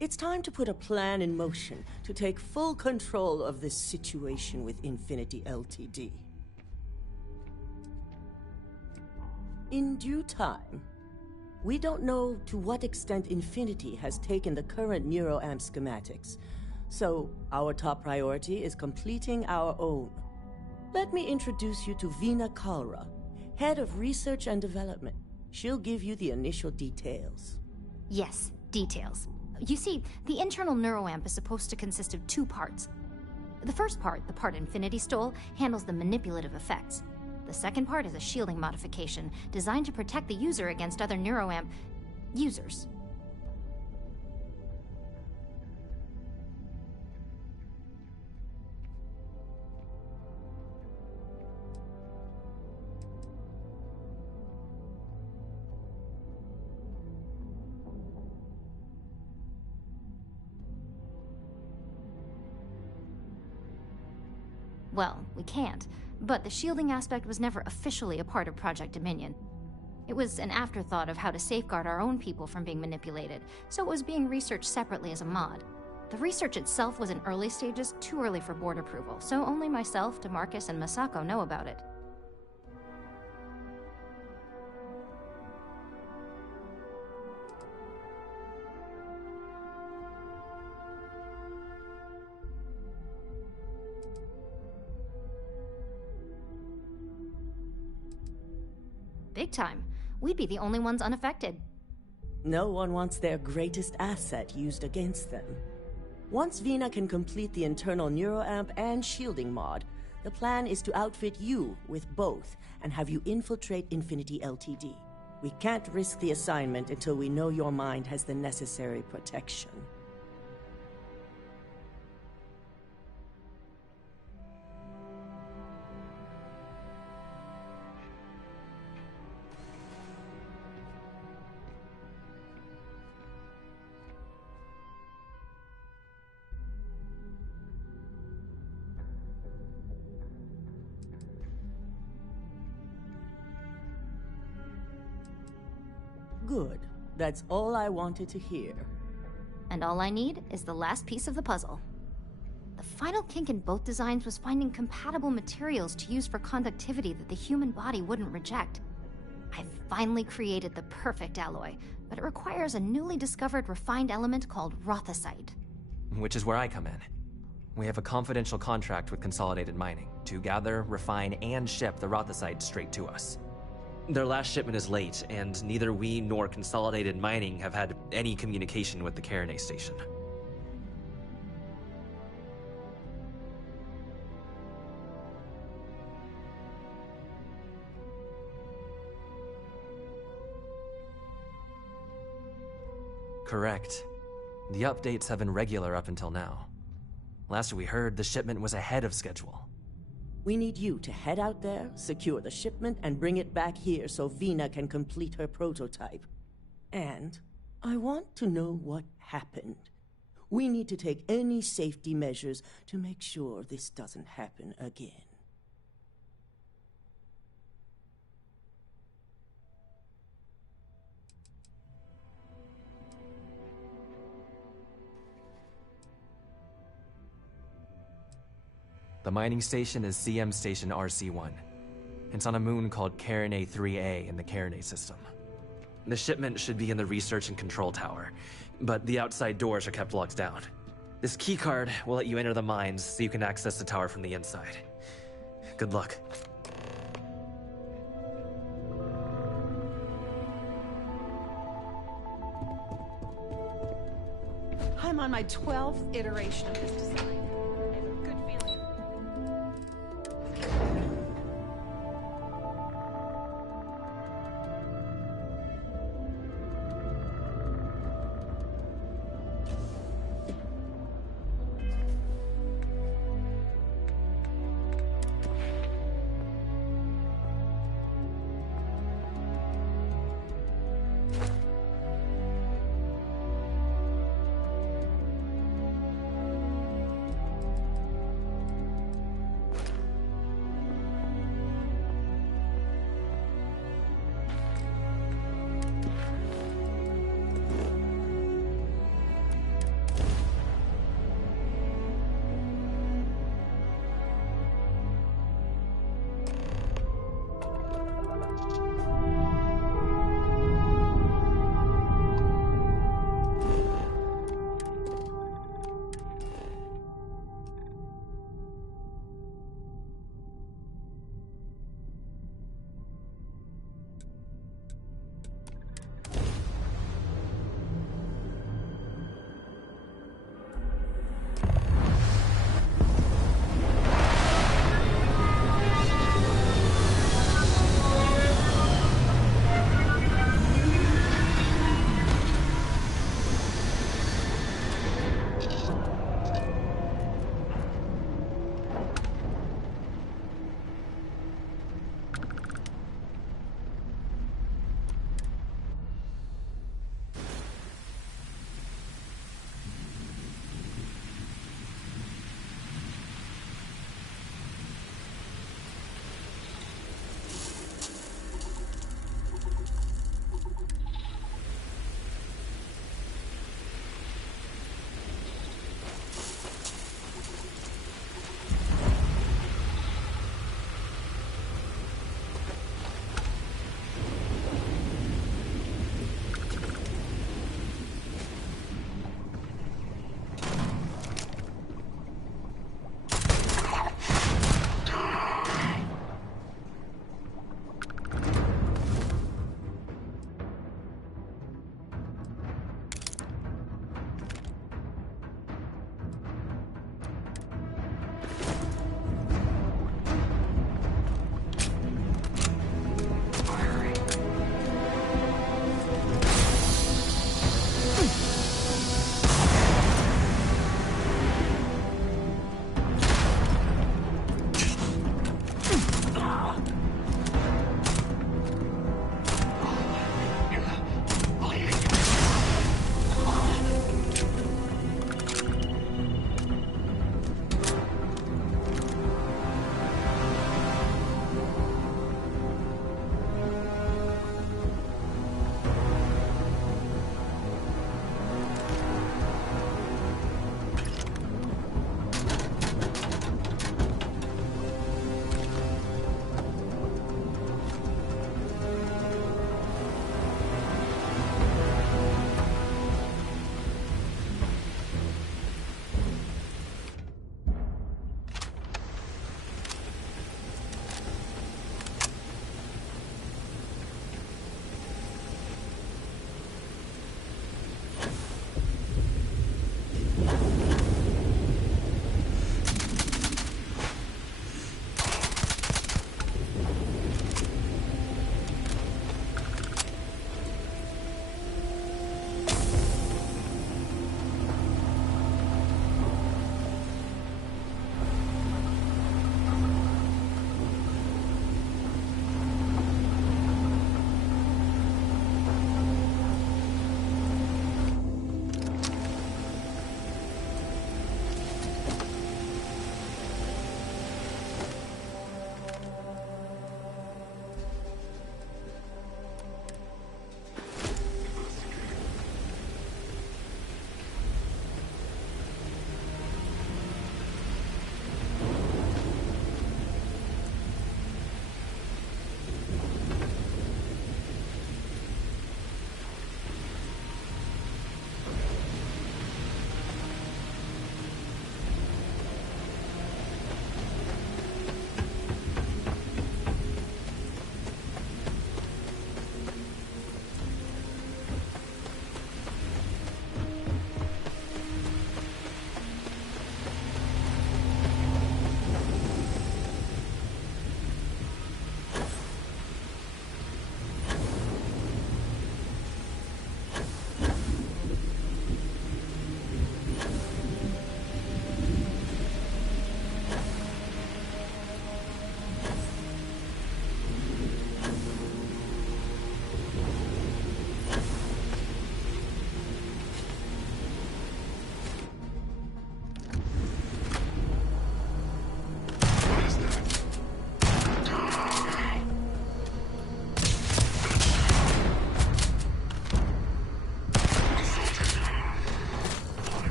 It's time to put a plan in motion to take full control of this situation with Infinity Ltd. In due time. We don't know to what extent Infinity has taken the current neuroamp schematics, so our top priority is completing our own. Let me introduce you to Vina Kalra, Head of Research and Development. She'll give you the initial details. Yes, details. You see, the internal neuroamp is supposed to consist of two parts. The first part, the part Infinity stole, handles the manipulative effects. The second part is a shielding modification designed to protect the user against other neuroamp users. Well, we can't. But the shielding aspect was never officially a part of Project Dominion. It was an afterthought of how to safeguard our own people from being manipulated, so it was being researched separately as a mod. The research itself was in early stages, too early for board approval, so only myself, DeMarcus, and Masako know about it. Big time. We'd be the only ones unaffected. No one wants their greatest asset used against them. Once Vina can complete the internal neuroamp and shielding mod, the plan is to outfit you with both and have you infiltrate Infinity Ltd. We can't risk the assignment until we know your mind has the necessary protection. Good. That's all I wanted to hear. And all I need is the last piece of the puzzle. The final kink in both designs was finding compatible materials to use for conductivity that the human body wouldn't reject. I've finally created the perfect alloy, but it requires a newly discovered refined element called Rothosite. Which is where I come in. We have a confidential contract with Consolidated Mining to gather, refine, and ship the Rothosite straight to us. Their last shipment is late, and neither we nor Consolidated Mining have had any communication with the Carinay station. Correct. The updates have been regular up until now. Last we heard, the shipment was ahead of schedule. We need you to head out there, secure the shipment, and bring it back here so Vina can complete her prototype. And I want to know what happened. We need to take any safety measures to make sure this doesn't happen again. The mining station is CM Station RC-1. It's on a moon called Carinae 3A in the Carinae system. The shipment should be in the research and control tower, but the outside doors are kept locked down. This keycard will let you enter the mines so you can access the tower from the inside. Good luck. I'm on my 12th iteration of this design. I have a good feeling.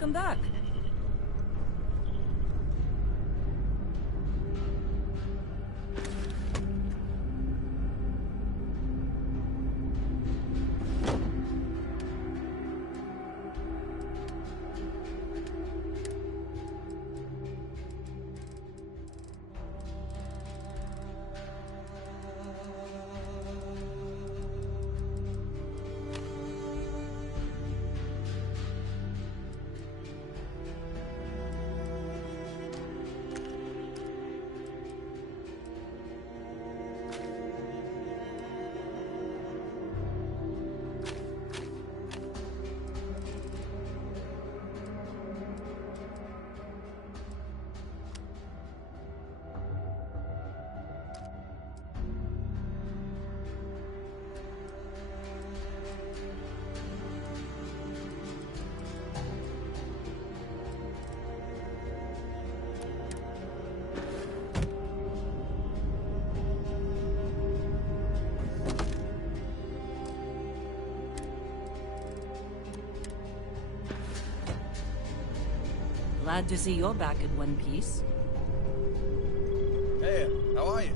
welcome back. Glad to see you're back in one piece. Hey, how are you?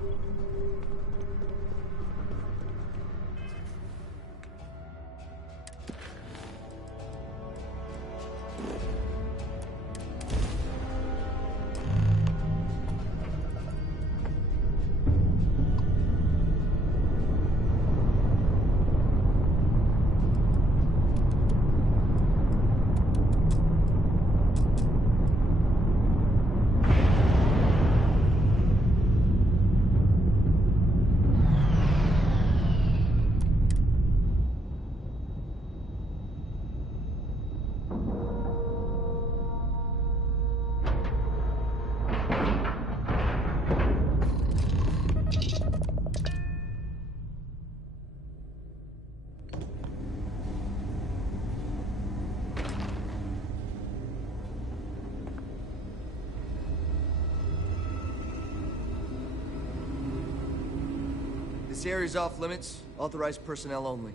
This area's off limits. Authorized personnel only.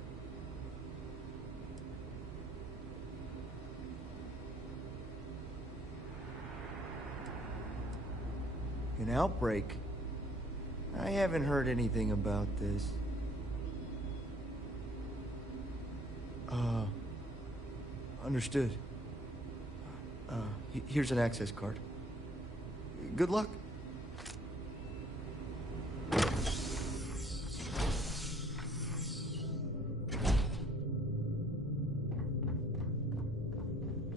An outbreak? I haven't heard anything about this. Understood. Here's an access card. Good luck.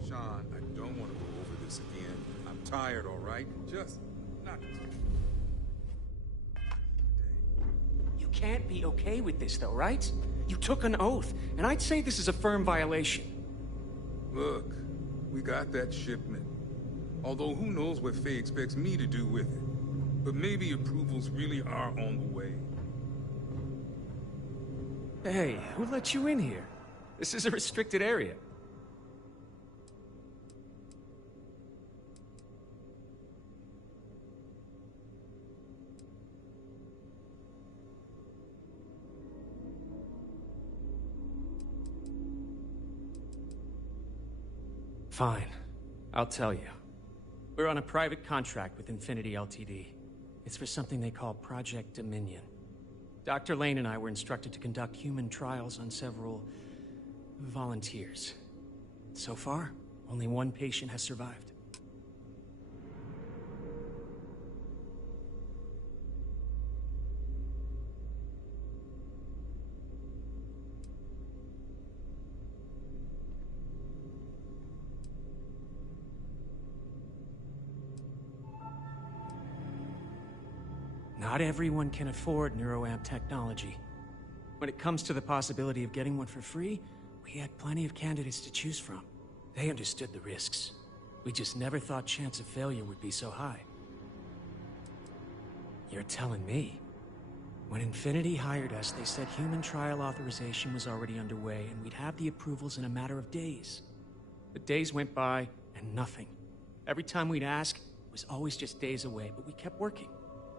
Sean, I don't want to go over this again. I'm tired, all right? Just not You can't be okay with this, though, right? You took an oath, and I'd say this is a firm violation. Look, we got that shipment. Although who knows what Faye expects me to do with it. But maybe approvals really are on the way. Hey, who let you in here? This is a restricted area. Fine. I'll tell you. We're on a private contract with Infinity Ltd. It's for something they call Project Dominion. Dr. Lane and I were instructed to conduct human trials on several volunteers. So far, only one patient has survived. Not everyone can afford neuroamp technology. When it comes to the possibility of getting one for free, we had plenty of candidates to choose from. They understood the risks. We just never thought chance of failure would be so high. You're telling me? When Infinity hired us, they said human trial authorization was already underway and we'd have the approvals in a matter of days. The days went by and nothing. Every time we'd ask, it was always just days away, but we kept working.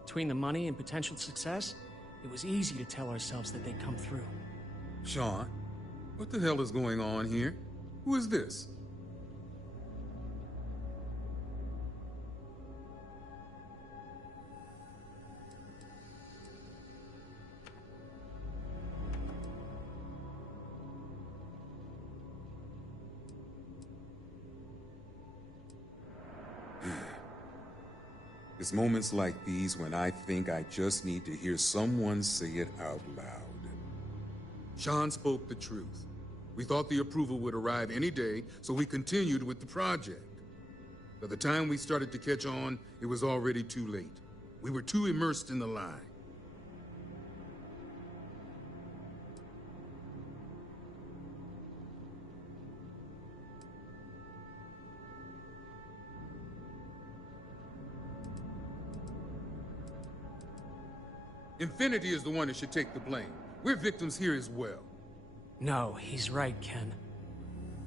Between the money and potential success, it was easy to tell ourselves that they'd come through. Sean, what the hell is going on here? Who is this? It's moments like these when I think I just need to hear someone say it out loud. Sean spoke the truth. We thought the approval would arrive any day, so we continued with the project. By the time we started to catch on, it was already too late. We were too immersed in the lie. Infinity is the one that should take the blame. We're victims here as well. No, he's right, Ken.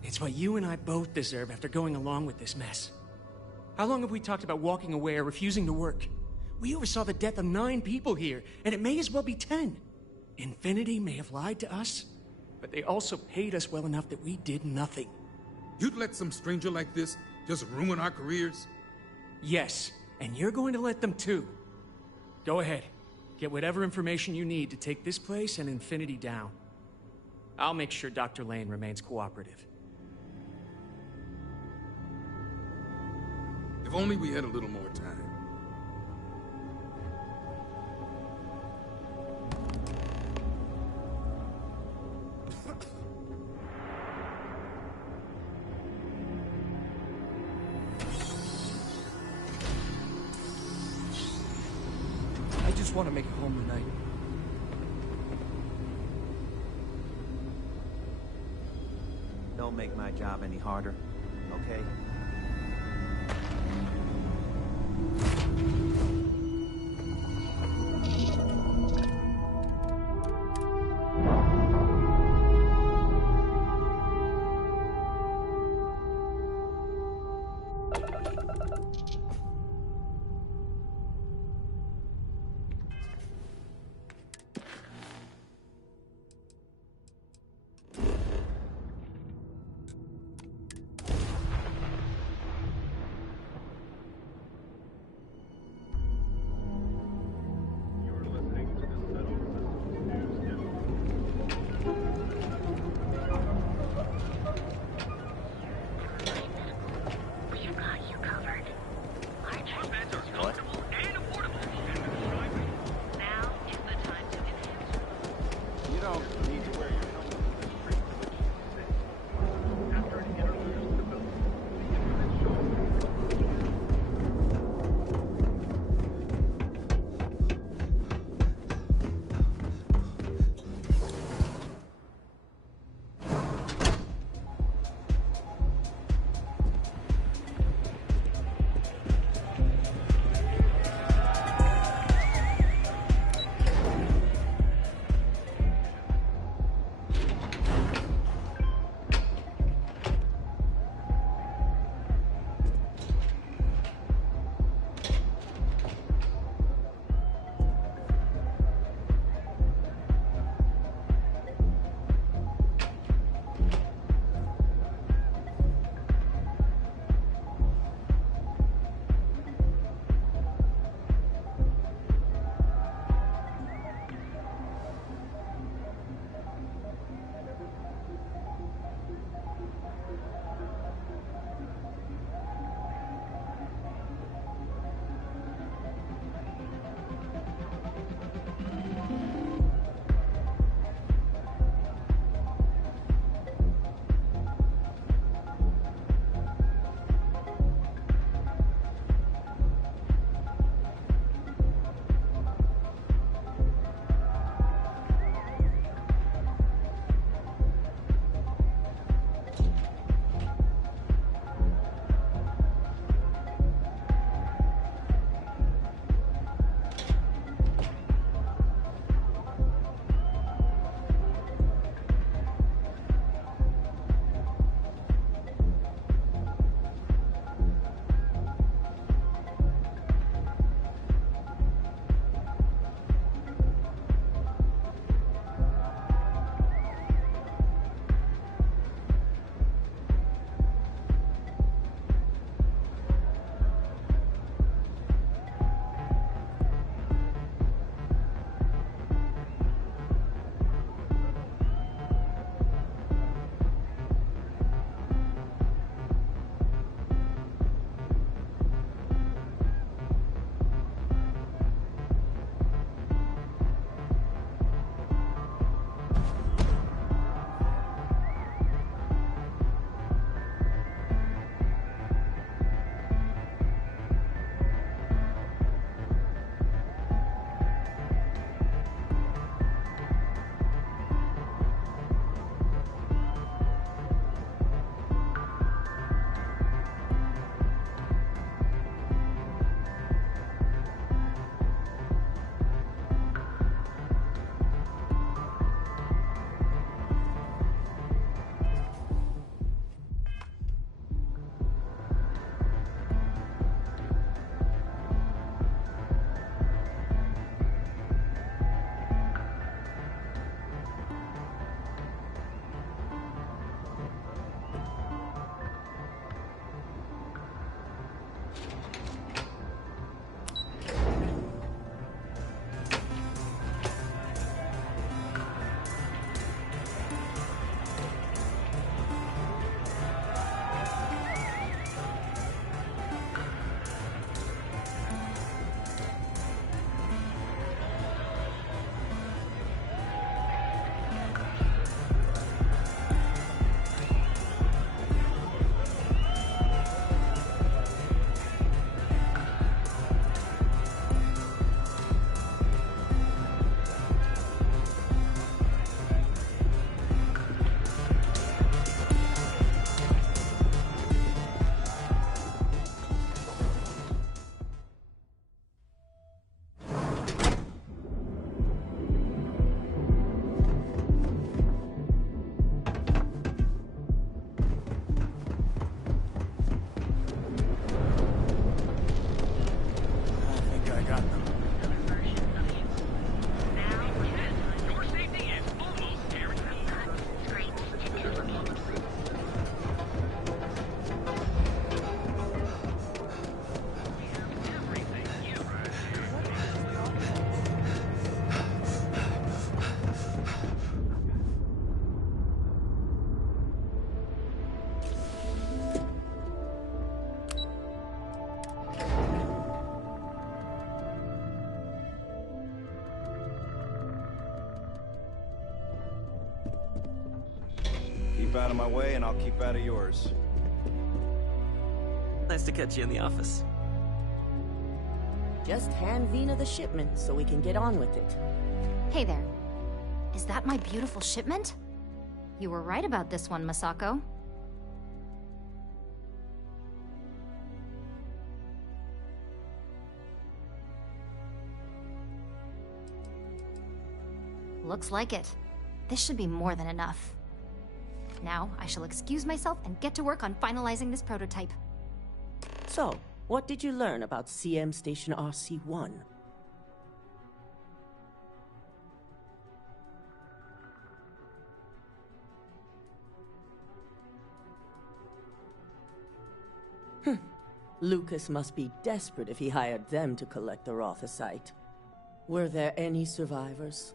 It's what you and I both deserve after going along with this mess. How long have we talked about walking away or refusing to work? We oversaw the death of 9 people here, and it may as well be 10. Infinity may have lied to us, but they also paid us well enough that we did nothing. You'd let some stranger like this just ruin our careers? Yes, and you're going to let them too. Go ahead. Get whatever information you need to take this place and Infinity down. I'll make sure Dr. Lane remains cooperative. If only we had a little more time. I just want to make it home tonight. Don't make my job any harder, okay? out of my way and I'll keep out of yours. Nice to catch you in the office. Just hand Vina the shipment so we can get on with it. Hey there. Is that my beautiful shipment? You were right about this one, Masako. Looks like it. This should be more than enough. Now, I shall excuse myself and get to work on finalizing this prototype. So, what did you learn about CM Station RC-1? Lucas must be desperate if he hired them to collect the Rothicite. Were there any survivors?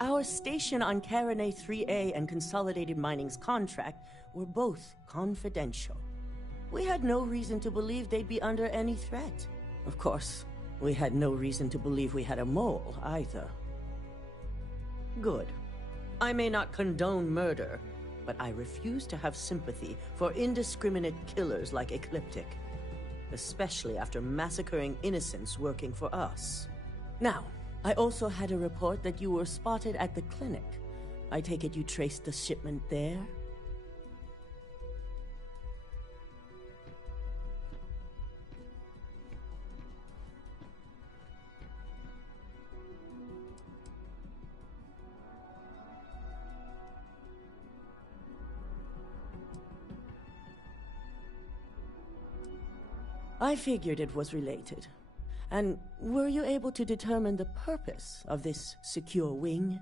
Our station on Carinae 3A and Consolidated Mining's contract were both confidential. We had no reason to believe they'd be under any threat. Of course, we had no reason to believe we had a mole, either. Good. I may not condone murder, but I refuse to have sympathy for indiscriminate killers like Ecliptic, especially after massacring innocents working for us. Now, I also had a report that you were spotted at the clinic. I take it you traced the shipment there? I figured it was related. And were you able to determine the purpose of this secure wing?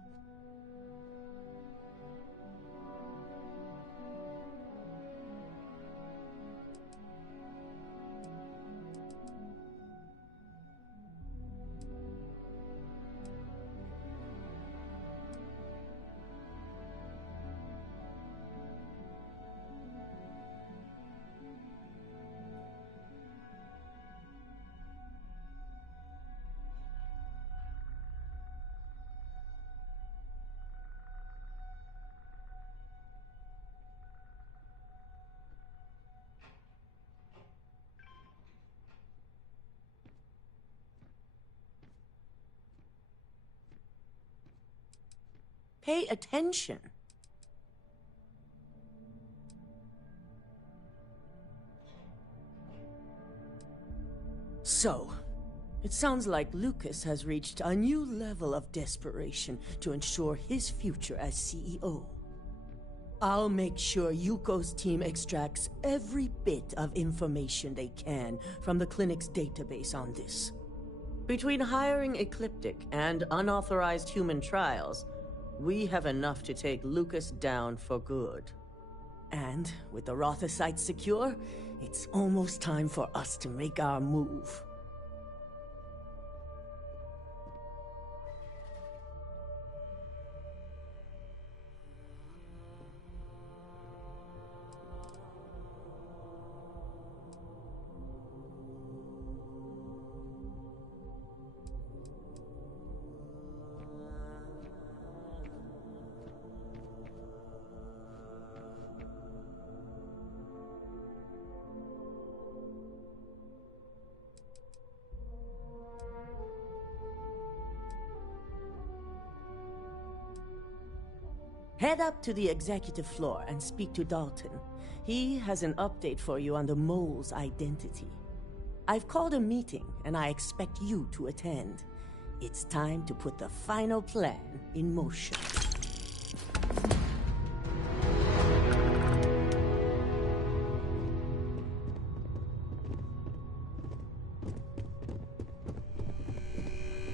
Pay attention. So, it sounds like Lucas has reached a new level of desperation to ensure his future as CEO. I'll make sure Yuko's team extracts every bit of information they can from the clinic's database on this. Between hiring Ecliptic and unauthorized human trials, we have enough to take Lucas down for good. And with the Rothicite secure, it's almost time for us to make our move. Head up to the executive floor and speak to Dalton. He has an update for you on the mole's identity. I've called a meeting, and I expect you to attend. It's time to put the final plan in motion.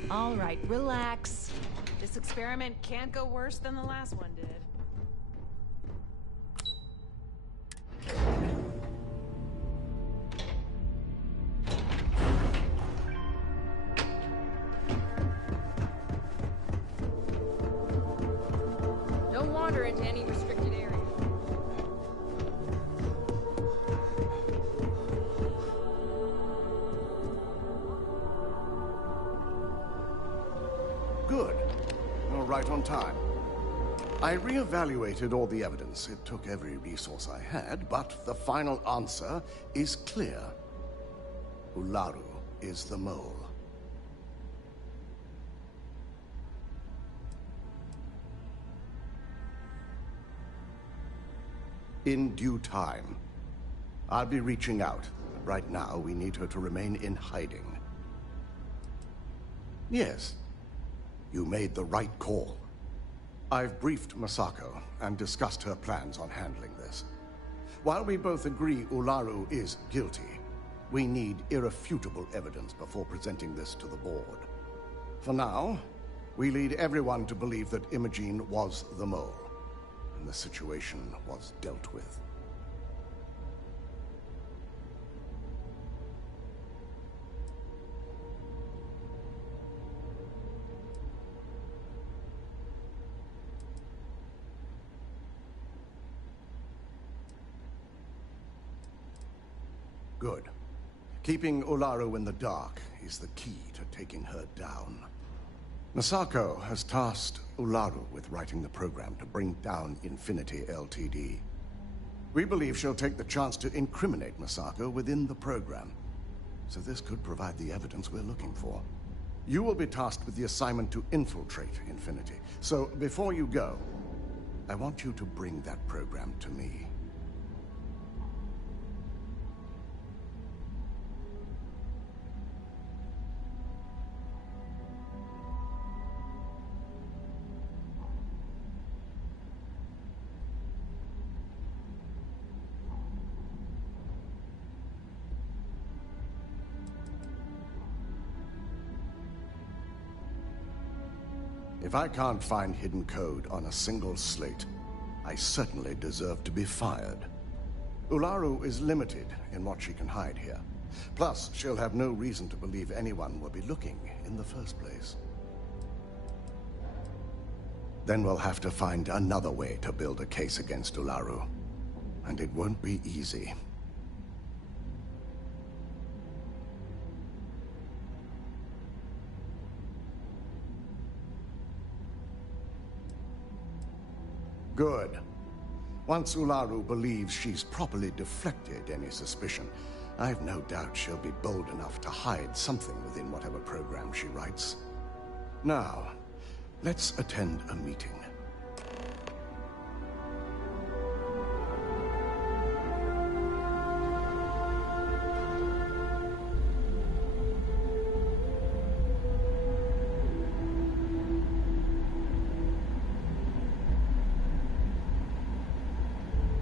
All right, relax. This experiment can't go worse than the last one did. on time. I reevaluated all the evidence. It took every resource I had, but the final answer is clear. Ularu is the mole. In due time. I'll be reaching out. Right now, we need her to remain in hiding. Yes, you made the right call. I've briefed Masako and discussed her plans on handling this. While we both agree Ularu is guilty, we need irrefutable evidence before presenting this to the board. For now, we lead everyone to believe that Imogene was the mole, and the situation was dealt with. Good. Keeping Ularu in the dark is the key to taking her down. Masako has tasked Ularu with writing the program to bring down Infinity Ltd. We believe she'll take the chance to incriminate Masako within the program, so this could provide the evidence we're looking for. You will be tasked with the assignment to infiltrate Infinity, so before you go, I want you to bring that program to me. If I can't find hidden code on a single slate, I certainly deserve to be fired. Ularu is limited in what she can hide here. Plus, she'll have no reason to believe anyone will be looking in the first place. Then we'll have to find another way to build a case against Ularu. And it won't be easy. Good. Once Ularu believes she's properly deflected any suspicion, I've no doubt she'll be bold enough to hide something within whatever program she writes. Now, let's attend a meeting.